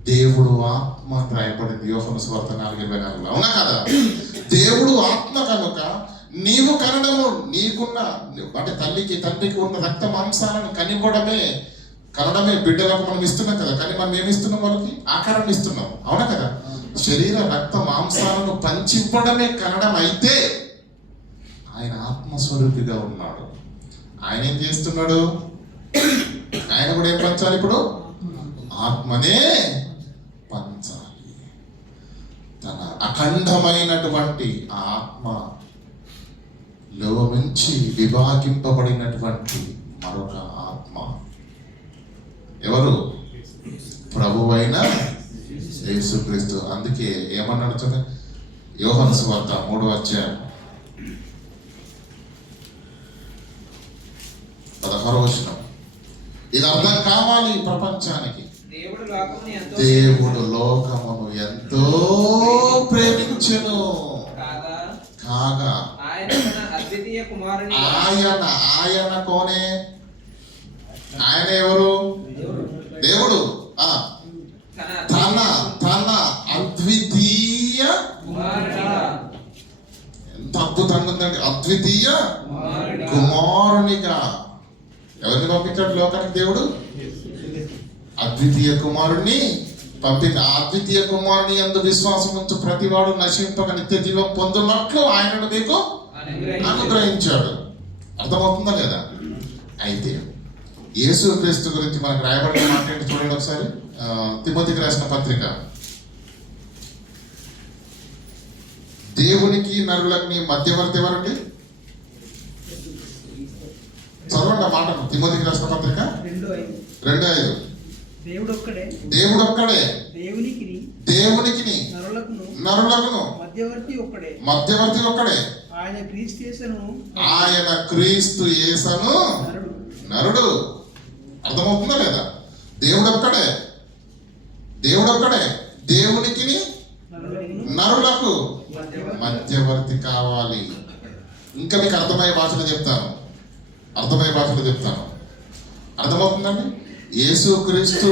దేవుడు ఆత్మ అని రాయబడింది యోహాను సువార్త 4:24. అవునా కదా? దేవుడు ఆత్మ కనుక నీవు కనడము, నీకున్న అంటే తల్లికి తండ్రికి ఉన్న రక్త మాంసాలను కనడమే బిడ్డలకు మనం ఇస్తున్నాం కదా. కానీ మనం ఏమి ఇస్తున్నాం? వాళ్ళకి ఆకారాన్ని ఇస్తున్నాం. అవునా కదా? శరీర రక్త మాంసాలను పంచివ్వడమే కనడం అయితే ఆయన ఆత్మస్వరూపిగా ఉన్నాడు. ఆయన ఏం చేస్తున్నాడు? ఆయన కూడా ఏం పంచాలి? ఇప్పుడు ఆత్మనే పంచాలి. తన అఖండమైనటువంటి ఆత్మలో నుంచి విభాగింపబడినటువంటి మరొక ఆత్మ ఎవరు? ప్రభువైన యేసుక్రీస్తు. అందుకే ఏమన్నాడు చూడండి, యోహాను సువార్త 3:16. ఇది అర్థం కావాలి ప్రపంచానికి. దేవుడు లోకమును ఎంతో ప్రేమించెను కాగా ఆయన కోనే. ఆయన ఎవరు? దేవుడు. తన అద్వితీయ, ఎంత అద్భుతంగా ఉందండి, అద్వితీయ కుమారునిగా. ఎవరిని పంపించాడు లోకానికి? దేవుడు అద్వితీయ కుమారుణ్ణి పంపించి, ఆ అద్వితీయ కుమారుని యందు విశ్వాసం ఉంచు ప్రతివాడు నశింపక నిత్య జీవం పొందున్నట్లు ఆయనను మీకు అనుగ్రహించాడు. అర్థమవుతుందా లేదా? అయితే యేసుక్రీస్తు గురించి మనకు రాయబడిన మాట ఏంటి చూడండి ఒకసారి. తిమోతికి రాసిన పత్రిక. దేవునికి నరులకి మధ్యవర్తి ఎవరండి? చదవండి ఆ మాటను. తిమోతికి రాసిన పత్రిక 2:5. దేవుడు ఒక్కడే దేవునికి నరులకును మధ్యవర్తి ఒక్కడే. ఆయన క్రీస్తు యేసును నరుడు. అర్థమవుతుందా లేదా? దేవుడు ఒక్కడే దేవునికి నరులకు మధ్యవర్తి కావాలి. ఇంకా మీకు అర్థమయ్యే భాషలో చెప్తాను. అర్థమవుతుందండి? యేసుక్రీస్తు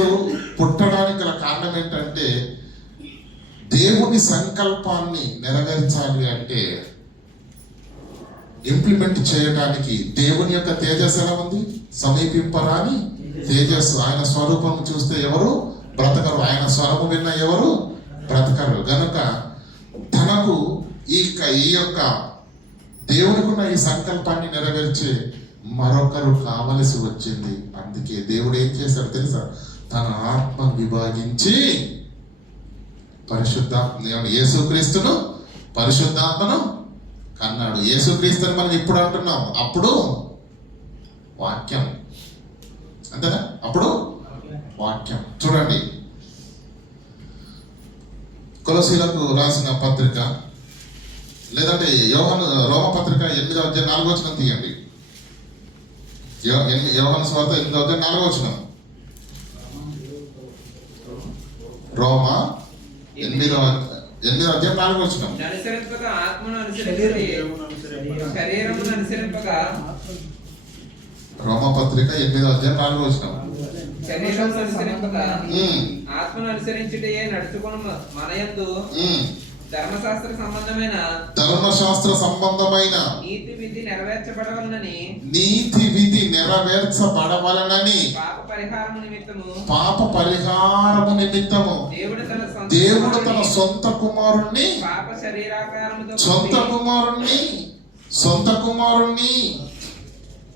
పుట్టడానికి గల కారణం ఏంటంటే దేవుని సంకల్పాన్ని నెరవేర్చాలి అంటే, ఇంప్లిమెంట్ చేయడానికి దేవుని యొక్క తేజస్సు ఎలా ఉంది? సమీపింపరాని తేజస్సు. ఆయన స్వరూపం చూస్తే ఎవరు బ్రతకరు, ఆయన స్వరము విన్న ఎవరు బ్రతకరు. గనుక తనకు ఈ యొక్క దేవునికున్న ఈ సంకల్పాన్ని నెరవేర్చే మరొకరు కావలసి వచ్చింది. అందుకే దేవుడు ఏం చేశాడు తెలుసా? తన ఆత్మ విభాగించి యేసుక్రీస్తును పరిశుద్ధాత్మను కన్నాడు. యేసుక్రీస్తుని మనం ఇప్పుడు అంటున్నాం, అప్పుడు వాక్యం. అంతేనా? అప్పుడు వాక్యం. చూడండి, కొలసీలకు రాసిన పత్రిక, లేదంటే రోమ పత్రిక 8:4 తీయండి. యోహాను సువార్త 8:4. రోమ 8:4. రోమ పత్రిక 8:4. ఆత్మను అనుసరించుటే నడుచుకుని మనయందు ధర్మశాస్త్ర సంబంధమైన నీతి విధి నెరవేర్చబడవలనని పాప పరిహారము నిమిత్తము దేవుడు తన సొంత కుమారుణ్ణి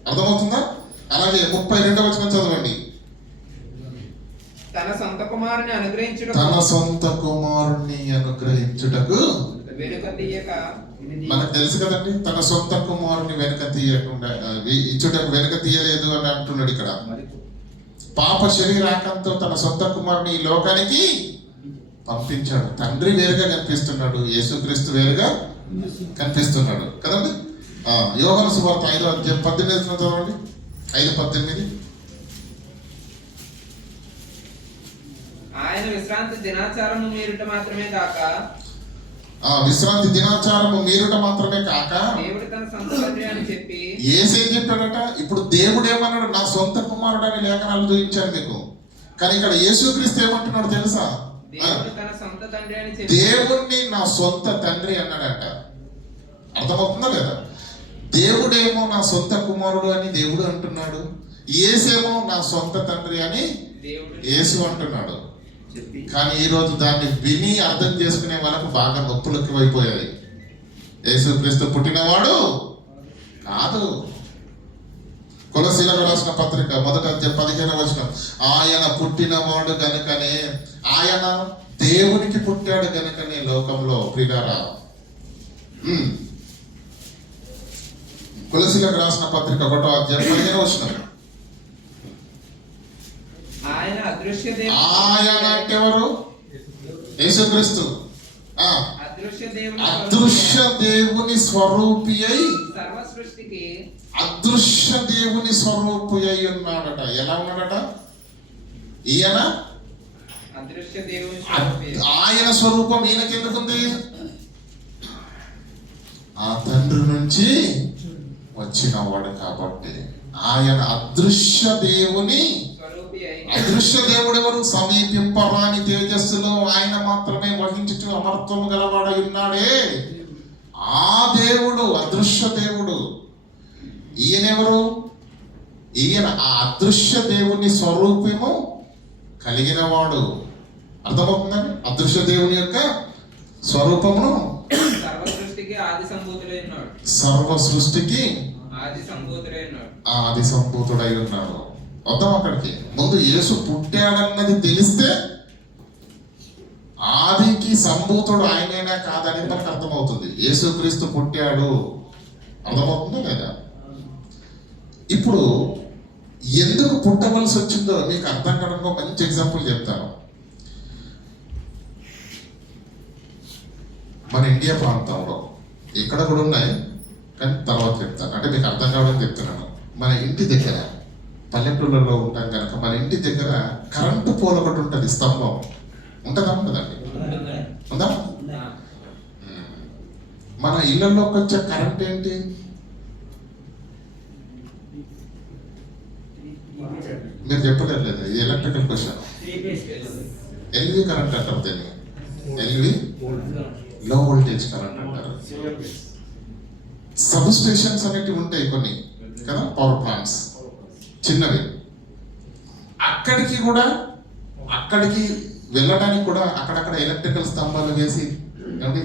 అర్థమవుతుందా? అలాగే 32వ వచనం చదవండి. తన సొంత కుమారుని అనుగ్రహించుటకు వెనుక తీయక. మనకు తెలుసు కదండి, తన సొంత కుమారుని వెనుక తీయకుండా ఇచ్చుటకు వెనుక తీయలేదు అని అంటున్నాడు ఇక్కడ. పాప శరీరాకంతో తన సొంత కుమారుని ఈ లోకానికి పంపించాడు. తండ్రి వేరుగా కనిపిస్తున్నాడు, యేసుక్రీస్తు వేరుగా కనిపిస్తున్నాడు కదండి. యోహాను సువార్త 5:18 చదవండి. 5:18. ఆయన విశ్రాంతి దినాచారము మీరుట మాత్రమే కాక విశ్రాంతి దినాచారము మీరుట మాత్రమే కాక దేవుడు తన సొంత తండ్రి అని చెప్పి ఏసేం చెప్పాడట? ఇప్పుడు దేవుడు ఏమన్నాడు? నా సొంత కుమారుడు అని లేఖనాలు చూపించాను మీకు. కానీ ఇక్కడ యేసుక్రీస్తు ఏమంటున్నాడు తెలుసా? దేవుడు తన సొంత తండ్రి అని చెప్పి దేవుణ్ణి నా సొంత తండ్రి అన్నాడట. అర్థమవుతుందా లేదా? దేవుడేమో నా సొంత కుమారుడు అని దేవుడు అంటున్నాడు, యేసేమో నా సొంత తండ్రి అని దేవుడు యేసు అంటున్నాడు. కానీ ఈరోజు దాన్ని విని అర్థం చేసుకునే వాళ్ళకు బాగా నొప్పులు ఎక్కువైపోయాయి. యేసుక్రీస్తు పుట్టినవాడు కాదు. కొలసీలకు రాసిన పత్రిక 1వ అధ్యాయం 15వ వచనం, ఆయన పుట్టినవాడు గనుకనే, ఆయన దేవునికి పుట్టాడు గనుకనే లోకంలో ప్రియులారా. కొలసీలకు రాసిన పత్రిక 1వ అధ్యాయం 15వ వచనం. ఆయన అదృశ్య ఆయన అంటే ఎవరు? యేసుక్రీస్తు. అదృశ్య దేవుని స్వరూపి అయి, సర్వ సృష్టికి అదృశ్య దేవుని స్వరూపి అయి ఉన్నాడట. ఎలా ఉన్నాడట ఈయన? అదృశ్య దేవుని స్వరూపి. ఆయన స్వరూపం ఈయనకెందుకు ఉంది? ఆ తండ్రి నుంచి వచ్చినవాడు కాబట్టి. ఆయన అదృశ్య దేవుని స్వరూపి అయి. అదృశ్య దేవుడు ఎవరు? సమీపింపరాని తేజస్సులో ఆయన మాత్రమే వహించుచు అమర్త్వము గలవాడై ఉన్నాడే ఆ దేవుడు, అదృశ్య దేవుడు. ఈయనెవరు? ఈయన ఆ అదృశ్య దేవుని స్వరూపము కలిగిన వాడు. అర్థమవుతుందని? అదృశ్య దేవుని యొక్క స్వరూపమును సర్వ సృష్టికి ఆది సంభూతుడై ఉన్నాడు. సర్వ సృష్టికి ఆది సంభూతుడై ఉన్నాడు. ఆది సంభూతుడై ఉన్నాడు. వద్దాం అక్కడికి. ముందు యేసు పుట్టాడన్నది తెలిస్తే ఆదికి సంభూతుడు ఆయనైనా కాదని మనకు అర్థమవుతుంది. యేసుక్రీస్తు పుట్టాడు. అర్థమవుతుందా లేదా? ఇప్పుడు ఎందుకు పుట్టవలసి వచ్చిందో మీకు అర్థం కావడానికి మంచి ఎగ్జాంపుల్ చెప్తాను. మన ఇండియా ప్రాంతంలో ఇక్కడ కూడా ఉన్నాయి, కానీ తర్వాత చెప్తాను. అంటే మీకు అర్థం కావడానికి చెప్తున్నాను. మన ఇంటి దగ్గర, పల్లెటూళ్ళలో ఉంటాం కనుక మన ఇంటి దగ్గర కరెంటు పోల్ ఒకటి ఉంటుంది, స్తంభం ఉంటుందా? ఉంటుందండి, ఉందా? మన ఇళ్లలోకి వచ్చే కరెంట్ ఏంటి? మీరు చెప్పలేదు లేదు, ఇది ఎలక్ట్రికల్ క్వశ్చన్. ఎల్ఈడి కరెంట్ అంటారు దీన్ని. ఎల్ఈడి లో వోల్టేజ్ కరెంట్ అంటారు. సబ్ స్టేషన్స్ అనేటివి ఉంటాయి కొన్ని కదా, పవర్ ప్లాంట్స్ చిన్నవి. అక్కడికి వెళ్ళడానికి కూడా అక్కడక్కడ ఎలక్ట్రికల్ స్తంభాలు వేసి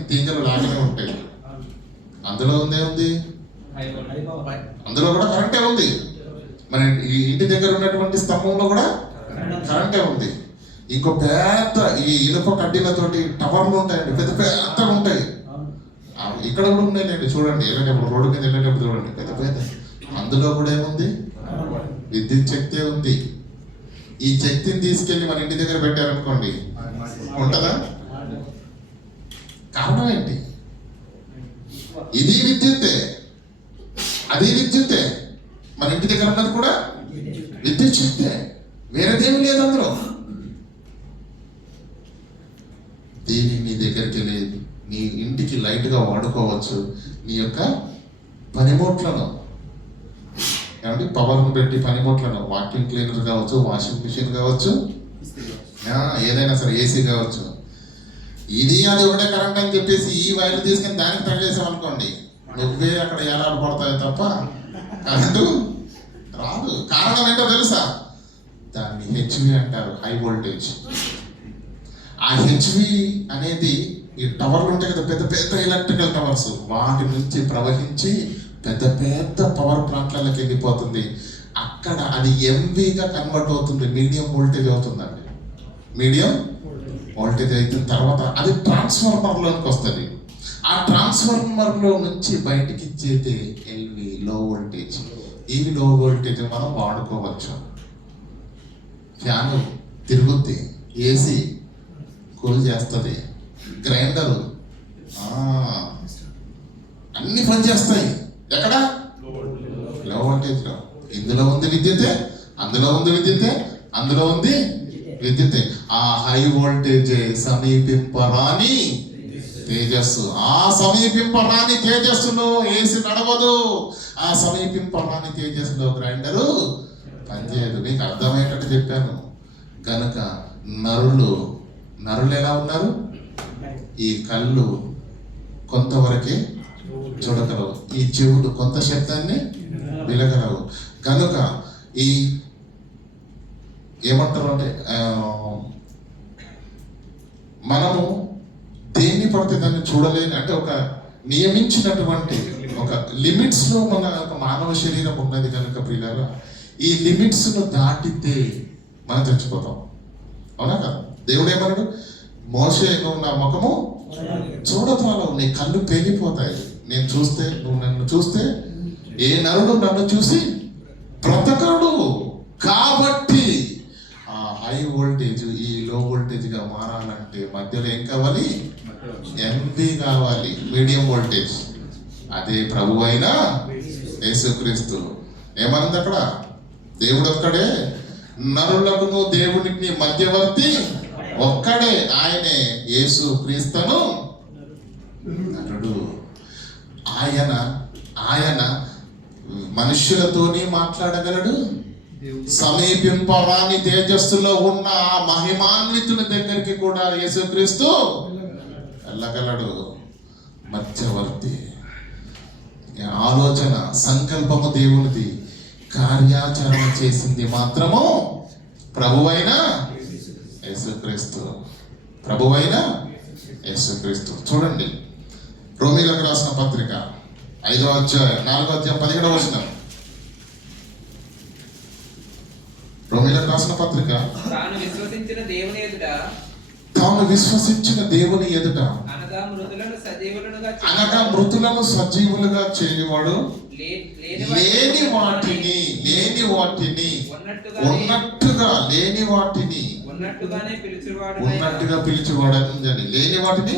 తీగలు లాగానే ఉంటాయి. అందులో ఉంది, అందులో కూడా కరెంటే ఉంది. మన ఇంటి దగ్గర ఉన్నటువంటి స్తంభంలో కూడా కరెంటే ఉంది. ఇంకో పెద్ద ఈ ఇనుప కడ్డీలతోటి టవర్లు ఉంటాయండి, పెద్ద పెద్ద ఉంటాయి. ఇక్కడ కూడా ఉన్నాయండి, చూడండి. వెళ్ళేటప్పుడు రోడ్డు మీద వెళ్ళేటప్పుడు చూడండి, పెద్ద పెద్ద. అందులో కూడా ఏముంది? విద్యుత్ శక్తి ఉంది. ఈ శక్తిని తీసుకెళ్లి మన ఇంటి దగ్గర పెట్టారనుకోండి, ఉంటుందా? కారణం ఏంటి? ఇది విద్యుత్తే, అది విద్యుత్తే. మన ఇంటి దగ్గర ఉన్నది కూడా విద్యుత్ శక్తే, వేరేదేమి లేదు అందులో. దీని నీ దగ్గరికి లేదు, నీ ఇంటికి లైట్గా వాడుకోవచ్చు. నీ యొక్క పనిముట్లను ఏమంటే పవర్ను పెట్టి పనిముట్లను, వాక్యూమ్ క్లీనర్ కావచ్చు, వాషింగ్ మిషన్ కావచ్చు, ఏదైనా సరే, ఏసీ కావచ్చు. ఇది అది ఒకటే కరెంట్ అని చెప్పేసి ఈ వైర్ తీసుకొని దానికి తగిలేసాం అనుకోండి, నువ్వే అక్కడ ఏలాడు పడతాయి తప్ప కరెంటు రాదు. కారణం ఏంటో తెలుసా? దాన్ని హెచ్వి అంటారు, హై వోల్టేజ్. ఆ హెచ్వి అనేది ఈ టవర్లు ఉంటాయి కదా, పెద్ద పెద్ద ఎలక్ట్రికల్ టవర్స్, వాటి నుంచి ప్రవహించి పెద్ద పెద్ద పవర్ ప్లాంట్లకి వెళ్ళిపోతుంది. అక్కడ అది ఎంవీగా కన్వర్ట్ అవుతుంది, మీడియం వోల్టేజ్ అవుతుందండి. మీడియం వోల్టేజ్ అయిన తర్వాత అది ట్రాన్స్ఫార్మర్లోకి వస్తుంది. ఆ ట్రాన్స్ఫార్మర్లో నుంచి బయటికి ఇచ్చేది ఎల్వి, లో వోల్టేజ్. ఈ లో వోల్టేజ్ మనం వాడుకోవచ్చు. ఫ్యాను తిరుగుద్ది, ఏసీ కూల్ చేస్తుంది, గ్రైండరు అన్ని పని చేస్తాయి. ఎక్కడ? లో వోల్టేజ్లో. ఇందులో ఉంది విద్యుతే, అందులో ఉంది విద్యుతే, అందులో ఉంది విద్యుత్. ఆ హై వోల్టేజ్ సమీపింపరాని తేజస్సు. ఆ సమీపింపరాని తేజస్సులో ఏసి నడవదు. ఆ సమీపింపరాని తేజస్సులో గ్రైండరు పనిచేయదు. మీకు అర్థమయ్యేటట్టు చెప్పాను కనుక నరులు ఎలా ఉన్నారు? ఈ కళ్ళు కొంతవరకే చూడగలవు, ఈ చెవులు కొంత శబ్దాన్ని వినగలవు. కనుక ఈ ఏమంటారు అంటే మనము దేన్ని పడితే దాన్ని చూడలేని, అంటే ఒక నియమించినటువంటి ఒక లిమిట్స్ లో మన ఒక మానవ శరీరం ఉన్నది కనుక ప్రియులారా, ఈ లిమిట్స్ ను దాటితే మనం చచ్చిపోతాం. అవునా కదా? దేవుడు ఏమన్నాడు? మోషే, నువ్వు నా ముఖము చూడతావు, నీ కళ్ళు పేలిపోతాయి. నేను చూస్తే, నువ్వు నన్ను చూస్తే ఏ నరుడు నన్ను చూసి బ్రతకడు. కాబట్టి ఆ హై వోల్టేజ్ ఈ లో వోల్టేజ్ గా మారాలంటే మధ్యలో ఏం కావాలి? ఎంబీ కావాలి, మీడియం వోల్టేజ్. అదే ప్రభు అయిన యేసుక్రీస్తు. ఏమన్నది అక్కడ? దేవుడు ఒక్కడే, నరులకు దేవునికి మధ్యవర్తి ఒక్కడే, ఆయనే యేసు క్రీస్తును నరుడు. ఆయన మనుష్యులతోని మాట్లాడగలడు. సమీపింపరాని తేజస్సులో ఉన్న ఆ మహిమాన్వితుని దగ్గరికి కూడా యేసుక్రీస్తు వెళ్ళగలడు. మధ్యవర్తి. ఆలోచన సంకల్పము దేవునిది, కార్యాచరణ చేసింది మాత్రము ప్రభువైన యేసుక్రీస్తు. ప్రభువైన యేసుక్రీస్తు. చూడండి, రోమీలకు రాసిన పత్రిక 5వ అధ్యాయం 4వ అధ్యాయం 17వ వచనం. రోమీలకు రాసిన పత్రిక, తాను విశ్వసించిన దేవుని ఎదుట అనగా మృతులను సజీవులుగా చేయవాడు, లేని వాటిని ఉన్నట్టుగా, లేని వాటిని ఉన్నట్టుగానే పిలిచేవాడు, ఉన్నట్టుగా పిలిచేవాడని, లేని వాటిని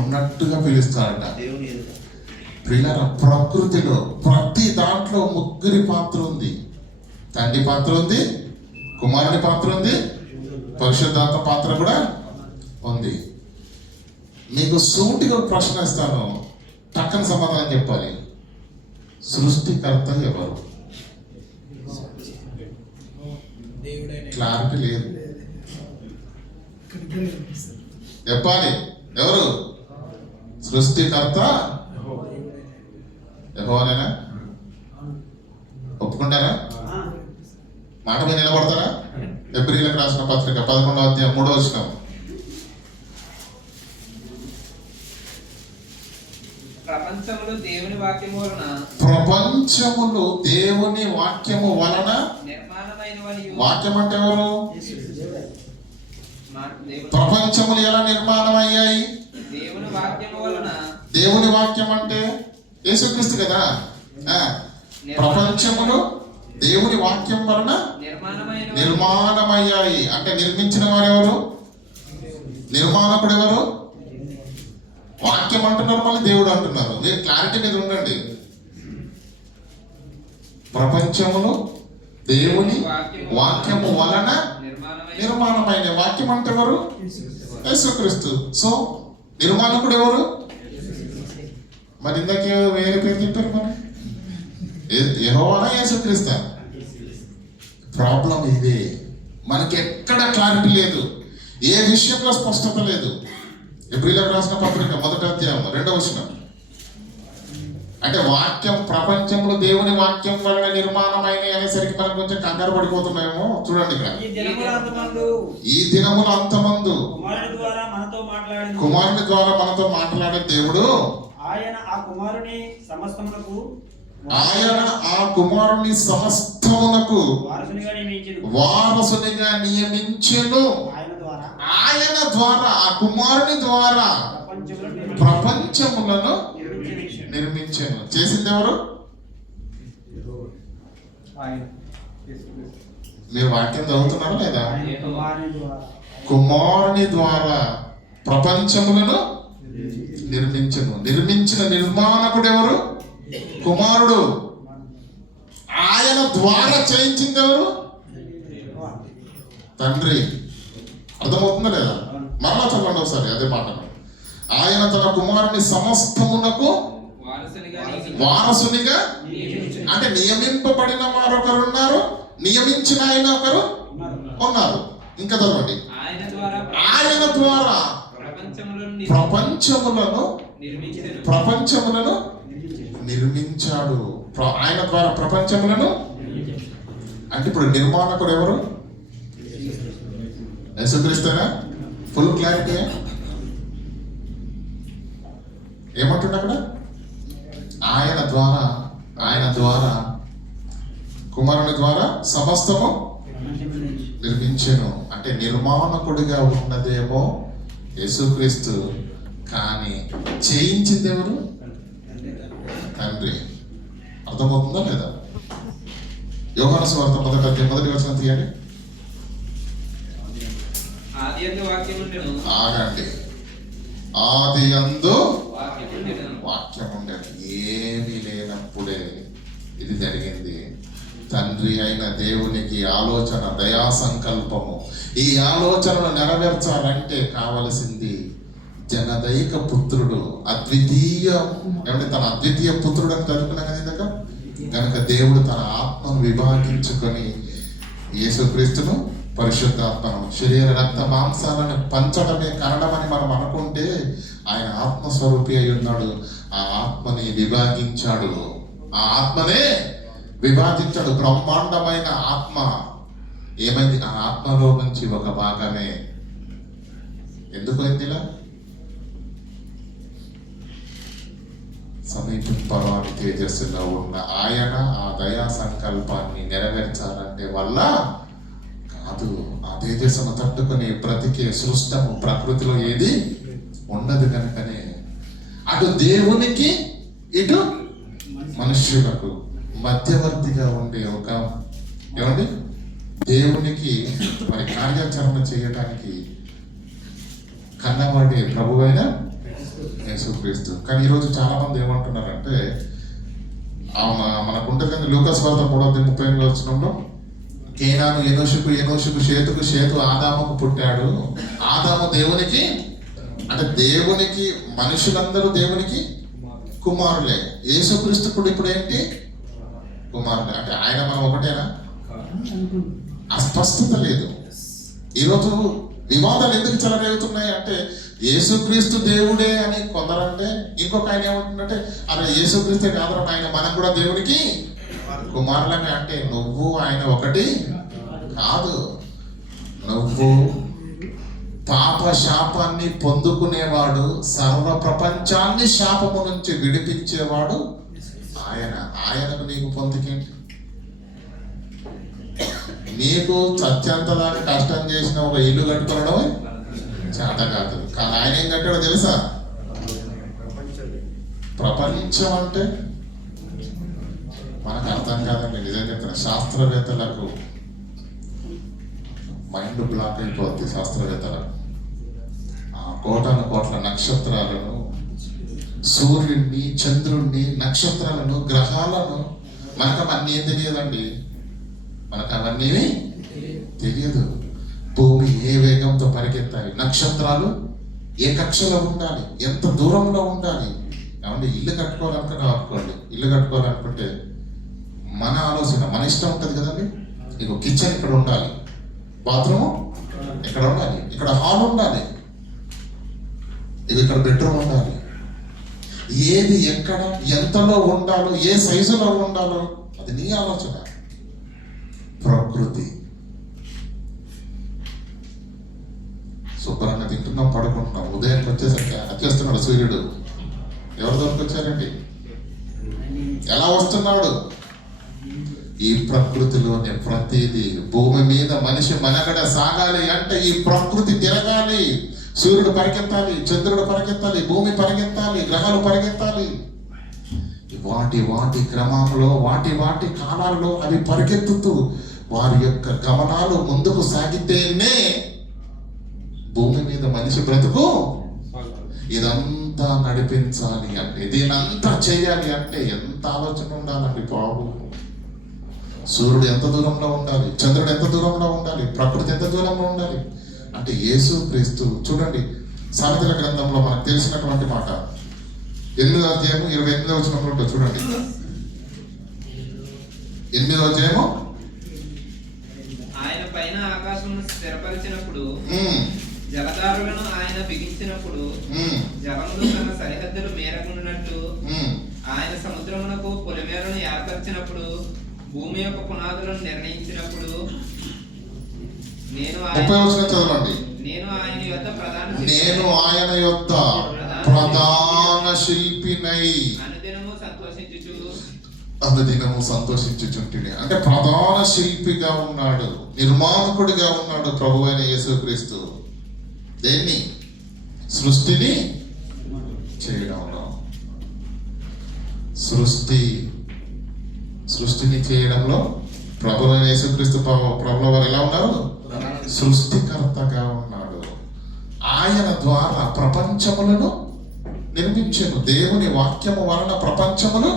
ఉన్నట్టుగా పిలుస్తాడట. ప్రియులారా, ప్రకృతిలో ప్రతి దాంట్లో ముగ్గురి పాత్ర ఉంది. తండ్రి పాత్ర ఉంది, కుమారుని పాత్ర ఉంది, పరిశుద్ధాత్మ పాత్ర కూడా ఉంది. మీకు సూటిగా ప్రశ్న ఇస్తాను, టక్కని సమాధానం చెప్పాలి. సృష్టికర్త ఎవరు? క్లారిటీ లేదు, చెప్పాలి. ఎవరు సృష్టికర్త? యెహోవానేనా? ఒప్పుకుంటారా? మాట మీద నిలబడతారా? హెబ్రీయులకు రాసిన పత్రిక 11వ అధ్యాయం 3వ వచనం. ప్రపంచములు దేవుని వాక్యము వలన నిర్మాణమైనవని. వాక్యం అంటే ఎవరు? ప్రపంచములు ఎలా నిర్మాణం అయ్యాయి? దేవుని వాక్యము వలన. దేవుని వాక్యం అంటే యేసుక్రీస్తు కదా. ప్రపంచములు దేవుని వాక్యం వలన నిర్మాణమయ్యాయి. అంటే నిర్మించిన వారు ఎవరు? నిర్మాణకుడు ఎవరు? వాక్యం అంటున్నారు, మళ్ళీ దేవుడు అంటున్నారు. మీరు క్లారిటీ మీద ఉండండి. ప్రపంచములు దేవుని వాక్యము వలన నిర్మాణమైన. వాక్యం అంటే ఎవరు? యేసుక్రీస్తు. సో నిర్మాణకుడు ఎవరు? మరి ఇందాకే వేరే పేరు చెప్పారు. మరి యెహోవానా యేసుక్రీస్తు? ప్రాబ్లం ఇదే. మనకి ఎక్కడ క్లారిటీ లేదు, ఏ విషయంలో స్పష్టత లేదు. హెబ్రీయులకు రాసిన పత్రిక 1వ అధ్యాయం 2వ వచనం. అంటే వాక్యం, ప్రపంచంలో దేవుని వాక్యం వలన నిర్మాణమైన అనేసరికి మనం కొంచెం కంగారు పడిపోతున్నామేమో. చూడండి ఇక్కడ, ఈ దినముల అంతమందు కుమారుని ద్వారా మనతో మాట్లాడే దేవుడు, ఆయన ఆ కుమారుని సమస్తమునకు వారసునిగా నియమించెను. ఆయన ద్వారా, ఆ కుమారుని ద్వారా ప్రపంచములను నిర్మించాను. చేసింది ఎవరు? మీరు వాక్యం చదువుతున్నారా లేదా? కుమారుని ద్వారా ప్రపంచములను నిర్మించను. నిర్మించిన నిర్మాణకుడు ఎవరు? కుమారుడు. ఆయన ద్వారా చేయించింది ఎవరు? తండ్రి. అర్థమవుతుందా లేదా? మరలా చదవండి ఒకసారి అదే మాట. ఆయన తన కుమారుని సమస్తమునకు వారసునిగా అంటే నియమింపబడిన వారు ఒకరు ఉన్నారు, నియమించిన ఆయన ఒకరు ఉన్నారు. ఇంకా చదవండి. ఆయన ద్వారా ప్రపంచములను నిర్మించాడు. ఆయన ద్వారా ప్రపంచములను అంటే ఇప్పుడు నిర్మాణకుడు ఎవరు? యేసుక్రీస్తునా? ఫుల్ క్లారిటీ ఏమంటుండ అక్కడ? ఆయన ద్వారా కుమారుని ద్వారా సమస్తము నిర్మించెను. అంటే నిర్మాణకుడిగా ఉన్నదేమో యేసుక్రీస్తు, కానీ చేయించింది ఎవరు? తండ్రి. అర్థమవుతుందా లేదా? యోహాను సువార్త 1 వచనం తీయండి. ఆగండి. ఆది యందు వాక్యం ఉండేది. ఏమీ లేనప్పుడే ఇది జరిగింది. తండ్రి అయిన దేవునికి ఆలోచన, దయా సంకల్పము. ఈ ఆలోచనను నెరవేర్చాలంటే కావలసింది జనదైక పుత్రుడు, అద్వితీయ ఏమంటే తన అద్వితీయ పుత్రుడు అని చదువుకున్నాం కదా ఇందాక. కనుక దేవుడు తన ఆత్మను విభాగించుకొని యేసుక్రీస్తును పరిశుద్ధాత్మను శరీర రక్త మాంసాలను పంచడమే కారణమని మనం అనుకుంటే ఆయన ఆత్మస్వరూపి అయి ఉన్నాడు. ఆ ఆత్మని విభాగించాడు. ఆ ఆత్మనే విభాజించాడు. బ్రహ్మాండమైన ఆత్మ ఏమైంది? ఆ ఆత్మలో నుంచి ఒక భాగమే ఎందుకు అయిందిలా? సమీపింపరాని తేజస్సులో ఉన్న ఆయన ఆ దయా సంకల్పాన్ని నెరవేర్చాలంటే వల్ల కాదు. ఆ తేజస్సును తట్టుకుని బ్రతికే సృష్టము ప్రకృతిలో ఏది ఉండదు. కనుకనే అటు దేవునికి ఇటు మనుష్యులకు మధ్యవర్తిగా ఉండే ఒక ఏమండి దేవునికి మరి కార్యాచరణ చేయడానికి కన్నవాడే ప్రభువైన యేసుక్రీస్తు. కానీ ఈరోజు చాలా మంది ఏమంటున్నారంటే మనకుంటుంది కదా లూకాసు వార్త 3:38 వచనంలో, కేనాను ఎనోషుకు, ఎనోషుకు షేతుకు, షేతు ఆదాముకు పుట్టాడు. ఆదాము దేవునికి అంటే దేవునికి మనుషులందరూ దేవునికి కుమారులే. యేసుక్రీస్తు కూడా ఇప్పుడు ఏంటి? కుమారులే. అంటే ఆయన మనం ఒకటేనా? అస్పష్టత లేదు. ఈరోజు వివాదాలు ఎందుకు చెలరేగుతున్నాయి అంటే యేసుక్రీస్తు దేవుడే అని కొందరంటే, ఇంకొక ఆయన ఏమంటుందంటే అరే యేసుక్రీస్తే కాదు ఆయన మనం కూడా దేవునికి కుమారులమే. అంటే నువ్వు ఆయన ఒకటి కాదు. నువ్వు పాప శాపాన్ని పొందుకునేవాడు, సర్వ ప్రపంచాన్ని శాపము నుంచి విడిపించేవాడు ఆయనకు నీకు పొందుకేంటి? నీకు సత్యంతదాన్ని కష్టం చేసిన ఒక ఇల్లు కట్టుకోవడం చేత కాదు. కానీ ఆయన ఏం కట్టాడో తెలుసా? ప్రపంచం అంటే మనకు అర్థం కాదండి. నిజంగా చెప్తాను, శాస్త్రవేత్తలకు మైండ్ బ్లాక్ అయిపోద్ది. శాస్త్రవేత్తలకు కోట్ల నక్షత్రాలను, సూర్యుడిని, చంద్రుడిని, నక్షత్రాలను, గ్రహాలను మనకు అవన్నీ ఏం తెలియదండి. మనకు అవన్నీ తెలియదు. భూమి ఏ వేగంతో పరిగెత్తాలి, నక్షత్రాలు ఏ కక్షలో ఉండాలి, ఎంత దూరంలో ఉండాలి. కాబట్టి ఇల్లు కట్టుకోవాలనుకోండి, ఇల్లు కట్టుకోవాలనుకుంటే మన ఆలోచన, మన ఇష్టం ఉంటుంది కదండి. ఇక కిచెన్ ఇక్కడ ఉండాలి, బాత్రూమ్ ఇక్కడ ఉండాలి, ఇక్కడ హాల్ ఉండాలి, ఇక ఇక్కడ బెడ్రూమ్ ఉండాలి. ఏది ఎక్కడ ఎంతలో ఉండాలో, ఏ సైజులో ఉండాలో అది నీ ఆలోచన. ప్రకృతి శుభ్రంగా తింటున్నాం, పడుకుంటున్నాం. ఉదయానికి వచ్చేసరికి వచ్చేస్తున్నాడు సూర్యుడు. ఎవరు దొరికొచ్చారండి? ఎలా వస్తున్నాడు? ఈ ప్రకృతిలోని ప్రతిదీ. భూమి మీద మనిషి మనగడ సాగాలి అంటే ఈ ప్రకృతి తిరగాలి. సూర్యుడు పరిగెత్తాలి, చంద్రుడు పరిగెత్తాలి, భూమి పరిగెత్తాలి, గ్రహాలు పరిగెత్తాలి. వాటి క్రమంలో, వాటి కాలాల్లో అవి పరిగెత్తుతూ వారి యొక్క గమనాలు ముందుకు సాగితేనే భూమి మీద మనిషి బ్రతుకు. ఇదంతా నడిపించాలి అంటే, దీనంతా చేయాలి అంటే ఎంత ఆలోచన ఉండాలండి బాబు. సూర్యుడు ఎంత దూరంలో ఉండాలి, చంద్రుడు ఎంత దూరంలో ఉండాలి, ప్రకృతి ఎంత దూరంలో ఉండాలి అంటే యేసు క్రీస్తు. చూడండి సామెతల గ్రంథంలో మనకు తెలిసినటువంటి మాట 8వ అధ్యాయము 28వ వచనంలో ఉంటుంది. చూడండి 8వ అధ్యాయము. ఆయన పైన ఆకాశమును స్థిరపరిచినప్పుడు, జలధారులను ఆయన బిగించినప్పుడు, జలములు తన సరిహద్దులు మేరకుండినట్లు, ఆయన సముద్రమునకు పొలిమేరను ఏర్పరిచినప్పుడు, భూమి యొక్క పునాదులను నిర్ణయించినప్పుడు, నేను 30వ వచనం చదవండి. నేను ఆయన యొద్ద ప్రధాన శిల్పినై అనుదినము సంతోషించుచుంటిని. అంటే ప్రధాన శిల్పిగా ఉన్నాడు, నిర్మాణకుడిగా ఉన్నాడు ప్రభువైన యేసుక్రీస్తు. దేన్ని? సృష్టిని చేయడంలో. సృష్టిని చేయడంలో ప్రభువైన యేసుక్రీస్తు ప్రభుల వారు ఎలా ఉన్నారు? సృష్టికర్తగా ఉన్నాడు. ఆయన ద్వారా ప్రపంచములను నిర్మించెను. దేవుని వాక్యము వలన ప్రపంచములు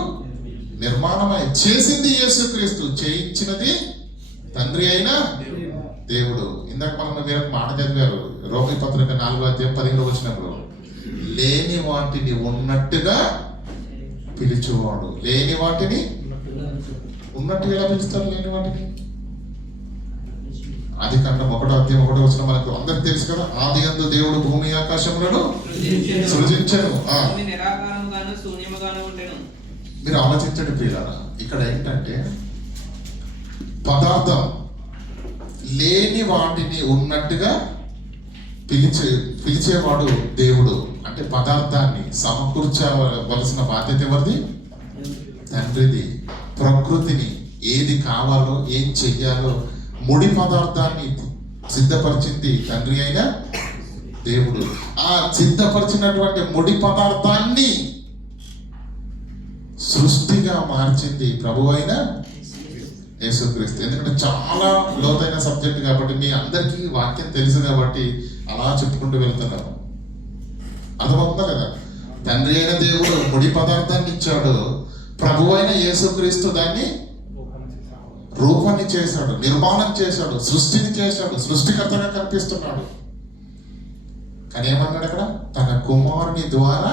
నిర్మాణమై చేసింది యేసుక్రీస్తు, చేయించినది తండ్రి అయిన దేవుడు. ఇందాక మనం వేరే మాట చదివారు, రోమీ పత్రిక 4వ అధ్యాయం 15వ వచనంలో, లేని వాటిని ఉన్నట్టుగా పిలిచేవాడు. లేని వాటిని ఉన్నట్టుగా ఎలా పిలుస్తారు? లేని వాటిని ఆదికాండం 1వ అధ్యాయం 1వ వచనం మనకు అందరికి తెలుసు కదా. ఆది యందు దేవుడు భూమి ఆకాశములను సృజించెను. మీరు ఆలోచించండి ప్రియులారా, ఇక్కడ ఏంటంటే పదార్థం లేని వాటిని ఉన్నట్టుగా పిలిచేవాడు దేవుడు. అంటే పదార్థాన్ని సమకూర్చవలసిన బాధ్యత ఎవరిది? తండ్రిది. ప్రకృతిని ఏది కావాలో ఏం చెయ్యాలో ముడి పదార్థాన్ని సిద్ధపరిచింది తండ్రి అయిన దేవుడు. ఆ సిద్ధపరిచినటువంటి ముడి పదార్థాన్ని సృష్టిగా మార్చింది ప్రభు అయిన యేసుక్రీస్తు. ఎందుకంటే చాలా లోతైన సబ్జెక్ట్ కాబట్టి మీ అందరికీ వాక్యం తెలుసు కాబట్టి అలా చెప్పుకుంటూ వెళ్తున్నాము. అర్థమవుతుందా కదా? తండ్రి అయిన దేవుడు ముడి పదార్థాన్ని ఇచ్చాడు, ప్రభు అయిన యేసుక్రీస్తు దాన్ని రూపాన్ని చేశాడు, నిర్మాణం చేశాడు, సృష్టిని చేశాడు, సృష్టికర్తగా కనిపిస్తున్నాడు. కానీ ఏమన్నాడు అక్కడ? తన కుమారుని ద్వారా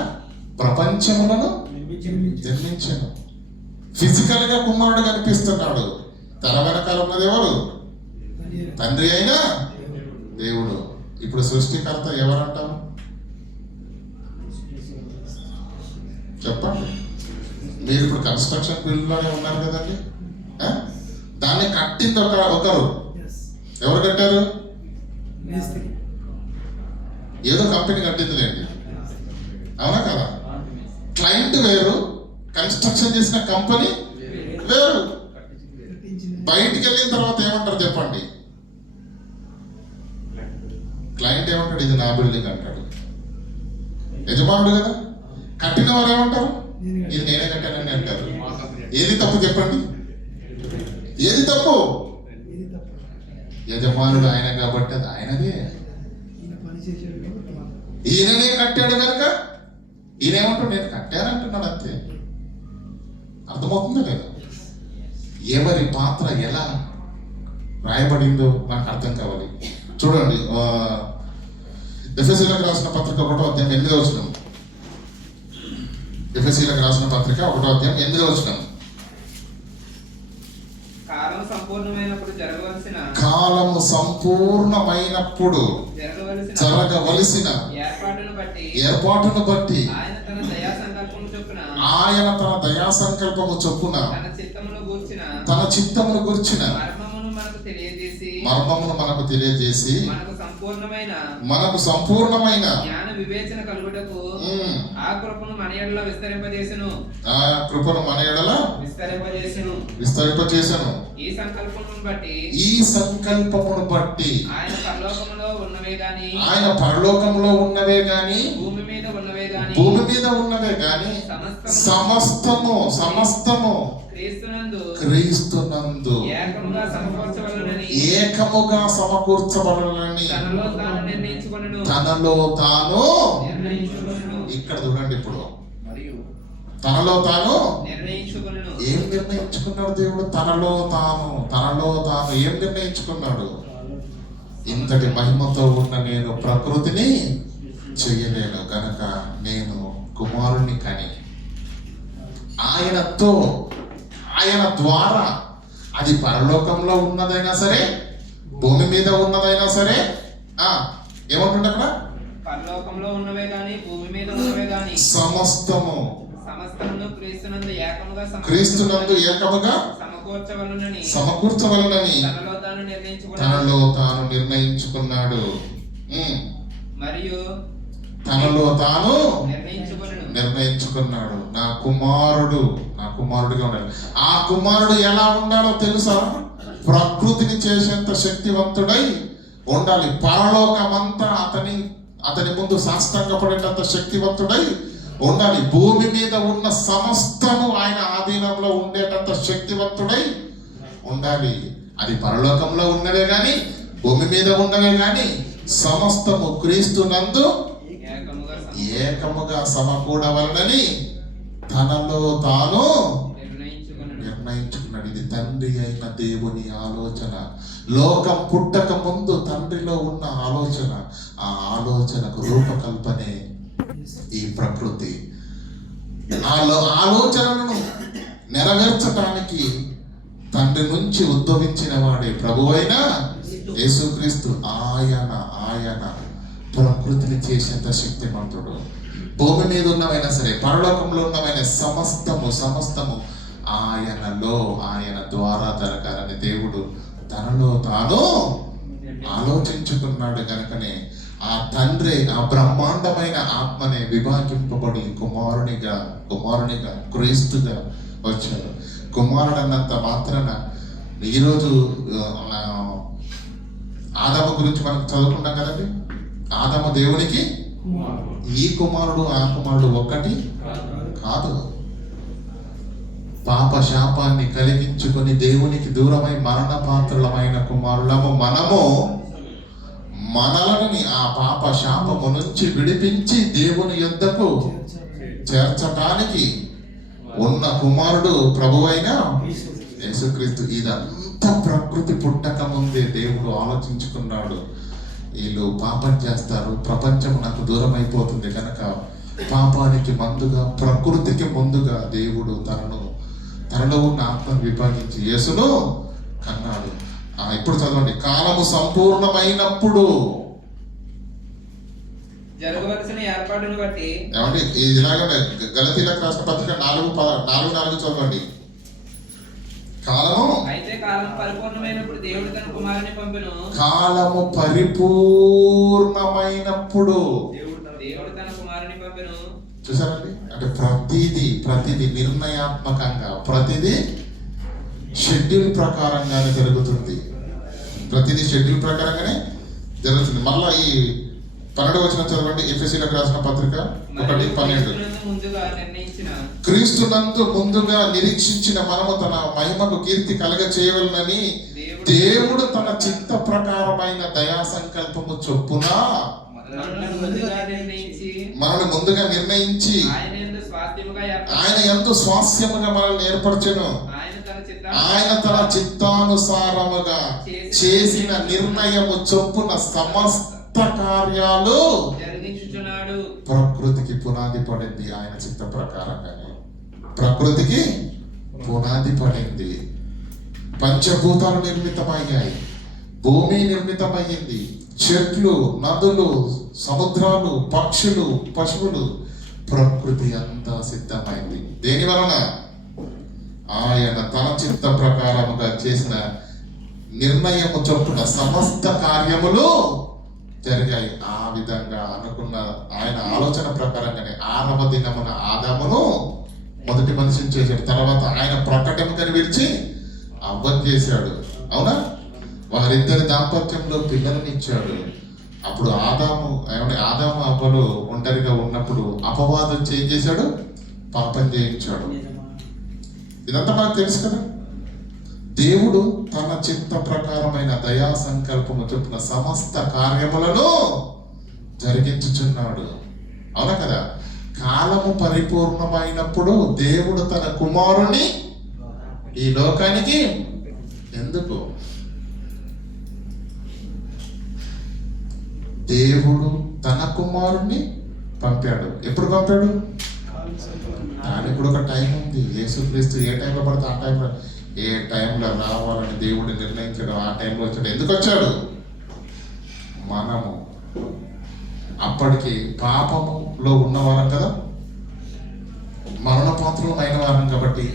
ప్రపంచములను నిర్మించాను. ఫిజికల్ గా కుమారుడు కనిపిస్తున్నాడు. తన వెనకాల ఉన్నది ఎవరు? తండ్రి అయిన దేవుడు. ఇప్పుడు సృష్టికర్త ఎవరంటాం? చెప్పండి. మీరు ఇప్పుడు కన్స్ట్రక్షన్ ఫీల్డ్ లోనే ఉన్నారు కదండి. దాన్ని కట్టింది ఒకరు. ఎవరు కట్టారు? ఏదో కంపెనీ కట్టిందిలేండి, అవునా కదా? క్లయింట్ వేరు, కన్స్ట్రక్షన్ చేసిన కంపెనీ వేరు. బయటికి వెళ్ళిన తర్వాత ఏమంటారు చెప్పండి? క్లయింట్ ఏమంటాడు? ఇది నా బిల్డింగ్ అంటాడు. యజమానుడు కదా. కట్టిన వారు ఏమంటారు? ఇది నేనే కట్టానని అంటారు. ఏది తప్పు చెప్పండి? ఏది తప్పు? యజమానుడు ఆయన కాబట్టి అది ఆయనదే. ఈయననే కట్టాడు కనుక ఈయనేమంటాడు? నేను కట్టానంటున్నాడు అంతే. అర్థమవుతుందా లేదా? ఎవరి పాత్ర ఎలా రాయబడిందో మనకు అర్థం కావాలి. చూడండి, ఎఫెసీలకు రాసిన పత్రిక 1వ అధ్యాయం 8వ వచనం. ఎఫెసీలకు రాసిన పత్రిక 1వ అధ్యాయం 8వ వచనం. కాలము సంపూర్ణమైనప్పుడు జరగవలసిన ఏర్పాటును బట్టి ఆయన తన దయా సంకల్పము చొప్పున తన చిత్తమును గూర్చిన మర్మమును మనకు తెలియజేసి మనకు సంపూర్ణమైన జ్ఞాన వివేచన కలుగుటకు ఆ కృపను మన యెడల విస్తరింపజేసెను. విస్తరింపజేసెను. ఈ సంకల్పమును బట్టి ఆయన పరలోకములో ఉన్నవే గాని భూమి మీద ఉన్నవే గాని సమస్తము క్రీస్తునందు ఏకముగా సమకూర్చబడాలని తనలో తాను. ఇక్కడ చూడండి, ఇప్పుడు తనలో తాను నిర్ణయించుకొనును. ఏం నిర్ణయించుకున్నాడు దేవుడు? తనలో తాను ఏం నిర్ణయించుకున్నాడు? ఇంతటి మహిమతో ఉన్న నేను ప్రకృతిని చెయ్యలేను గనక నేను కుమారుని కని ఆయనతో, ఆయన ద్వారా, అది పరలోకంలో ఉన్నదైనా సరే భూమి మీద ఉన్నదైనా సరే ఏమంటుండే అక్కడ? పరలోకంలో ఉన్నవే గాని భూమి మీద ఉన్నవే గాని సమస్తమును క్రీస్తునందు ఏకముగా సమకూర్చవలనని తనలో తాను నిర్ణయించుకున్నాడు. మరియు తనలో తాను నిర్ణయించుకున్నాడు. నా కుమారుడుగా ఉండాలి. ఆ కుమారుడు ఎలా ఉండాలో తెలుసా? ప్రకృతిని చేసేంత శక్తివంతుడై ఉండాలి. పరలోకమంతా అతని ముందు సాష్టాంగపడేటంత శక్తివంతుడై ఉండాలి. భూమి మీద ఉన్న సమస్తము ఆయన ఆధీనంలో ఉండేటంత శక్తివంతుడై ఉండాలి. అది పరలోకంలో ఉన్నవే గాని భూమి మీద ఉన్నవే గాని సమస్తము క్రీస్తునందు ఏకముగా సమకూడవలనని తనలో తాను నిర్ణయించుకున్నాడు. ఇది తండ్రి అయిన దేవుని ఆలోచన. లోకం పుట్టక ముందు తండ్రిలో ఉన్న ఆలోచన. ఆ ఆలోచనకు రూపకల్పనే ఈ ప్రకృతి. ఆలోచనలను నెరవేర్చడానికి తండ్రి నుంచి ఉద్భవించిన వాడే ప్రభువైన యేసుక్రీస్తు. ఆయన ప్రకృతిని చేసేంత శక్తిమంతుడు. భూమి మీద ఉన్నవైనా సరే పరలోకంలో ఉన్నవైనా సమస్తము ఆయన ద్వారా జరగాలని దేవుడు తనలో తాను ఆలోచించుకున్నాడు. కనుకనే ఆ తండ్రి ఆ బ్రహ్మాండమైన ఆత్మనే విభాగింపబడి కుమారునిగా క్రీస్తుగా వచ్చాడు. కుమారుడు అన్నంత మాత్రాన ఈరోజు ఆదాము గురించి మనం చదువుకున్నాం కదండి. ఆదాము దేవునికి ఈ కుమారుడు ఆ కుమారుడు ఒక్కటి కాదు. పాప శాపాన్ని కలిగించుకొని దేవునికి దూరమై మరణ పాత్రలమైన కుమారులము మనలని ఆ పాప శాపము నుంచి విడిపించి దేవుని యొద్దకు చేర్చటానికి ఉన్న కుమారుడు ప్రభువైన యేసుక్రీస్తు. ఇదంతా ప్రకృతి పుట్టక ముందే దేవుడు ఆలోచించుకున్నాడు. వీళ్ళు పాపం చేస్తారు, ప్రపంచం నాకు దూరం అయిపోతుంది కనుక పాపానికి ముందుగా ప్రకృతికి ముందుగా దేవుడు తనలో ఉన్న ఆత్మను విభాగించి యేసును కన్నాడు. ఇప్పుడు చదవండి. కాలము సంపూర్ణమైనప్పుడు జరగవలసిన ఏర్పాటును బట్టి ఏమండి ఇలాగనే గలతీలకు రాసిన పత్రిక 4:4 చదవండి. అయితే కాలం పరిపూర్ణమైనప్పుడు దేవుడు తన కుమారుని పంపెను. కాలము పరిపూర్ణమైనప్పుడు దేవుడు తన కుమారుని పంపెను. చూసారండి? అంటే ప్రతిదీ నిర్ణయాత్మకంగా, ప్రతిదీ షెడ్యూల్ ప్రకారంగానే జరుగుతుంది. ప్రతిదీ షెడ్యూల్ ప్రకారంగానే జరుగుతుంది. మళ్ళా ఈ 12వ వచనం చదవండి. ఎఫెసీయులకు రాసిన పత్రిక 1:12. క్రీస్తునందు ముందుగా నిరీక్షించిన మనము తన మహిమకు కీర్తి కలగ చేయవలనని దేవుడు తన చిత్త ప్రకారమైన దయా సంకల్పము చొప్పున మనల్ని ముందుగా నిర్ణయించి ఆయన ఎంతో స్వాస్థ్యముగా మనల్ని ఏర్పరచెను. ఆయన తన చిత్తానుసారముగా చేసిన నిర్ణయము చొప్పున సమస్త కార్యాలు ప్రకృతికి పునాది పడింది. ఆయన చిత్త ప్రకారంగానే ప్రకృతికి పునాది పడింది. పంచభూతాలు నిర్మితమయ్యాయి, భూమి నిర్మితమయ్యింది, చెట్లు, నదులు, సముద్రాలు, పక్షులు, పశువులు, ప్రకృతి అంతా సిద్ధమైంది. దేని వలన? ఆయన తన చిత్త ప్రకారముగా చేసిన నిర్ణయము చొప్పున సమస్త కార్యములు జరిగాయి. ఆ విధంగా అనుకున్న ఆయన ఆలోచన ప్రకారంగానే 6వ దినమున ఆదామును మొదటి మనిషిని చేశాడు. తర్వాత ఆయన ప్రకటనకని విడిచి అవ్వను చేశాడు. అవునా? వారిద్దరి దాంపత్యంలో పిల్లలని ఇచ్చాడు. అప్పుడు ఆదాము అవ్వలు ఒంటరిగా ఉన్నప్పుడు అపవాదం చేశాడు, పాపం చేయించాడు. ఇదంతా మనకు తెలుసు కదా. దేవుడు తన చిత్త ప్రకారమైన దయా సంకల్పము చొప్పున సమస్త కార్యములను జరిగించుచున్నాడు. అవునా కదా? కాలము పరిపూర్ణమైనప్పుడు దేవుడు తన కుమారుని ఈ లోకానికి ఎందుకు? దేవుడు తన కుమారుణ్ణి పంపాడు. ఎప్పుడు పంపాడు? దానికి కూడా ఒక టైం ఉంది. యేసుక్రీస్తు ఏ టైంలో పడితే ఆ టైంలో, ఏ టైంలో రావాలని దేవుడు నిర్ణయించాడు ఆ టైంలో వచ్చాడు. ఎందుకు వచ్చాడు? మనము అప్పటికి పాపములో ఉన్నవారం కదా, మరణపాత్రం అయిన వారం కాబట్టి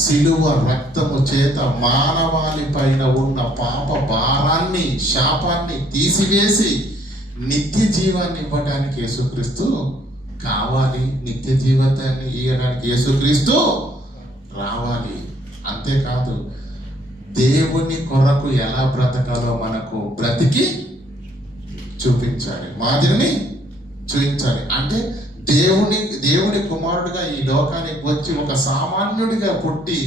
సిలువ రక్తము చేత మానవాళి పైన ఉన్న పాప భారాన్ని, శాపాన్ని తీసివేసి నిత్య జీవాన్ని ఇవ్వడానికి యేసుక్రీస్తు కావాలి. నిత్య జీవితాన్ని ఇవ్వడానికి యేసుక్రీస్తు రావాలి. అంతేకాదు, దేవుని కొరకు ఎలా బ్రతకాలో మనకు బ్రతికి చూపించాలి, మాదిరిని చూపించాలి. అంటే దేవుని కుమారుడిగా ఈ లోకానికి వచ్చి ఒక సామాన్యుడిగా పుట్టి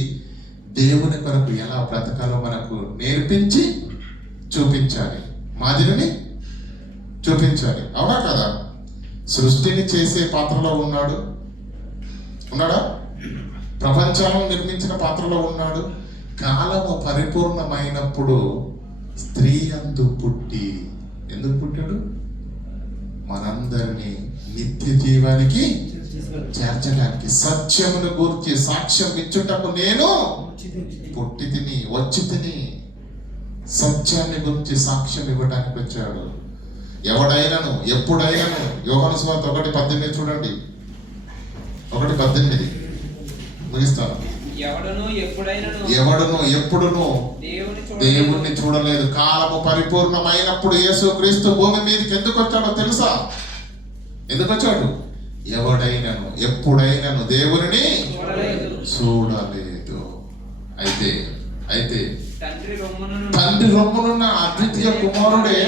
దేవుని కొరకు ఎలా బ్రతకాలో మనకు నేర్పించి చూపించాలి, మాదిరిని చూపించాలి. అవునా కదా? సృష్టిని చేసే పాత్రలో ఉన్నాడా? ప్రపంచాలను నిర్మించిన పాత్రలో ఉన్నాడు. కాలము పరిపూర్ణమైనప్పుడు స్త్రీ యందు పుట్టి, ఎందుకు పుట్టాడు? మనందరినీ నిత్య జీవానికి చేర్చడానికి, సత్యమును గూర్చి సాక్ష్యం ఇచ్చుటకు నేను పుట్టి తిని, వచ్చి తిని, సత్యాన్ని గురించి సాక్ష్యం ఇవ్వడానికి వచ్చాడు. ఎవడైనను ఎప్పుడైనను, యోహాను సువార్త 1:18 చూడండి. 1:18 ముగిస్తాను. ఎవడును ఎప్పుడును దేవుణ్ణి చూడలేదు. కాలము పరిపూర్ణమైనప్పుడు యేసుక్రీస్తు భూమి మీదకి ఎందుకు వచ్చాడో తెలుసా? ఎందుకు వచ్చాడు? ఎవడైనను ఎప్పుడైనను దేవుని చూడలేదు. అయితే తండ్రి రొమ్మునున్న అద్వితీయ కుమారుడే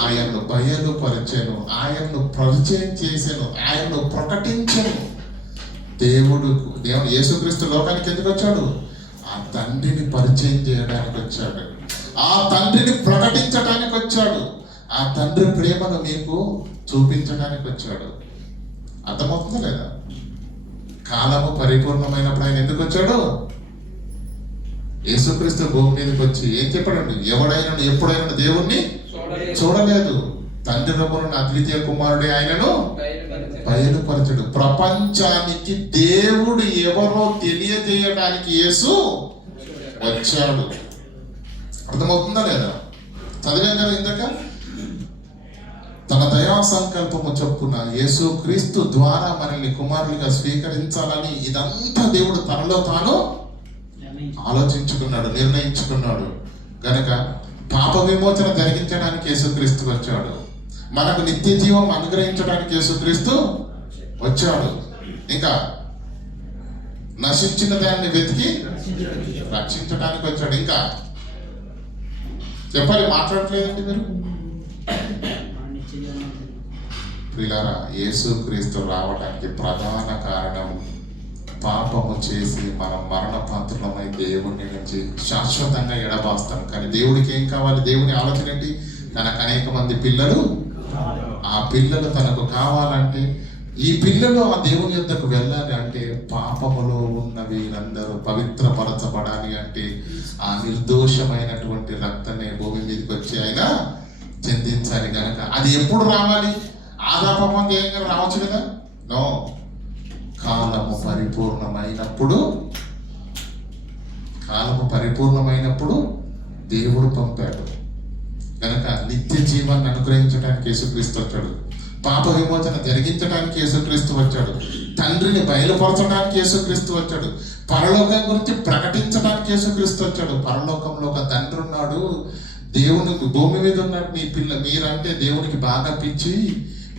ఆయన్ను బయలుపరచెను, ఆయన్ను పరిచయం చేసెను, ఆయన్ను ప్రకటించెను. దేవుడు యేసుక్రీస్తు లోకానికి ఎందుకు వచ్చాడు? ఆ తండ్రిని పరిచయం చేయడానికి వచ్చాడు, ఆ తండ్రిని ప్రకటించడానికి వచ్చాడు, ఆ తండ్రి ప్రేమను మీకు చూపించడానికి వచ్చాడు. అర్థమవుతుందా లేదా? కాలము పరిపూర్ణమైనప్పుడు ఆయన ఎందుకు వచ్చాడు? యేసుక్రీస్తు భూమి మీదకి వచ్చి ఏం చెప్పాడండి? ఎవడైనా ఎప్పుడైనా దేవుణ్ణి చూడలేదు. తండ్రి రొమ్మునున్న అద్వితీయ కుమారుడే ఆయనను బయలుపరచడు. ప్రపంచానికి దేవుడు ఎవరో తెలియజేయడానికి యేసు వచ్చాడు. అర్థమవుతుందా లేదా? చదివాం కదా ఇందాక. తన దయా సంకల్పము చొప్పున యేసుక్రీస్తు ద్వారా మనల్ని కుమారులుగా స్వీకరించాలని ఇదంతా దేవుడు తనలో తాను ఆలోచించుకున్నాడు, నిర్ణయించుకున్నాడు. గనక పాప విమోచన జరిగించడానికి యేసుక్రీస్తు వచ్చాడు. మనకు నిత్య జీవం అనుగ్రహించడానికి యేసుక్రీస్తు వచ్చాడు. ఇంకా నశించిన దాన్ని వెతికి రక్షించడానికి వచ్చాడు. ఇంకా చెప్పాలి, మాట్లాడట్లేదండి మీరు? ప్రియులారా, యేసుక్రీస్తు రావడానికి ప్రధాన కారణం పాపము చేసి మనం మరణ పాత్రలమై దేవుని నుంచి శాశ్వతంగా ఎడబాస్తాం. కానీ దేవుడికి ఏం కావాలి? దేవుని ఆలోచన ఏంటి? తనకు అనేక మంది పిల్లలు, ఆ పిల్లలు తనకు కావాలంటే, ఈ పిల్లలు ఆ దేవుని యొద్దకు వెళ్ళాలి అంటే పాపములో ఉన్న వీరందరూ పవిత్రపరచబడాలి అంటే ఆ నిర్దోషమైనటువంటి రక్తమే భూమి మీదకి వచ్చి ఆయన చెందించాలి. కనుక అది ఎప్పుడు రావాలి? ఆదాపం ఏం రావచ్చు కదా? నో. కాలము పరిపూర్ణమైనప్పుడు దేవుడు పంపాడు. కనుక నిత్య జీవాన్ని అనుగ్రహించడానికి యేసుక్రీస్తు వచ్చాడు. పాప విమోచన జరిగించడానికి యేసుక్రీస్తు వచ్చాడు. తండ్రిని బయలుపరచడానికి యేసుక్రీస్తు వచ్చాడు. పరలోకం గురించి ప్రకటించడానికి యేసుక్రీస్తు వచ్చాడు. పరలోకంలో ఒక తండ్రి ఉన్నాడు, దేవునికి భూమి మీద ఉన్నాడు. మీరంటే దేవునికి బాగా పిచ్చి,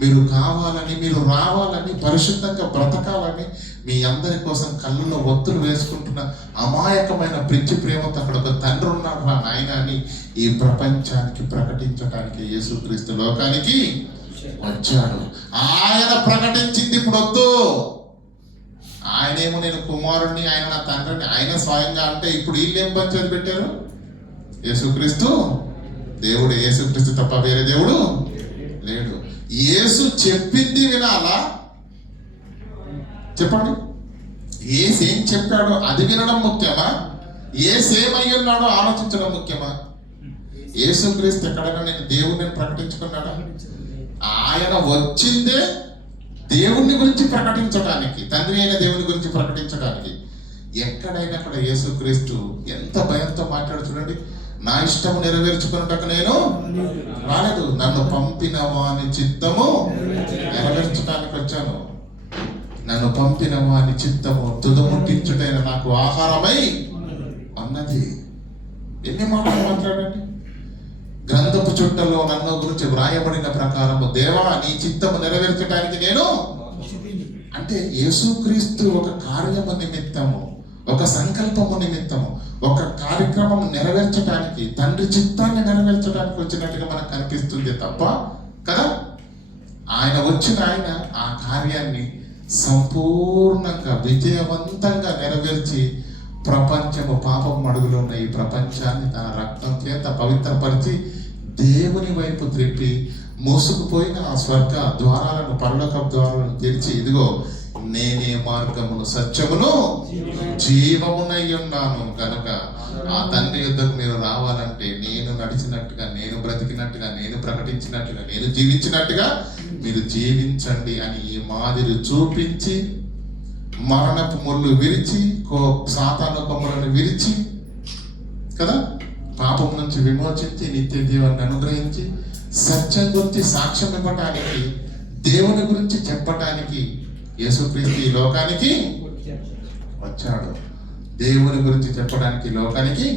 మీరు కావాలని, మీరు రావాలని, పరిశుద్ధంగా బ్రతకాలని మీ అందరి కోసం కళ్ళలో ఒత్తులు వేసుకుంటున్న అమాయకమైన పిచ్చి ప్రేమతో అక్కడ ఒక తండ్రి ఉన్నాడు రా నాయన అని ఈ ప్రపంచానికి ప్రకటించడానికి యేసుక్రీస్తు లోకానికి వచ్చాడు. ఆయన ప్రకటించింది ఇప్పుడు వద్దు. ఆయనేమో నేను కుమారుడిని, ఆయన నా తండ్రిని, ఆయన స్వయంగా అంటే ఇప్పుడు వీళ్ళు ఏం పంచాయతీ పెట్టారు? యేసుక్రీస్తు దేవుడు, యేసుక్రీస్తు తప్ప వేరే దేవుడు లేడు. యేసు చెప్పింది వినాలా, చెప్పండి. ఏం చెప్పాడో అది వినడం ముఖ్యమా? ఏమై ఉన్నాడో ఆలోచించడం ముఖ్యమా? యేసుక్రీస్తు ఎక్కడైనా నేను దేవుడిని ప్రకటించుకున్నాడా? ఆయన వచ్చిందే దేవుని గురించి ప్రకటించడానికి, తండ్రి అయిన దేవుని గురించి ప్రకటించడానికి. ఎక్కడైనా అక్కడ యేసుక్రీస్తు ఎంత భయంతో మాట్లాడు చూడండి. నా ఇష్టము నెరవేర్చుకున్నట్టు నేను రాలేదు, నన్ను పంపిన వాని చిత్తము నెరవేర్చడానికి వచ్చాను. నన్ను పంపిన వాని చిత్తము తుదముట్టించుటైన నాకు ఆహారమై అన్నది. ఎన్ని మాటలు మాట్లాడండి. గ్రంథపు చుట్టలో నన్ను గురించి వ్రాయబడిన ప్రకారము దేవా నీ చిత్తము నెరవేర్చడానికి నేను అంటే యేసుక్రీస్తు ఒక కార్యము నిమిత్తము, ఒక సంకల్పము నిమిత్తము, ఒక కార్యక్రమం నెరవేర్చడానికి, తండ్రి చిత్తాన్ని నెరవేర్చడానికి వచ్చినట్టుగా మనకు కనిపిస్తుంది తప్ప కదా. ఆయన ఆ కార్యాన్ని సంపూర్ణంగా విజయవంతంగా నెరవేర్చి ప్రపంచము పాపం అడుగులో ఉన్న ఈ ప్రపంచాన్ని తన రక్తం చేత పవిత్రపరిచి దేవుని వైపు త్రిప్పి మోసుకుపోయిన ఆ స్వర్గ ద్వారాలను, పరలోక ద్వారాలను తెరిచి, ఇదిగో నేనే మార్గమును సత్యమును జీవమునై ఉన్నాను కనుక ఆ తండ్రి యుద్ధకు మీరు రావాలంటే నేను నడిచినట్టుగా, నేను బ్రతికినట్టుగా, నేను ప్రకటించినట్టుగా, నేను జీవించినట్టుగా మీరు జీవించండి అని ఈ మాదిరి చూపించి, మరణపు ముళ్ళు విరిచి, సాతాను కొమ్మలను విరిచి కదా, పాపం నుంచి విమోచించి నిత్య జీవాన్ని అనుగ్రహించి సత్యం గురించి సాక్ష్యం ఇవ్వటానికి, దేవుని గురించి చెప్పటానికి యేసుక్రీస్తు ఈ లోకానికి వచ్చాడు. దేవుని గురించి చెప్పడానికి లోకానికి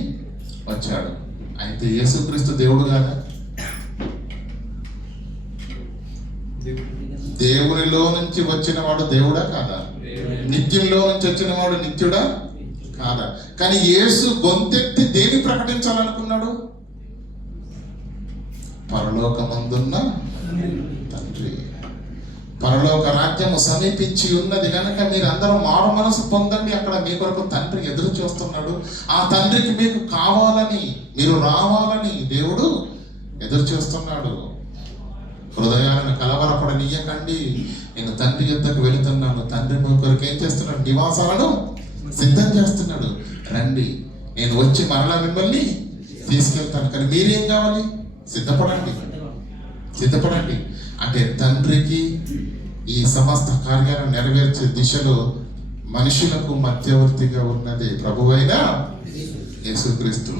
వచ్చాడు. అయితే యేసుక్రీస్తు దేవుడు కాదా? దేవునిలో నుంచి వచ్చిన వాడు దేవుడా కాదా? నిత్యంలో నుంచి వచ్చిన వాడు నిత్యుడా కాదా? కానీ యేసు గొంతెత్తి దేని ప్రకటించాలనుకున్నాడు? పరలోకమందున్న తండ్రి, పరలోక రాజ్యము సమీపించి ఉన్నది కనుక మీరు అందరూ మారు మనసు పొందండి. అక్కడ మీ కొరకు తండ్రి ఎదురు చూస్తున్నాడు. ఆ తండ్రికి మీకు కావాలని, మీరు రావాలని దేవుడు ఎదురు చూస్తున్నాడు. హృదయాలను కలవరపడనీయకండి, నేను తండ్రి యుద్ధకు వెళుతున్నాను. తండ్రి మీ కొరకు ఏం చేస్తున్నాడు? నివాసాలను సిద్ధం చేస్తున్నాడు. రండి, నేను వచ్చి మరలా మిమ్మల్ని తీసుకెళ్తాను. కానీ మీరేం కావాలి? సిద్ధపడండి, సిద్ధపడండి. అంటే తండ్రికి ఈ సమస్త కార్యాలను నెరవేర్చే దిశలో మనుషులకు మధ్యవర్తిగా ఉన్నది ప్రభువైన యేసుక్రీస్తు.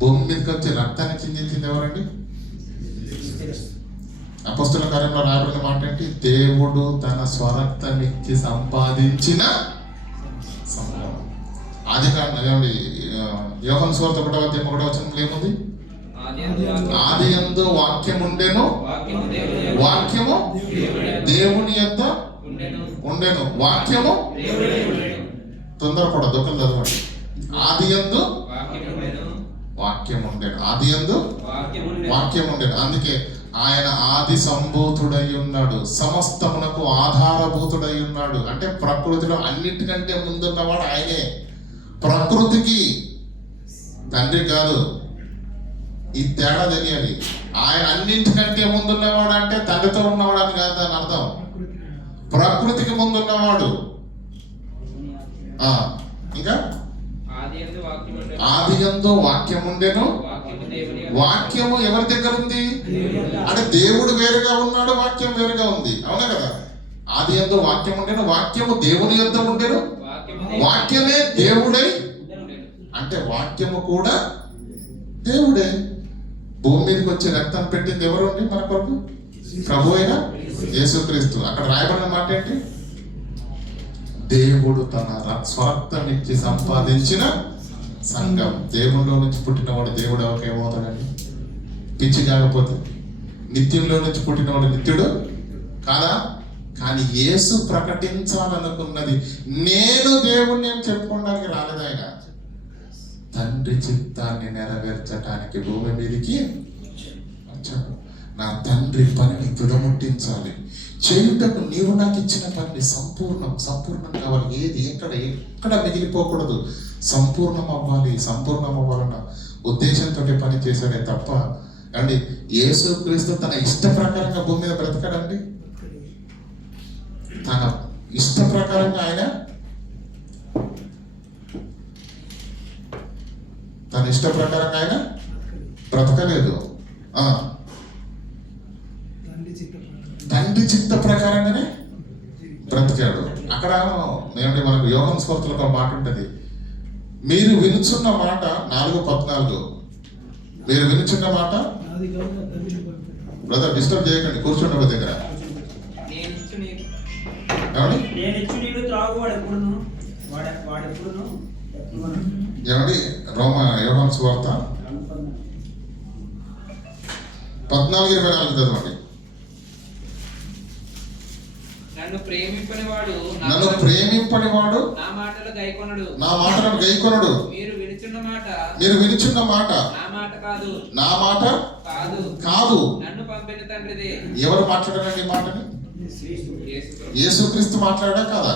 భూమి మీదకి వచ్చి రక్తాన్ని చిందించింది ఎవరండి? అపొస్తలుల కార్యంలో రాబడిన మాట ఏంటి? దేవుడు తన స్వరక్తాన్నిచ్చి సంపాదించిన సంఘం. ఆది కాండం యోహాను సువార్త 1:1 ఏముంది? ఆది యందు వాక్యం ఉండెను, వాక్యము దేవుని యొద్ద ఉండెను, వాక్యము తొందరపడదు, ఒకరు చదవండి. ఆది యందు వాక్యం ఉండెను, ఆది యందు వాక్యం ఉండెను. అందుకే ఆయన ఆది సంభూతుడై ఉన్నాడు, సమస్తమునకు ఆధారభూతుడై ఉన్నాడు. అంటే ప్రకృతిలో అన్నిటికంటే ముందున్నవాడు ఆయనే. ప్రకృతికి తండ్రి కాదు, ఈ తేడా తెలియాలి. ఆయన అన్నింటికంటే ముందున్నవాడు అంటే తండ్రితో ఉన్నవాడు అని కాదు దాని అర్థం. ప్రకృతికి ముందున్నవాడు. ఇంకా ఆది యందు వాక్యం ఉండెను, వాక్యము ఎవరి దగ్గర ఉంది? అంటే దేవుడు వేరుగా ఉన్నాడు, వాక్యం వేరుగా ఉంది. అవునా కదా? ఆది యందు వాక్యం ఉండెను, వాక్యము దేవుని యొద్ద ఉండెను, వాక్యమే దేవుడై. అంటే వాక్యము కూడా దేవుడే. భూమి మీదకి వచ్చి రక్తం పెట్టింది ఎవరు? మన కొరకు ప్రభు అయిన యేసుక్రీస్తు. అక్కడ రాయబడిన మాట ఏంటి? దేవుడు తన స్వరక్తం ఇచ్చి సంపాదించిన సంఘం. దేవుడిలో నుంచి పుట్టినవాడు దేవుడు ఎవరికేమవుతాడండి? పిచ్చి కాకపోతే. నిత్యంలో నుంచి పుట్టినవాడు నిత్యుడు కాదా? కానీ యేసు ప్రకటించాలనుకున్నది నేను దేవుణ్ణి అని చెప్పుకోవడానికి రాలేదు. ఆయన తండ్రి చిత్తాన్ని నెరవేర్చడానికి భూమి మీదకి వచ్చాడు. నా తండ్రి పనిని తుదముట్టించాలి, చేయుటకు నీవు నాకు ఇచ్చిన పనిని సంపూర్ణం కావాలి. ఏది ఎక్కడ మిగిలిపోకూడదు, సంపూర్ణం అవ్వాలన్న ఉద్దేశంతో పని చేశాడే తప్ప అండి యేసుక్రీస్తు తన ఇష్ట ప్రకారంగా భూమి మీద బ్రతకడండి. తన ఇష్ట ప్రకారంగా ఆయన తన ఇష్ట ప్రకారంగా ఆయన బ్రతకలేదు. తండ్రి చిత్త ప్రకారంగానే బ్రతికాడు. అక్కడ ఏమంటే మనకు యోహాను సువార్తలో ఒక మాట ఉంటుంది, మీరు వినుచున్న మాట 4:14, మీరు వినుచున్న మాట. బ్రదర్ డిస్టర్బ్ చేయకండి, కూర్చోండి ఒక దగ్గర. నేనిచ్చు నీళ్లు త్రాగువాడు ఎప్పుడును వాడెప్పుడును ఏమండి యోహాను సువార్త 14:24 చదవండి. నన్ను ప్రేమింపని వాడు నా మాటలను గైకొనడు. మీరు వినుచున్న మాట నా మాట కాదు. నన్ను పంపిన తండ్రిదే. ఎవరు మాట్లాడారండి ఈ మాటని? యేసుక్రీస్తు మాట్లాడా కదా?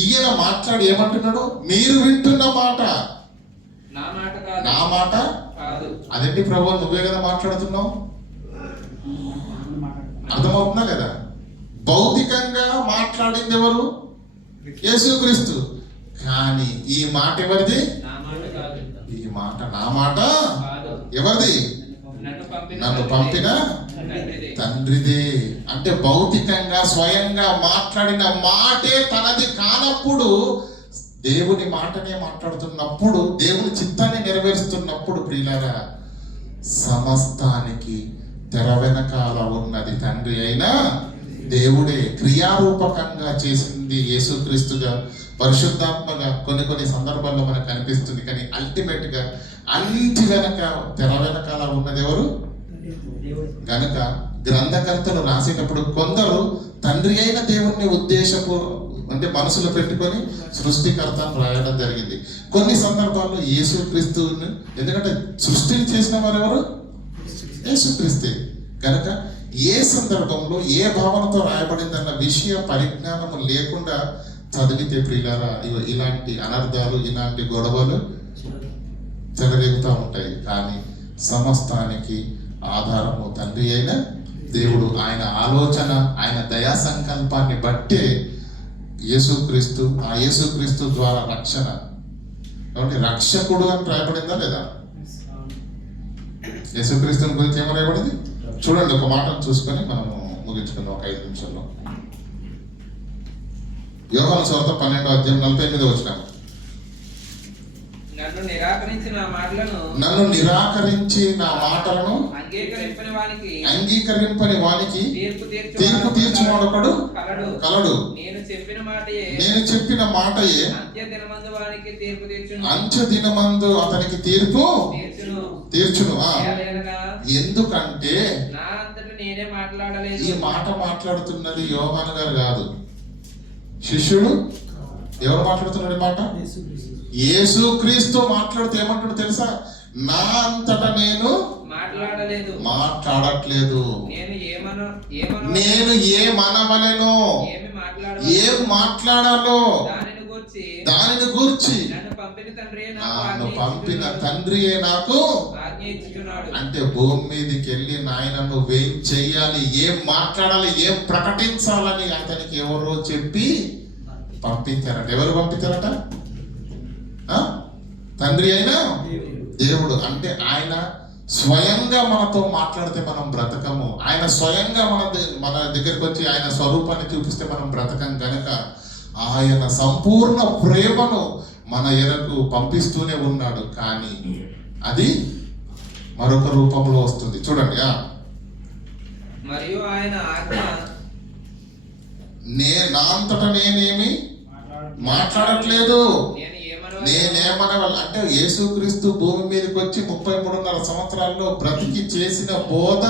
ఈయన మాట్లాడి ఏమంటున్నాడు? మీరు వింటున్న మాట నా మాట కాదు. అదేంటి ప్రభు, నువ్వే కదా మాట్లాడుతున్నావు? అర్థమవుతుందా లేదా? భౌతికంగా మాట్లాడింది ఎవరు? యేసుక్రీస్తు. కానీ ఈ మాట ఎవరిది? ఈ మాట నా మాట ఎవరిది? నన్ను పంపిన తండ్రిదే. అంటే భౌతికంగా స్వయంగా మాట్లాడిన మాటే తనది కానప్పుడు, దేవుని మాటనే మాట్లాడుతున్నప్పుడు, దేవుని చిత్తాన్ని నెరవేరుస్తున్నప్పుడు ప్రియులారా, సమస్తానికి తెర వెనకాల ఉన్నది తండ్రి అయినా దేవుడే. క్రియారూపకంగా చేసింది యేసుక్రీస్తుగా, పరిశుద్ధాత్మగా కొన్ని సందర్భాల్లో మనకు కనిపిస్తుంది. కానీ అల్టిమేట్ గా అన్నిటి వెనక తెర వెనకాల ఉన్నది ఎవరు? గనుక గ్రంథకర్తలు రాసేటప్పుడు కొందరు తండ్రి అయిన దేవుణ్ణి అంటే మనసులో పెట్టుకొని సృష్టికర్తను రాయడం జరిగింది. కొన్ని సందర్భాల్లో యేసుక్రీస్తుని, ఎందుకంటే సృష్టిని చేసిన వారు ఎవరు? యేసుక్రీస్తే. కనుక ఏ సందర్భంలో ఏ భావనతో రాయబడిందన్న విషయ పరిజ్ఞానము లేకుండా చదివితే ప్రియులారా, ఇలాంటి అనర్థాలు, ఇలాంటి గొడవలు చెలరేగుతూ ఉంటాయి. కానీ సమస్తానికి ఆధారము తండ్రి అయిన దేవుడు. ఆయన ఆలోచన, ఆయన దయా సంకల్పాన్ని బట్టే యేసుక్రీస్తు, ఆ యేసుక్రీస్తు ద్వారా రక్షణ. కాబట్టి రక్షకుడు అని రాయబడిందా లేదా? యేసుక్రీస్తుని గురించి ఏమో రాయబడింది చూడండి. ఒక మాటను చూసుకొని మనము ముగించుకుందాం ఒక 5 నిమిషాల్లో. యోహాను సువార్త 12:48 నన్ను నిరాకరించి నా మాటలను అంగీకరింపని వానికి తీర్పు తీర్చువాడొకడు కలడు. నేను చెప్పిన మాటయే అంత్య దినమందు అతనికి తీర్పు తీర్చును. ఎందుకంటే ఈ మాట మాట్లాడుతున్నది యోహాను గారు కాదు, శిష్యుడు. ఎవరు మాట్లాడుతున్నాడు ఈ మాట? యేసుక్రీస్తు మాట్లాడితే ఏమంటాడు తెలుసా? నా అంతటా నేను మాట్లాడట్లేదు. నేను ఏమనవలెనో, ఏం మాట్లాడాలో దానిని గూర్చి నన్ను పంపిన తండ్రియే నాకు. అంటే భూమి మీదకి వెళ్ళి నాయన నువ్వేం చెయ్యాలి, ఏం మాట్లాడాలి, ఏం ప్రకటించాలని అతనికి ఎవరో చెప్పి పంపించారట. ఎవరు పంపించారట? తండ్రి అయినా దేవుడు. అంటే ఆయన స్వయంగా మనతో మాట్లాడితే మనం బ్రతకము. ఆయన స్వయంగా మన దగ్గరికి వచ్చి ఆయన స్వరూపాన్ని చూపిస్తే మనం బ్రతకం. కనుక ఆయన సంపూర్ణ ప్రేమను మన ఎరకు పంపిస్తూనే ఉన్నాడు. కానీ అది మరొక రూపంలో వస్తుంది. చూడండి. మరియు ఆయన ఆజ్ఞ నా అంతటా నేనేమి మాట్లాడట్లేదు, నేనేమనగలను. అంటే యేసుక్రీస్తు భూమి మీదకి వచ్చి 33.5 సంవత్సరాల్లో బ్రతికి చేసిన బోధ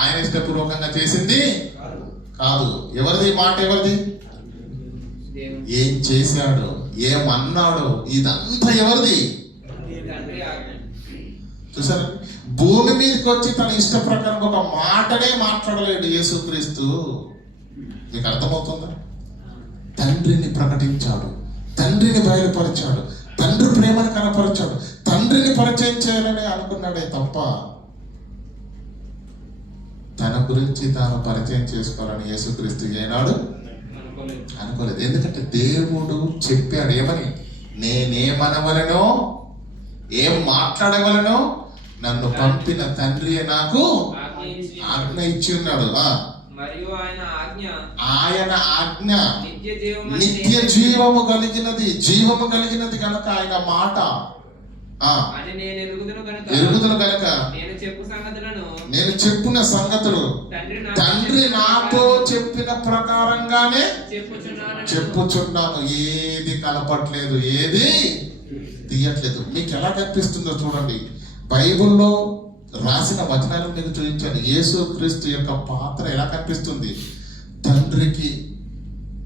ఆయన ఇష్టపూర్వకంగా చేసింది కాదు. ఎవరిది మాట? ఎవరిది? ఏం చేశాడు, ఏమన్నాడు, ఇదంతా ఎవరిది? చూసారు? భూమి మీదకి వచ్చి తన ఇష్ట ప్రకారం ఒక మాటనే మాట్లాడలేడు యేసుక్రీస్తు. మీకు అర్థమవుతుందా? తండ్రిని ప్రకటించాడు, తండ్రిని బయలుపరిచాడు, తండ్రి ప్రేమను కనపరిచాడు, తండ్రిని పరిచయం చేయాలని అనుకున్నాడే తప్ప తన గురించి తాను పరిచయం చేసుకోవాలని యేసుక్రీస్తు ఏనాడు అనుకోలేదు. ఎందుకంటే దేవుడు చెప్పాడు ఏమని, నేనేమనవలనో ఏం మాట్లాడవలనో నన్ను పంపిన తండ్రి నాకు ఆజ్ఞ ఇచ్చి ఉన్నాడు. మరియు ఆయన ఆజ్ఞ నిత్య జీవము కలిగినది కనుక ఆయన మాట ఎరుగుదును కనుక నేను చెప్పిన సంగతులు తండ్రి నాతో చెప్పిన ప్రకారంగానే చెప్పుచున్నాను. ఏది కలపట్లేదు, ఏది తీయట్లేదు. మీకు ఎలా కనిపిస్తుందో చూడండి. బైబిల్లో రాసిన వచనాలను మీకు చూపించాను. యేసు క్రీస్తు యొక్క పాత్ర ఎలా కనిపిస్తుంది? తండ్రికి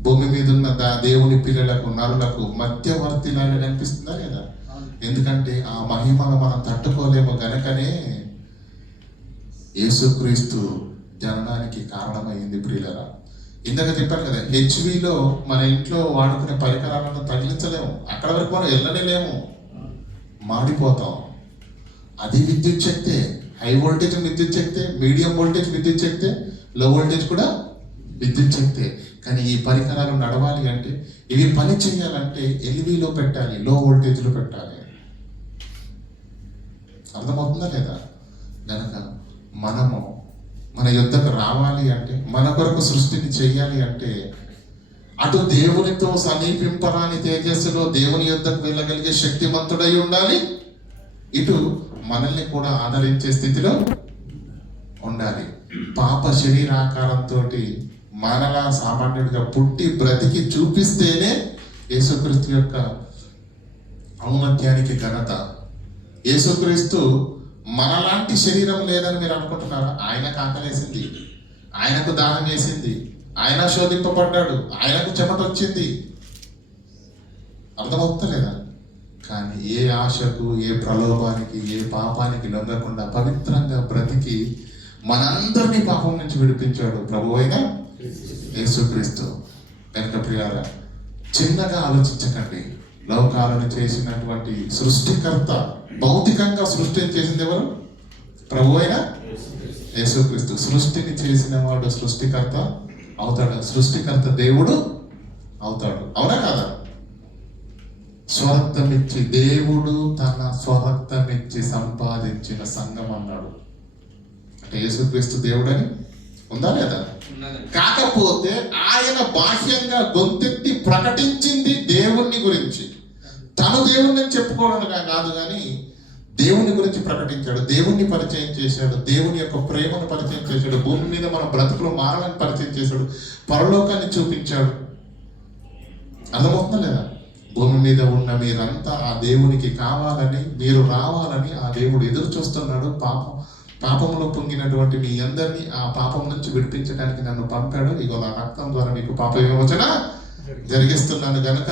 భూమి మీద ఉన్న దేవుని పిల్లలకు నరులకు మధ్యవర్తిలాగా కనిపిస్తుందా లేదా? ఎందుకంటే ఆ మహిమను మనం తట్టుకోలేము గనకనే యేసుక్రీస్తు జననానికి కారణమైంది. ప్రియులరా, ఇందాక చెప్పాను కదా, హెచ్విలో మన ఇంట్లో వాడుకునే పరికరాలను తగిలించలేము. అక్కడ వరకు మనం వెళ్ళలేము, మాడిపోతాం. అది విద్యుత్ శక్తే. హై వోల్టేజ్ విద్యుత్ శక్తే, మీడియం వోల్టేజ్ విద్యుత్ శక్తే, లో వోల్టేజ్ కూడా విద్యుత్ శక్తే. కానీ ఈ పరికరాలు నడవాలి అంటే, ఇవి పని చేయాలంటే ఎల్వీలో పెట్టాలి, లో వోల్టేజ్లో పెట్టాలి. అర్థమవుతుందా లేదా? కనుక మనము మన యుద్ధకు రావాలి అంటే, మన కొరకు సృష్టిని చెయ్యాలి అంటే, అటు దేవునితో సమీపింపరాని తేజస్సులో దేవుని యుద్ధకు వెళ్ళగలిగే శక్తిమంతుడై ఉండాలి, ఇటు మనల్ని కూడా ఆదరించే స్థితిలో ఉండాలి. పాప శరీరాకారంతో మనలా సామాన్యుడిగా పుట్టి బ్రతికి చూపిస్తేనే యేసుక్రీస్తు యొక్క ఔన్నత్యానికి ఘనత. యేసుక్రీస్తు మనలాంటి శరీరం లేదని మీరు అనుకుంటున్నారా? ఆయనకు ఆకలేసింది, ఆయనకు దానం చేసింది, ఆయన శోధింపబడ్డాడు, ఆయనకు చెమట వచ్చింది. అర్థమవుతలేదా? కానీ ఏ ఆశకు, ఏ ప్రలోభానికి, ఏ పాపానికి లొంగకుండా పవిత్రంగా బ్రతికి మనందరినీ పాపం నుంచి విడిపించాడు ప్రభు అయిన యేసుక్రీస్తు. కనుక ప్రియారా, చిన్నగా ఆలోచించకండి. లోకాలను చేసినటువంటి సృష్టికర్త, భౌతికంగా సృష్టిని చేసింది ఎవరు? ప్రభు అయిన యేసుక్రీస్తు. సృష్టిని చేసిన వాడు సృష్టికర్త అవుతాడు, సృష్టికర్త దేవుడు అవుతాడు. అవునా కాదా? స్వరక్తమిచ్చి, దేవుడు తన స్వరక్తమిచ్చి సంపాదించిన సంఘం అన్నాడు. అంటే యేసుక్రీస్తు దేవుడని ఉందా లేదా? కాకపోతే ఆయన బాహ్యంగా గొంతెత్తి ప్రకటించింది దేవుణ్ణి గురించి. తను దేవుణ్ణి చెప్పుకోవడం కాదు, కానీ దేవుని గురించి ప్రకటించాడు, దేవుణ్ణి పరిచయం చేశాడు, దేవుని యొక్క ప్రేమను పరిచయం చేశాడు, భూమి మీద మన బ్రతుకులు మారాలని పరిచయం చేశాడు, పరలోకాన్ని చూపించాడు. అర్థమవుతుందా లేదా? భూమి మీద ఉన్న మీరంతా ఆ దేవునికి కావాలని, మీరు రావాలని ఆ దేవుడు ఎదురు చూస్తున్నాడు. పాపంలో పొంగినటువంటి మీ అందరినీ ఆ పాపం నుంచి విడిపించడానికి నన్ను పంపాడు. ఇగో నా రక్తం ద్వారా మీకు పాప విమోచన జరిగిస్తున్నాను. గనక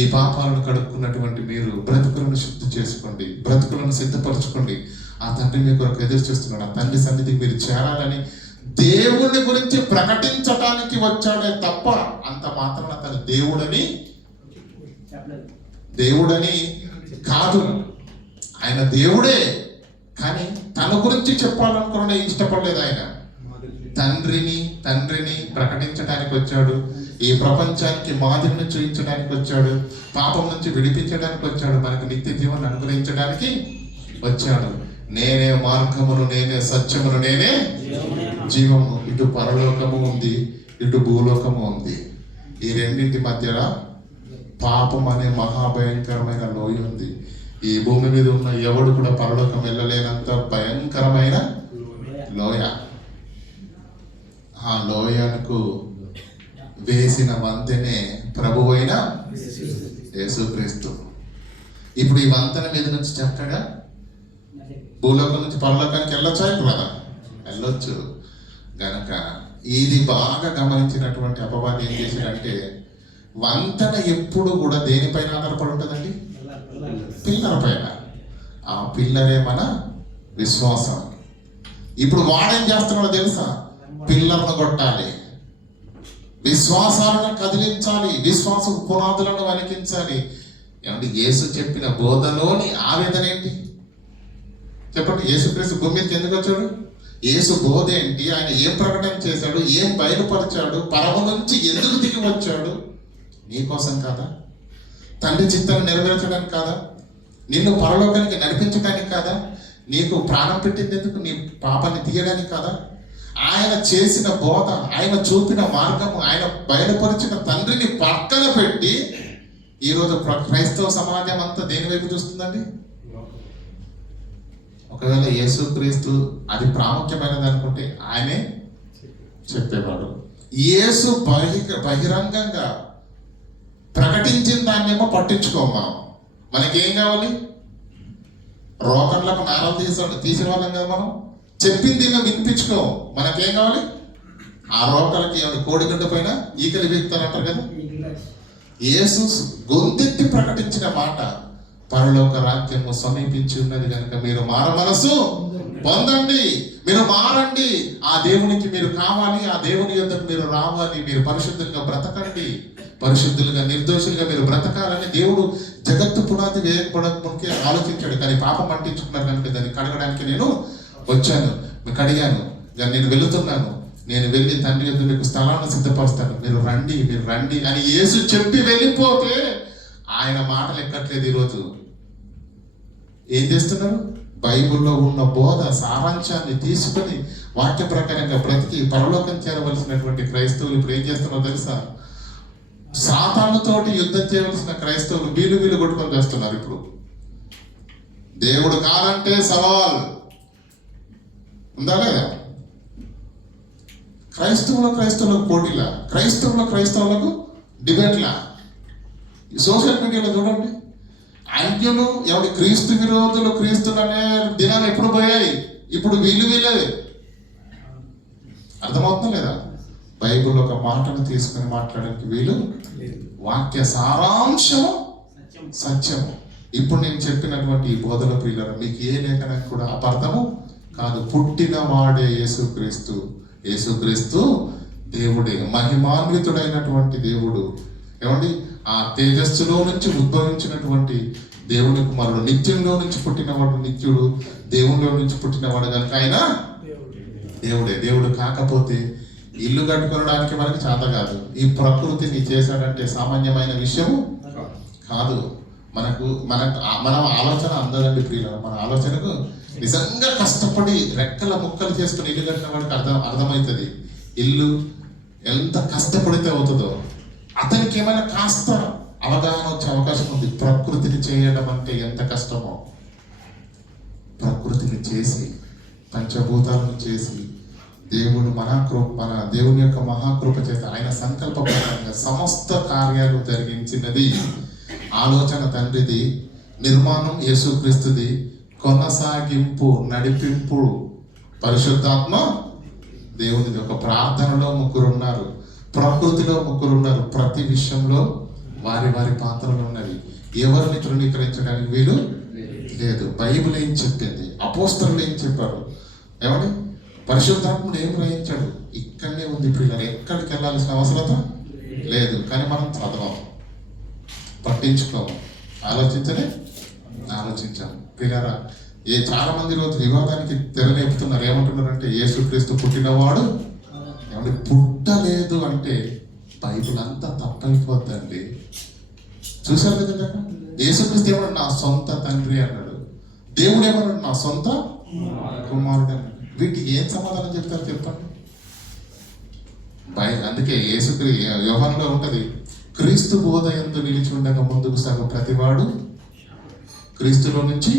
ఈ పాపాలను కడుక్కున్నటువంటి మీరు బ్రతుకులను శుద్ధి చేసుకోండి, బ్రతుకులను సిద్ధపరచుకోండి. ఆ తండ్రి మీ కొరకు ఎదురు చూస్తున్నాడు. ఆ తండ్రి సన్నిధికి మీరు చేరాలని దేవుని గురించి ప్రకటించటానికి వచ్చాడే తప్ప అంత మాత్రం తన దేవుడని కాదు. ఆయన దేవుడే, కానీ తన గురించి చెప్పాలనుకునే ఇష్టపడలేదు. ఆయన తండ్రిని ప్రకటించడానికి వచ్చాడు, ఈ ప్రపంచానికి మాదిరిని చూపించడానికి వచ్చాడు, పాపం నుంచి విడిపించడానికి వచ్చాడు, మనకు నిత్య జీవనం అనుగ్రహించడానికి వచ్చాడు. నేనే మార్గమును, నేనే సత్యమును, నేనే జీవము. ఇటు పరలోకము ఉంది, ఇటు భూలోకము ఉంది. ఈ రెండింటి మధ్యలో పాపం అనే మహాభయంకరమైన లోయ ఉంది. ఈ భూమి మీద ఉన్న ఎవడు కూడా పరలోకం వెళ్ళలేనంత భయంకరమైన లోయ. ఆ లోయకు వేసిన వంతెనే ప్రభువైన యేసుక్రీస్తు. ఇప్పుడు ఈ వంతెన మీద నుంచి చక్కగా భూలోకం నుంచి పరలోకానికి వెళ్ళొచ్చా? కదా, వెళ్ళొచ్చు. గనక ఇది బాగా గమనించినటువంటి అపవాది ఏం చేశాడంటే, వంతెన ఎప్పుడు కూడా దేనిపైన ఆధారపడి ఉంటుందండి? పిల్లల పైన. ఆ పిల్లరే మన విశ్వాసం. ఇప్పుడు వాడేం చేస్తున్నాడో తెలుసా? పిల్లలను కొట్టాలి, విశ్వాసాలను కదిలించాలి, విశ్వాస పునాదులను వణికించాలి. ఏమంటే యేసు చెప్పిన బోధలోని ఆవేదన ఏంటి చెప్పండి? యేసుక్రీస్తు భూమి మీదకి ఎందుకు వచ్చాడు? యేసు బోధ ఏంటి, ఆయన ఏం ప్రకటన చేశాడు, ఏం బయలుపరిచాడు, పరమ నుంచి ఎందుకు దిగి వచ్చాడు? నీకోసం కాదా? తండ్రి చిత్తాన్ని నెరవేర్చడానికి కాదా? నిన్ను పరలోకానికి నడిపించడానికి కాదా? నీకు ప్రాణం పెట్టింది ఎందుకు? నీ పాపాన్ని తీయడానికి కాదా? ఆయన చేసిన బోధ, ఆయన చూపిన మార్గము, ఆయన బయలుపరిచిన తండ్రిని పక్కన పెట్టి ఈరోజు క్రైస్తవ సమాజం అంతా దేని వైపు చూస్తుందండి? ఒకవేళ యేసుక్రీస్తు అది ప్రాముఖ్యమైనది అనుకుంటే ఆయనే చెప్పేవాడు. యేసు బహిరంగంగా ప్రకటించిన దాన్నేమో పట్టించుకోం మనం. మనకేం కావాలి? రోకర్లకు నారాలు తీసిన వాళ్ళం కదా మనం. చెప్పింది వినిపించుకోం. మనకేం కావాలి? ఆ రోకలకి ఏమైనా కోడిగడ్డ పైన ఈకలు వీక్తారంటారు కదా. యేసు గొంతెత్తి ప్రకటించిన మాట, పరలోక రాజ్యము సమీపించి ఉన్నది కనుక మీరు మార మనసు పొందండి, మీరు మారండి, ఆ దేవునికి మీరు కావాలి, ఆ దేవుని యొద్దకు మీరు రావాలి, మీరు పరిశుద్ధులుగా బ్రతకండి, పరిశుద్ధులుగా నిర్దోషులుగా మీరు బ్రతకాలని దేవుడు జగత్తు పునాది వేయబడకే ఆలోచించాడు. కానీ పాపం అంటించుకున్నారు కనుక దాన్ని కడగడానికి నేను వచ్చాను, మీకు అడిగాను, నేను వెళుతున్నాను, నేను వెళ్ళి తండ్రి యొద్ద మీకు స్థలాన్ని సిద్ధపరుస్తాను, మీరు రండి అని యేసు చెప్పి వెళ్ళిపోతే ఆయన మాటలు ఎక్కట్లేదు. ఈరోజు ఏం చేస్తున్నారు? బైబిల్లో ఉన్న బోధ సారాంశాన్ని తీసుకొని వాక్య ప్రకారంగా బ్రతికి పరలోకం చేరవలసినటువంటి క్రైస్తవులు ఇప్పుడు ఏం చేస్తున్నారో తెలుసా? సాతానుతోటి యుద్ధం చేయవలసిన క్రైస్తవులు వీలు కొట్టుకొని చేస్తున్నారు. ఇప్పుడు దేవుడు కాదంటే సవాల్ ఉందా లేదా? క్రైస్తవులకు పోటీలా, క్రైస్తవులకు డిబేట్లా. సోషల్ మీడియాలో చూడండి, అన్యులు ఎవరి క్రీస్తు విరోధులు క్రీస్తులనే దినాలు ఎప్పుడు పోయాయి. ఇప్పుడు వీళ్ళే. అర్థమవుతుందా లేదా? బైబిల్ ఒక మాటను తీసుకుని మాట్లాడడానికి వీలు. వాక్య సారాంశం సత్యము. ఇప్పుడు నేను చెప్పినటువంటి ఈ బోధల ప్రియులను మీకు ఏ లేఖనం కూడా అపార్థము కాదు. పుట్టిన వాడే యేసుక్రీస్తు దేవుడే, మహిమాన్వితుడైనటువంటి దేవుడు. ఏమండి? ఆ తేజస్సులో నుంచి ఉద్భవించినటువంటి దేవుని కుమారుడు, నిత్యంలో నుంచి పుట్టినవాడు నిత్యుడు, దేవునిలో నుంచి పుట్టినవాడు కనుక ఆయన దేవుడే. దేవుడు కాకపోతే ఇల్లు కట్టుకోవడానికి మనకి చేత కాదు. ఈ ప్రకృతిని చేశాడంటే సామాన్యమైన విషయము కాదు. మన ఆలోచన అందదండి ప్రియుల. మన ఆలోచనకు నిజంగా కష్టపడి రెక్కల ముక్కలు చేసుకుని ఇల్లు కట్టిన వాడికి అర్థమవుతుంది ఇల్లు ఎంత కష్టపడితే అవుతుందో. అతనికి ఏమైనా కాస్త అవగాహన వచ్చే అవకాశం ఉంది. ప్రకృతిని చేయడం అంటే ఎంత కష్టమో. ప్రకృతిని చేసి, పంచభూతాలను చేసి, దేవుడు మన దేవుని యొక్క మహాకృప చేత ఆయన సంకల్ప ప్రకారంగా సమస్త కార్యాలు జరిగించినది. ఆలోచన తండ్రిది, నిర్మాణం యేసుక్రీస్తుది, కొనసాగింపు నడిపింపు పరిశుద్ధాత్మ దేవునిది. ఒక ప్రార్థనలో 3 ఉన్నారు, ప్రకృతిలో 3 ఉన్నారు. ప్రతి విషయంలో వారి పాత్రలు ఉన్నవి. ఎవరిని తృణీకరించడానికి వీలు లేదు. బైబిల్ ఏం చెప్పింది, అపోస్తలులు ఏం చెప్పారు, ఏమండి? పరిశుద్ధాత్ముడు ఏం గ్రహించాడు ఇక్కడనే ఉంది పిల్లలు. ఎక్కడికి వెళ్ళాల్సిన అవసరం లేదు. కానీ మనం చదవం, పట్టించుకోము, ఆలోచించాము పిల్లరా. చాలా మంది రోజు వివాదానికి తెరలేపుతున్నారు. ఏమంటున్నారంటే యేసుక్రీస్తు పుట్టినవాడు, ఏమంటే పుట్టలేదు అంటే బైబిల్ అంతా తప్పైపోద్దండి. చూసారు కదా, యేసుక్రీస్తు ఏమన్నాడు? నా సొంత తండ్రి అన్నాడు. దేవుడు ఏమన్నాడు? నా సొంత కుమారుడు అన్నాడు. వీటికి ఏం సమాధానం చెప్తారు చెప్పండి? అందుకే యోహానులో ఉంటది, క్రీస్తు బోధ యందు నిలిచి ఉండగా ముందుకు సాగు ప్రతివాడు క్రీస్తులో నుంచి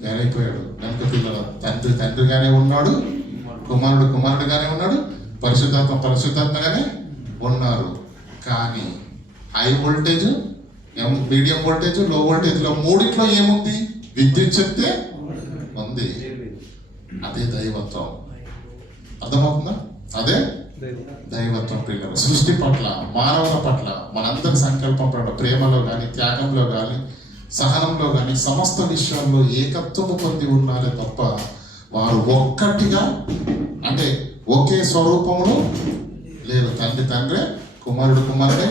వేరైపోయాడు. కనుక పిల్లల తండ్రిగానే ఉన్నాడు, కుమారుడుగానే ఉన్నాడు, పరిశుద్ధాత్మగానే ఉన్నారు. కానీ హై వోల్టేజ్, మీడియం వోల్టేజ్, లో వోల్టేజ్ లో 3 ఏముంది? విద్యుత్ శక్తి ఉంది. అదే దైవత్వం. అర్థమవుతుందా? అదే దైవత్వం పిల్లలు. సృష్టి పట్ల, మానవుల పట్ల మనందరి సంకల్పం పట్ల, ప్రేమలో కానీ, త్యాగంలో కానీ, సహనంలో కానీ, సమస్త విషయాల్లో ఏకత్వము పొంది ఉన్నారే తప్ప వారు ఒక్కటిగా, అంటే ఒకే స్వరూపంలో లేదు. తండ్రే, కుమారుడే,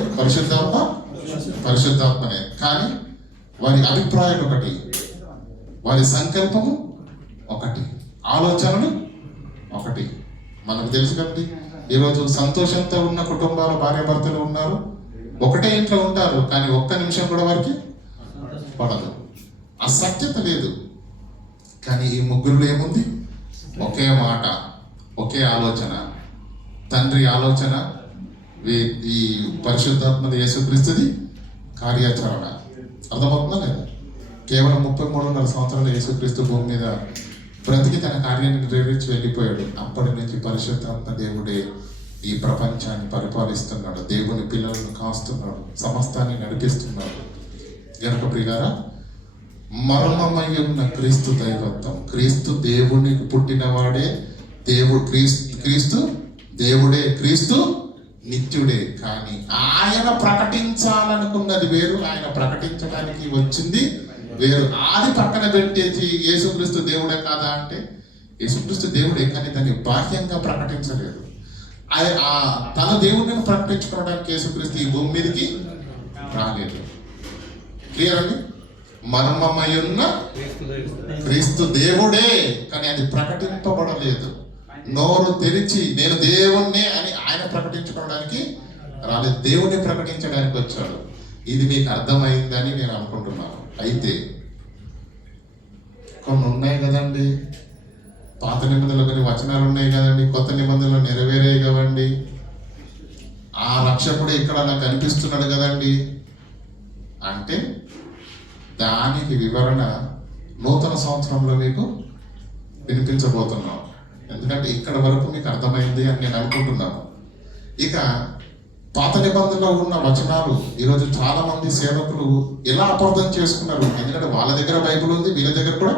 పరిశుద్ధాత్మనే. కానీ వారి అభిప్రాయం ఒకటి, వారి సంకల్పము ఒకటి, ఆలోచనలు ఒకటి. మనకు తెలుసు కదండి, ఈరోజు సంతోషంతో ఉన్న కుటుంబాలు భార్యాభర్తలు ఉన్నారు, ఒకటే ఇంట్లో ఉంటారు, కానీ ఒక్క నిమిషం కూడా వారికి పడదు, అసత్యత లేదు. కానీ ఈ ముగ్గురులో ఏముంది? ఒకే మాట, ఒకే ఆలోచన, తండ్రి ఆలోచన, ఈ పరిశుద్ధాత్మ యేసుక్రీస్తుది కార్యాచరణ. అర్థమవుతుందా లేదా? కేవలం 33.5 సంవత్సరాలు యేసుక్రీస్తు భూమి మీద బ్రతికి తన కార్యాన్ని నెరవేర్చి వెళ్ళిపోయాడు. అప్పటి నుంచి పరిశుద్ధాత్మ దేవుడే ఈ ప్రపంచాన్ని పరిపాలిస్తున్నాడు, దేవుని పిల్లలను కాస్తున్నాడు, సమస్తాన్ని నడిపిస్తున్నాడు. గనుక ప్రియులారా, మర్మమై ఉన్న క్రీస్తు దైవత్వం, క్రీస్తు దేవునికి పుట్టినవాడే, దేవుడు క్రీస్తు దేవుడే, క్రీస్తు నిత్యుడే. కానీ ఆయన ప్రకటించాలనుకున్నది వేరు, ఆయన ప్రకటించడానికి వచ్చింది వేరు. ఆది పక్కన పెట్టేసి యేసుక్రీస్తు దేవుడే కాదా అంటే యేసుక్రీస్తు దేవుడే, కానీ దాన్ని బాహ్యంగా ప్రకటించలేదు. తన దేవుడిని ప్రకటించుకోవడానికి యేసుక్రీస్తు ఈ భూమి మీదకి రాలేదు. క్లియర్ అండి? మర్మమయున్న క్రీస్తు దేవుడే, కానీ అది ప్రకటింపబడలేదు. నోరు తెరిచి నేను దేవుణ్ణి అని ఆయన ప్రకటించుకోవడానికి రాలేదు, దేవుణ్ణి ప్రకటించడానికి వచ్చాడు. ఇది మీకు అర్థమైందని నేను అనుకుంటున్నాను. అయితే కొన్ని ఉన్నాయి కదండి, పాత నిబంధనలు కొన్ని వచనాలు ఉన్నాయి కదండి, కొత్త నిబంధనలు నెరవేరాయి కదండి, ఆ రక్షకుడు ఇక్కడ నాకు కనిపిస్తున్నాడు కదండి అంటే దానికి వివరణ నూతన సంవత్సరంలో మీకు వినిపించబోతున్నాం. ఎందుకంటే ఇక్కడ వరకు మీకు అర్థమైంది అని నేను అనుకుంటున్నాను. ఇక పాత నిబంధనలో ఉన్న వచనాలు ఈరోజు చాలా మంది సేవకులు ఎలా అపార్థం చేసుకున్నారు. ఎందుకంటే వాళ్ళ దగ్గర బైబిల్ ఉంది, వీళ్ళ దగ్గర కూడా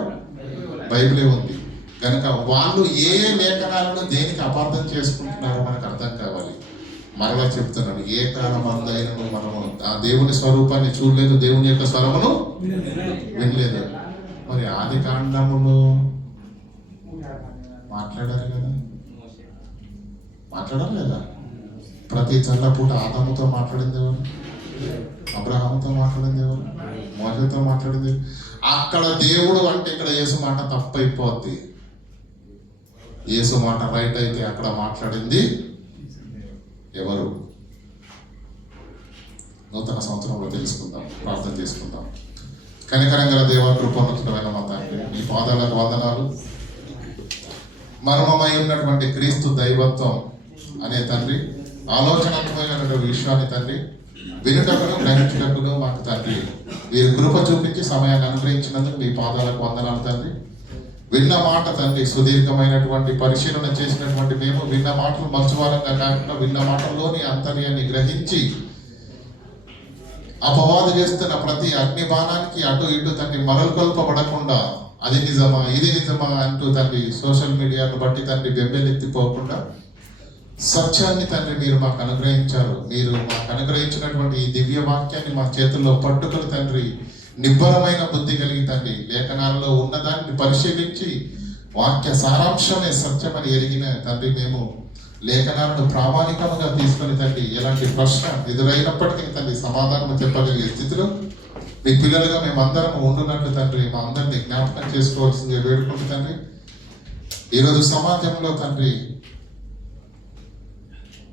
బైబిలే ఉంది. కనుక వాళ్ళు ఏ లేఖనాలను దేనికి అపార్థం చేసుకుంటున్నారో మనకు అర్థం కావాలి. మరలా చెప్తున్నాను, ఏ కాలం అందైనను మనము ఆ దేవుని స్వరూపాన్ని చూడలేదు, దేవుని యొక్క స్వరమును వినలేదు. మరి ఆది కాండములు మాట్లాడారు కదా, మాట్లాడారు లేదా? ప్రతి చల్లపూట ఆదాముతో మాట్లాడింది ఎవరు? అబ్రహాముతో మాట్లాడింది ఎవరు? మోషేతో మాట్లాడింది. అక్కడ దేవుడు అంటే ఇక్కడ యేసు మాట తప్పైపోద్ది, యేసు మాట రైట్ అయితే అక్కడ మాట్లాడింది ఎవరు? నూతన సంవత్సరంలో తెలుసుకుందాం, ప్రార్థన చేసుకుందాం. కనికరం గల దేవ, కృపోన్నతమైన మా తండ్రి, మీ పాదాలకు వందనాలు. మర్మమై ఉన్నటువంటి క్రీస్తు దైవత్వం అనే తండ్రి ఆలోచనమైన విషయాన్ని తండ్రి వినుటకును గ్రహించుటకును మాకు తండ్రి మీరు కృప చూపించి సమయాన్ని అనుగ్రహించినందుకు మీ పాదాలకు వందనాలు తండ్రి. విన్న మాట తండ్రి సుదీర్ఘమైనటువంటి పరిశీలన చేసినటువంటి మేము విన్న మాటలు మర్చువారంగా కాకుండా విన్న మాటల్లోని అంతర్యాన్ని గ్రహించి అపవాదు చేస్తున్న ప్రతి అగ్ని బాణానికి అటు ఇటు తండ్రి మరల్కొల్పబడకుండా అది నిజమా ఇది నిజమా అంటూ తండ్రి సోషల్ మీడియాను బట్టి తండ్రి బెంబెలెత్తిపోకుండా సత్యాన్ని తండ్రి మీరు మాకు అనుగ్రహించారు. మీరు మాకు అనుగ్రహించినటువంటి ఈ దివ్య వాక్యాన్ని మా చేతుల్లో పట్టుకుని తండ్రి నిబ్బరమైన బుద్ధి కలిగి తండ్రి లేఖనాలలో ఉన్నదాన్ని పరిశీలించి వాక్య సారాంశమే సత్యమని ఎరిగిన తండ్రి మేము లేఖనాలను ప్రామాణికంగా తీసుకొని తండ్రి ఎలాంటి ప్రశ్న ఎదురైనప్పటికీ తండ్రి సమాధానం చెప్పగలిగే స్థితిలో మీ పిల్లలుగా మేమందరం ఉండున్నట్లు తండ్రి మా అందరినీ జ్ఞాపకం చేసుకోవాల్సిందిగా వేడుకుంటూ తండ్రి ఈరోజు సమాజంలో తండ్రి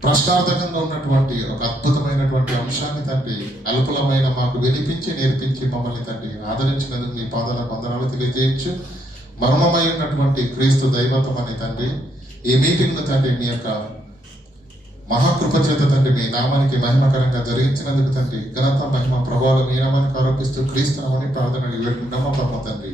ప్రశ్నార్థకంగా ఉన్నటువంటి ఒక అద్భుతమైనటువంటి అంశాన్ని తండ్రి అల్పులమైన మాకు వినిపించి నేర్పించి మమ్మల్ని తండ్రి ఆదరించినందుకు మీ పాదాలకు వందనాలు తెలియజేయచ్చు. మర్మమై ఉన్నటువంటి క్రీస్తు దైవత్వం అని తండ్రి ఈ మీటింగ్ను తండ్రి మీ యొక్క మహాకృప చేత తండ్రి మీ నామానికి మహిమకరంగా జరిగించినందుకు తండ్రి ఘనత మహిమ ప్రభావాలు మీ నామానికి ఆరోపిస్తూ క్రీస్తు నామని ప్రార్థన వేడుకుంటాము తండ్రి.